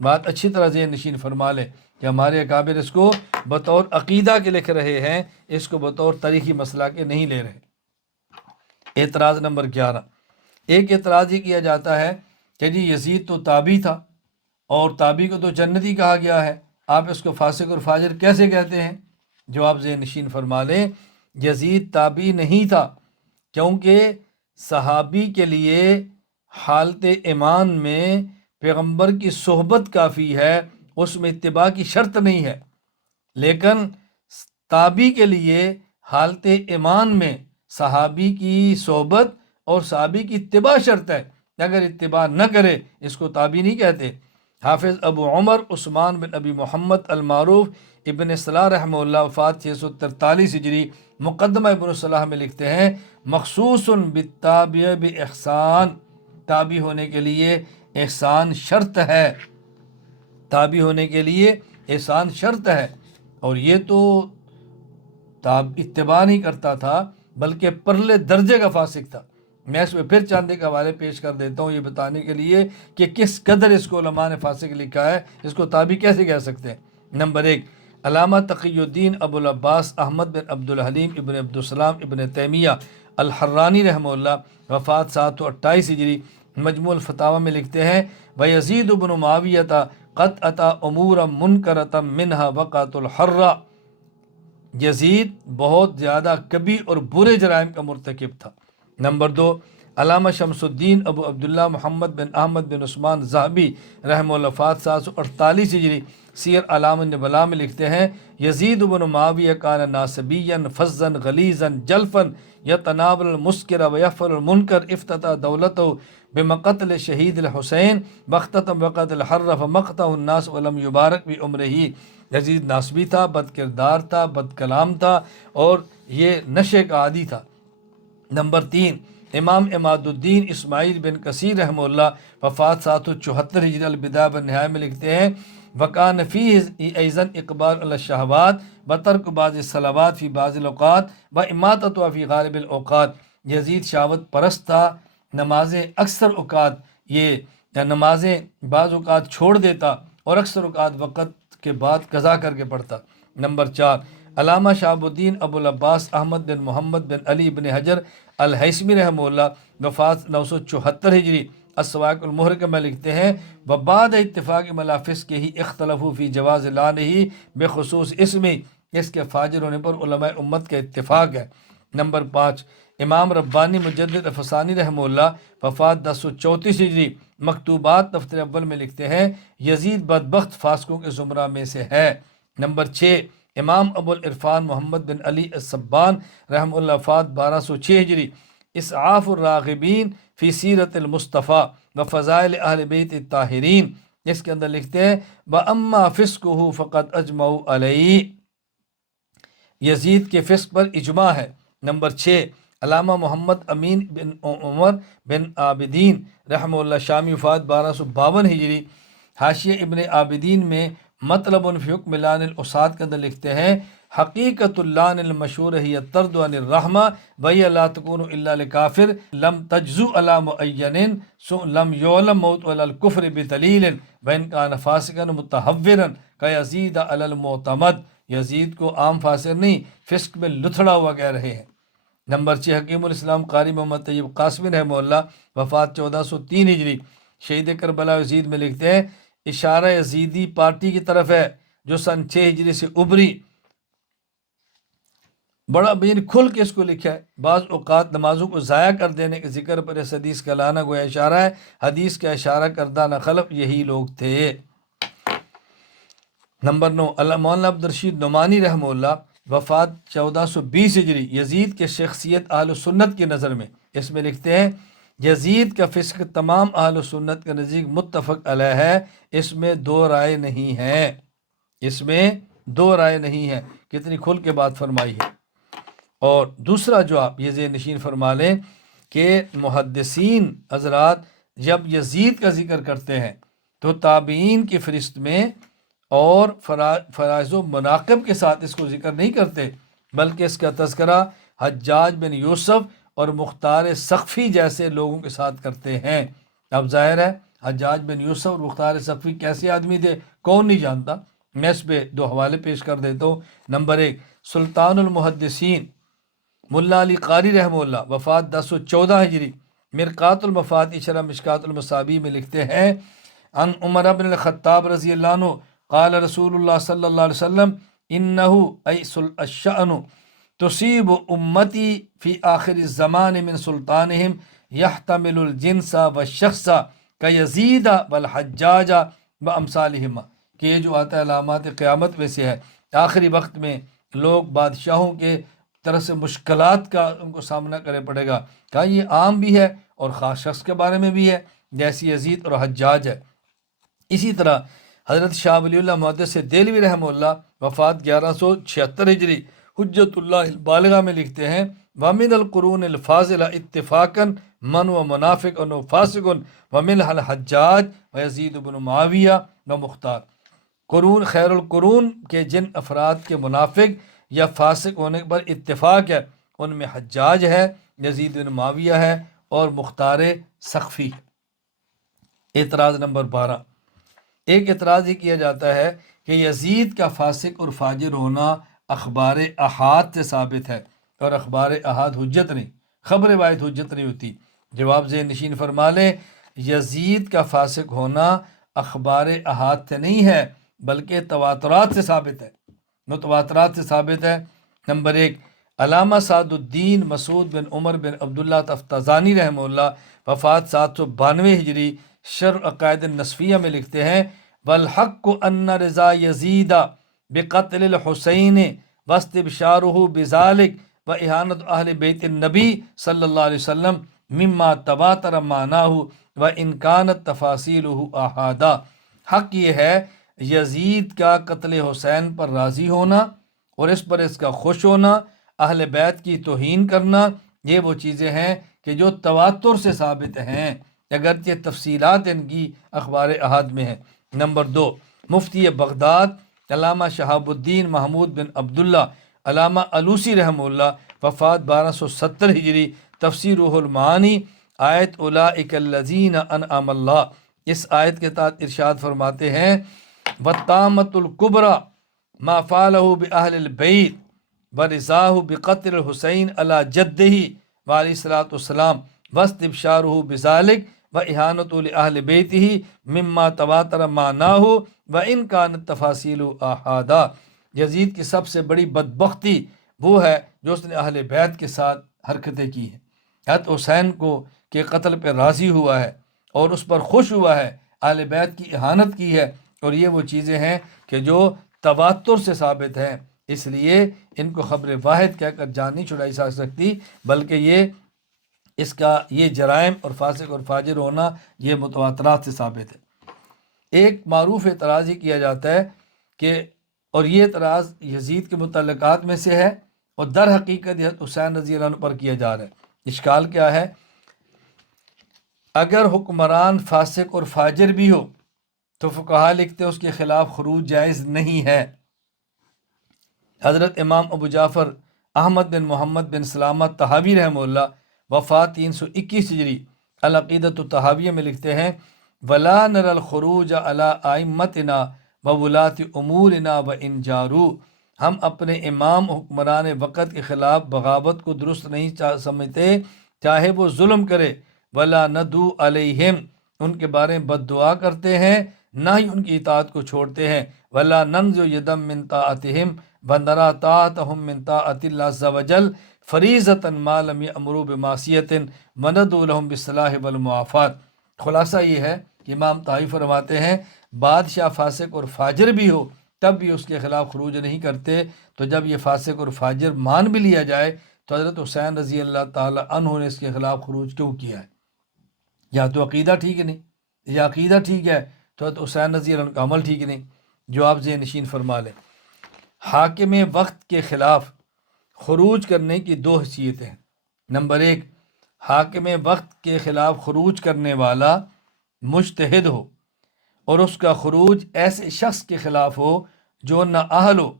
بات اچھی طرح ذہن نشین فرما لے کہ ہمارے اکابر اس کو بطور عقیدہ کے لکھ رہے ہیں، اس کو بطور تاریخی مسئلہ کے نہیں لے رہے۔ اعتراض نمبر 11، ایک اعتراض یہ کیا جاتا ہے کہ جی یزید تو تابعی تھا اور تابعی کو تو جنتی کہا گیا ہے، آپ اس کو فاسق اور فاجر کیسے کہتے ہیں؟ جواب ذہن نشین فرما لیں، یزید تابعی نہیں تھا، کیونکہ صحابی کے لیے حالت ایمان میں پیغمبر کی صحبت کافی ہے، اس میں اتباع کی شرط نہیں ہے، لیکن تابعی کے لیے حالت ایمان میں صحابی کی صحبت اور صحابی کی اتباع شرط ہے، اگر اتباع نہ کرے اس کو تابعی نہیں کہتے۔ حافظ ابو عمر عثمان بن ابی محمد المعروف ابن صلاح رحمہ اللہ وفات 643 ہجری مقدمہ ابن صلاح میں لکھتے ہیں، مخصوص بالتابع باحسان، تابع ہونے کے لیے احسان شرط ہے، تابع ہونے کے لیے احسان شرط ہے، اور یہ تو اتباع نہیں کرتا تھا بلکہ پرلے درجے کا فاسق تھا۔ میں اس میں پھر چاند ایک حوالے پیش کر دیتا ہوں یہ بتانے کے لیے کہ کس قدر اس کو علماء نے فاسق لکھا ہے، اس کو تابعی کیسے کہہ سکتے ہیں۔ نمبر 1، علامہ تقی الدین ابو العباس احمد بن عبد الحلیم ابن عبدالسلام ابن تیمیہ الحرانی رحمہ اللہ وفات 728 ہجری مجموع الفتاوی میں لکھتے ہیں، وَيَزِيدُ بْنُ مُعَاوِيَةَ قَدْ أَتَى أُمُورًا مُنْكَرَةً مِنْهَا وَقَعَتُ الْحَرَّةِ، یزید بہت زیادہ کبھی اور برے جرائم کا مرتکب تھا۔ نمبر 2، علامہ شمس الدین ابو عبداللہ محمد بن احمد بن عثمان ذہبی رحمہ اللہ وفات 748 ہجری سیر اعلام النبلاء میں لکھتے ہیں، یزید بن معاویہ کان ناصبیا فظا غلیظا جلفا یتناول المسکر ویفعل المنکر، افتتح دولتہ بمقتل شہید الحسین واختتم وقت الحر فمقتہ الناس ولم یبارک بعمرہ۔ یزید ناصبی تھا، بد کردار تھا، بد کلام تھا، اور یہ نشے کا عادی تھا۔ نمبر 3، امام عماد الدین اسماعیل بن کثیر رحمہ اللہ وفات 774 ہجری البدایہ والنہایہ میں لکھتے ہیں، وَكَانَ فِيهِ أَيْضًا إِقْبَالُ عَلَى الشَّهَوَاتِ وَتَرْكُ بَعْضِ الصَّلَوَاتِ فِي بَعْضِ الْأَوْقَاتِ وَإِمَاطَتُهَا فِي غَالِبِ الْأَوْقَاتِ۔ یزید شہوت پرست تھا، نمازیں اکثر اوقات یہ نمازیں بعض اوقات چھوڑ دیتا اور اکثر اوقات وقت کے بعد قضا کر کے پڑھتا۔ نمبر 4، علامہ شہاب الدین ابو العباس احمد بن محمد بن علی بن حجر الہیثمی رحمہ اللہ وفات 974 ہجری الصواعق المحرقہ میں لکھتے ہیں، وبعد اتفاق ملافظ کے ہی اختلفوا فی جواز لعنہ بخصوص اسمی، اس کے فاجر ہونے پر علماء امت کا اتفاق ہے۔ نمبر 5، امام ربانی مجدد افسانی رحمہ اللہ وفات 1034 ہجری مکتوبات دفتر اول میں لکھتے ہیں، یزید بدبخت فاسقوں کے زمرہ میں سے ہے۔ نمبر 6، امام ابو العرفان محمد بن علی الصبان رحمہ اللہ وفات 1206 ہجری اسعاف الراغبین فی سیرت المصطفیٰ و فضائل اہل بیت الطاہرین، اس کے اندر لکھتے ہیں، وَأَمَّا فِسْقُهُ فَقَدْ أَجْمَعُوا عَلَيْهِ، یزید کے فسق پر اجماع ہے۔ نمبر 6، علامہ محمد امین بن عمر بن عابدین رحمہ اللہ شامی وفات 1252 ہجری حاشیہ ابن عابدین میں مطلب فی حکم لعن العصاة کے اندر لکھتے ہیں، حقیقت اللعن المشہور ہی الطرد عن الرحمہ وہی لا تکون الا لکافر لم تجزو علی معین لم یعلم موت علی الکفر بدلیل وان کان فاسقا متحورا کیزید علی المعتمد، یزید کو عام فاسق نہیں، فسق میں لتھڑا ہوا کہہ رہے ہیں۔ نمبر 6، حکیم الاسلام قاری محمد طیب قاسمی رحمہ اللہ وفات 1403 ہجری شہید کربلا یزید میں لکھتے ہیں، اشارہ یزیدی پارٹی کی طرف ہے جو سن 6 ہجری سے ابھری، بڑا بین کھل کے اس کو لکھا ہے۔ بعض اوقات نمازوں کو ضائع کر دینے کے ذکر پر اس حدیث کا لانا گویا اشارہ ہے، حدیث کا اشارہ کردہ نہ خلف یہی لوگ تھے۔ نمبر 9، مولانا عبدالرشید نعمانی رحمہ اللہ وفات 1420 ہجری یزید کے شخصیت اہل سنت کی نظر میں، اس میں لکھتے ہیں، یزید کا فسق تمام اہل سنت کے نزدیک متفق علیہ ہے، اس میں دو رائے نہیں ہے، اس میں دو رائے نہیں ہے۔ کتنی کھل کے بات فرمائی ہے۔ اور دوسرا جو آپ یہ ذہن نشین فرما لیں کہ محدثین حضرات جب یزید کا ذکر کرتے ہیں تو تابعین کی فہرست میں اور فرائض و مناقب کے ساتھ اس کو ذکر نہیں کرتے، بلکہ اس کا تذکرہ حجاج بن یوسف اور مختار سقفی جیسے لوگوں کے ساتھ کرتے ہیں۔ اب ظاہر ہے حجاج بن یوسف اور مختار سقفی کیسے آدمی تھے کون نہیں جانتا، میں اس پہ دو حوالے پیش کر دیتا ہوں۔ نمبر 1، سلطان المحدثین ملا علی قاری رحمہ اللہ وفات 1014 ہجری مرقات المفاتیح شرح مشکات المصابیح میں لکھتے ہیں، ان عمر بن الخطاب رضی اللہ عنہ قال رسول اللہ صلی اللہ علیہ وسلم انہو ایس الشأن تصیب امتی فی آخر الزمان من سلطانہم یحتمل الجنس والشخص کیزید والحجاج وامثالہما، کہ یہ جو آتا ہے علامات قیامت میں سے ہے، آخری وقت میں لوگ بادشاہوں کے طرف سے مشکلات کا ان کو سامنا کرے پڑے گا۔ کہا یہ عام بھی ہے اور خاص شخص کے بارے میں بھی ہے، جیسے یزید اور حجاج ہے۔ اسی طرح حضرت شاہ ولی اللہ محدث دہلوی رحمہ اللہ وفات 1176 ہجری حجت اللہ البالغہ میں لکھتے ہیں وَمِنَ الْقُرُونِ الْفَاضِلَةِ اتِّفَاقًا مَنْ وَمُنَافِقٌ وَفَاسِقٌ وَمِنْهَا الْحَجَّاجُ وَيَزِيدُ بْنُ مُعَاوِیَہ ومختار۔ قرون، خیر القرون کے جن افراد کے منافق یا فاسق ہونے پر اتفاق ہے ان میں حجاج ہے، یزید بن معاویہ ہے اور مختار سقفی۔ اعتراض نمبر 12، ایک اعتراض یہ کیا جاتا ہے کہ یزید کا فاسق اور فاجر ہونا اخبار احاد سے ثابت ہے، اور اخبار احاد حجت نہیں، خبر واحد حجت نہیں ہوتی۔ جواب ذہن نشین فرما لیں، یزید کا فاسق ہونا اخبار احاد سے نہیں ہے بلکہ تواترات سے ثابت ہے، متواترات سے ثابت ہے۔ نمبر 1، علامہ سعد الدین مسعود بن عمر بن عبداللہ تفتازانی رحمہ اللہ وفات 792 ہجری شرح عقائد النصفیہ میں لکھتے ہیں والحق ان رضا یزید بقتل الحسین واستبشارہ بذالک و اہانت اہل بیت النبی صلی اللہ علیہ وسلم مما تواتر معناہ و ان کانت تفاصیلہ احادہ۔ حق یہ ہے یزید کا قتل حسین پر راضی ہونا اور اس پر اس کا خوش ہونا، اہل بیت کی توہین کرنا، یہ وہ چیزیں ہیں کہ جو تواتر سے ثابت ہیں، اگرچہ تفصیلات ان کی اخبار احاد میں ہیں۔ نمبر 2، مفتی بغداد علامہ شہاب الدین محمود بن عبداللہ علامہ علوسی رحمہ اللہ وفات 1270 ہجری تفسیر روح المعانی آیت اولئک الذین انعم اللہ، اس آیت کے تحت ارشاد فرماتے ہیں وَالطَّامَةُ الْكُبْرَى مَا فَعَلَهُ بِأَهْلِ الْبَيْتِ وَرِضَاهُ بِقَتْلِ الْحُسَيْنِ عَلَى جَدِّهِ وعلیہ الصلاۃ والسلام وَاسْتِبْشَارُهُ بِذَلِكَ وَإِهَانَتُهُ لِأَهْلِ بَيْتِهِ مِمَّا تَوَاتَرَ مَعْنَاهُ وَإِنْ كَانَتْ تَفَاصِيلُ أَحَادًا۔ یزید کی سب سے بڑی بدبختی وہ ہے جو اس نے اہل بیت کے ساتھ حرکتیں کی ہیں، حضرت حسین کو کے قتل پہ راضی ہوا ہے اور اس پر خوش ہوا ہے، اہل بیت کی اہانت کی ہے، اور یہ وہ چیزیں ہیں کہ جو تواتر سے ثابت ہیں، اس لیے ان کو خبر واحد کہہ کر جان نہیں چھڑائی جا سکتی، بلکہ اس کا یہ جرائم اور فاسق اور فاجر ہونا یہ متواترات سے ثابت ہے۔ ایک معروف اعتراض یہ کیا جاتا ہے کہ، اور یہ اعتراض یزید کے متعلقات میں سے ہے اور در حقیقت حضرت حسین رضی اللہ عنہ پر کیا جا رہا ہے۔ اشکال کیا ہے؟ اگر حکمران فاسق اور فاجر بھی ہو تو فقہا لکھتے ہیں اس کے خلاف خروج جائز نہیں ہے۔ حضرت امام ابو جعفر احمد بن محمد بن سلامت طحاوی رحمہ اللہ وفات 321 ہجری العقیدۃ الطحاویہ میں لکھتے ہیں وَلَا نَرَى الْخُرُوجَ عَلَىٰ أَئِمَّتِنَا وَوُلَاةِ أُمُورِنَا وَإِنْ جَارُوا، ہم اپنے امام حکمران وقت کے خلاف بغاوت کو درست نہیں سمجھتے چاہے وہ ظلم کرے، وَلَا نَدُو عَلَيْهِمْ، ان کے بارے میں بد دعا کرتے ہیں، نہ ہی ان کی اطاعت کو چھوڑتے ہیں، وَلَا نَنْزُ يَدًا مِّن طَاعَتِهِمْ وَنَرَىٰ طَاعَتَهُم مِّن طَاعَةِ اللَّهِ عَزَّ وَجَلَّ فَرِيضَةً مَا لَمْ يَأْمُرُوا بِمَعْصِيَةٍ وَنَدْعُو لَهُم بِالصَّلَاحِ وَالْمُعَافَاةِ۔ خلاصہ یہ ہے کہ امام طحاوی فرماتے ہیں بادشاہ فاسق اور فاجر بھی ہو تب بھی اس کے خلاف خروج نہیں کرتے، تو جب یہ فاسق اور فاجر مان بھی لیا جائے تو حضرت حسین رضی اللہ تعالی عنہ نے اس کے خلاف خروج کیوں کیا ہے؟ یا تو عقیدہ ٹھیک نہیں، یا عقیدہ ٹھیک ہے تو حضرت حسین رضی اللہ عنہ کا عمل ٹھیک نہیں۔ جواب ذہن نشین فرما لیں، حاکم وقت کے خلاف خروج کرنے کی دو حیثیتیں ہیں۔ نمبر 1، حاکم وقت کے خلاف خروج کرنے والا مجتہد ہو اور اس کا خروج ایسے شخص کے خلاف ہو جو نااہل ہو،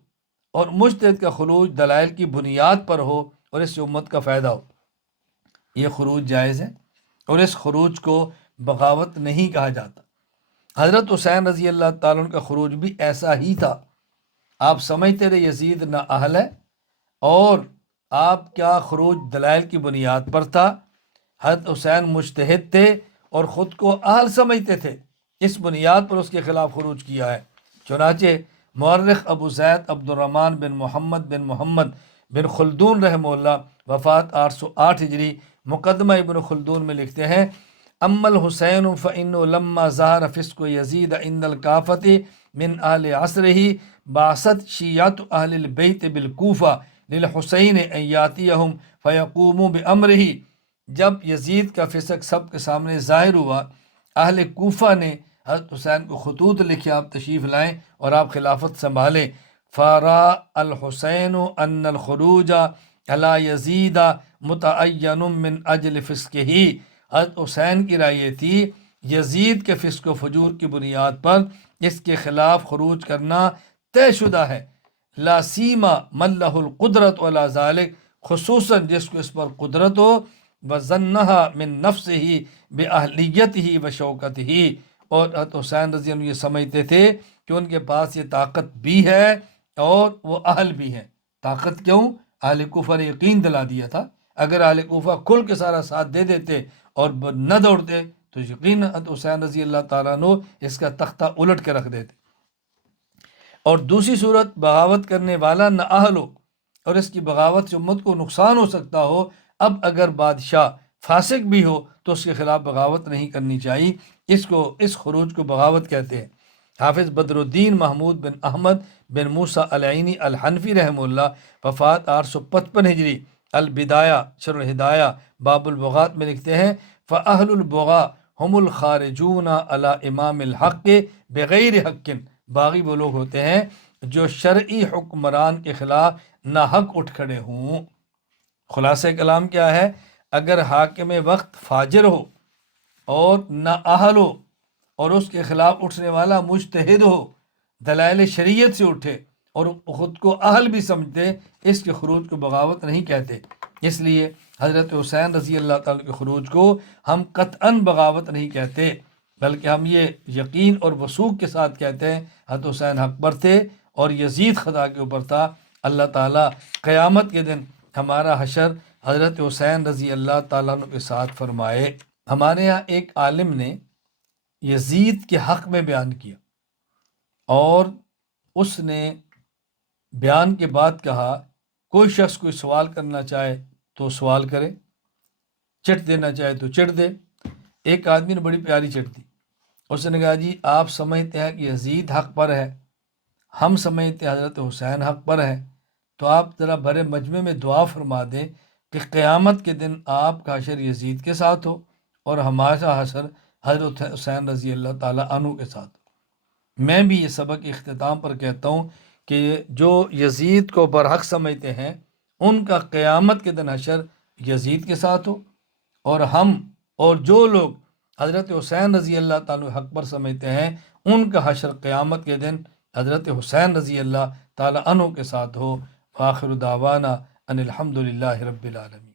اور مجتہد کا خروج دلائل کی بنیاد پر ہو اور اس سے امت کا فائدہ ہو، یہ خروج جائز ہے اور اس خروج کو بغاوت نہیں کہا جاتا۔ حضرت حسین رضی اللہ تعالیٰ عنہ کا خروج بھی ایسا ہی تھا، آپ سمجھتے رہے یزید نااہل ہے اور آپ کا خروج دلائل کی بنیاد پر تھا، حضرت حسین مجتہد تھے اور خود کو اہل سمجھتے تھے، اس بنیاد پر اس کے خلاف خروج کیا ہے، چنانچہ مورخ ابو زید عبد الرحمن بن محمد بن خلدون رحمہ اللہ وفات 808 ہجری مقدمہ ابن خلدون میں لکھتے ہیں، اما الحسین فإنه لما ظہر فسق یزید عند الکافۃ من اہل عصرہ بعثت شیعۃ اہل البیت بالکوفہ للحسین ان یاتیہم فیقوموا بامرہ۔ جب یزید کا فسق سب کے سامنے ظاہر ہوا، اہل کوفہ نے حضرت حسین کو خطوط لکھے آپ تشریف لائیں اور آپ خلافت سنبھالیں۔ فارا الحسین ان الخروج علی یزید متعین من اجل فسقہ۔ حضرت حسین کی رائے یہ تھی یزید کے فسق و فجور کی بنیاد پر اس کے خلاف خروج کرنا طے شدہ ہے، لا سیما من لہ القدرت علی ذالک، خصوصاً جس کو اس پر قدرت ہو، وظنہا من نفسہ باہلیتہ وشوکتہ، اور حضرت حسین رضی اللہ عنہ یہ سمجھتے تھے کہ ان کے پاس یہ طاقت بھی ہے اور وہ اہل بھی ہیں۔ طاقت کیوں؟ اہل کوفہ نے یقین دلا دیا تھا، اگر اہل کوفہ کھل کے سارا ساتھ دے دیتے اور نہ دوڑتے تو یقین حضرت حسین رضی اللہ تعالیٰ عنہ اس کا تختہ الٹ کے رکھ دیتے۔ اور دوسری صورت، بغاوت کرنے والا نہ اہل ہو اور اس کی بغاوت سے امت کو نقصان ہو سکتا ہو۔ اب اگر بادشاہ فاسق بھی ہو تو اس کے خلاف بغاوت نہیں کرنی چاہیے، اس خروج کو بغاوت کہتے ہیں۔ حافظ بدر الدین محمود بن احمد بن موسیٰ العینی الحنفی رحمہ اللہ وفات 855 ہجری البدایہ شرح الہدایہ باب البغات میں لکھتے ہیں، فَأَهْلُ الْبُغَاء هُمُ الْخَارِجُونَ عَلَى امام الحق بغیر حق۔ باغی وہ لوگ ہوتے ہیں جو شرعی حکمران کے خلاف ناحق اٹھ کھڑے ہوں۔ خلاصہ کلام کیا ہے؟ اگر حاکم وقت فاجر ہو اور نااہل ہو اور اس کے خلاف اٹھنے والا مجتہد ہو، دلائل شریعت سے اٹھے اور خود کو اہل بھی سمجھتے، اس کے خروج کو بغاوت نہیں کہتے۔ اس لیے حضرت حسین رضی اللہ تعالیٰ کے خروج کو ہم قطعاً بغاوت نہیں کہتے، بلکہ ہم یہ یقین اور وثوق کے ساتھ کہتے ہیں حضرت حسین حق پر تھے اور یزید خطا کے اوپر تھا۔ اللہ تعالیٰ قیامت کے دن ہمارا حشر حضرت حسین رضی اللہ تعالیٰ عنہ کے ساتھ فرمائے۔ ہمارے ہاں ایک عالم نے یزید کے حق میں بیان کیا اور اس نے بیان کے بعد کہا کوئی شخص کوئی سوال کرنا چاہے تو سوال کرے، چٹ دینا چاہے تو چٹ دے۔ ایک آدمی نے بڑی پیاری چٹ دی، اس نے کہا جی آپ سمجھتے ہیں کہ یزید حق پر ہے، ہم سمجھتے ہیں حضرت حسین حق پر ہے، تو آپ ذرا بڑے مجمع میں دعا فرما دیں کہ قیامت کے دن آپ کا حشر یزید کے ساتھ ہو اور ہمارا حشر حضرت حسین رضی اللہ تعالیٰ عنہ کے ساتھ ہو۔ میں بھی یہ سبق اختتام پر کہتا ہوں کہ جو یزید کو برحق سمجھتے ہیں ان کا قیامت کے دن حشر یزید کے ساتھ ہو، اور جو لوگ حضرت حسین رضی اللہ تعالیٰ حق پر سمجھتے ہیں ان کا حشر قیامت کے دن حضرت حسین رضی اللہ تعالیٰ عنہ کے ساتھ ہو۔ وآخر دعوانا ان الحمد للہ رب العالمین۔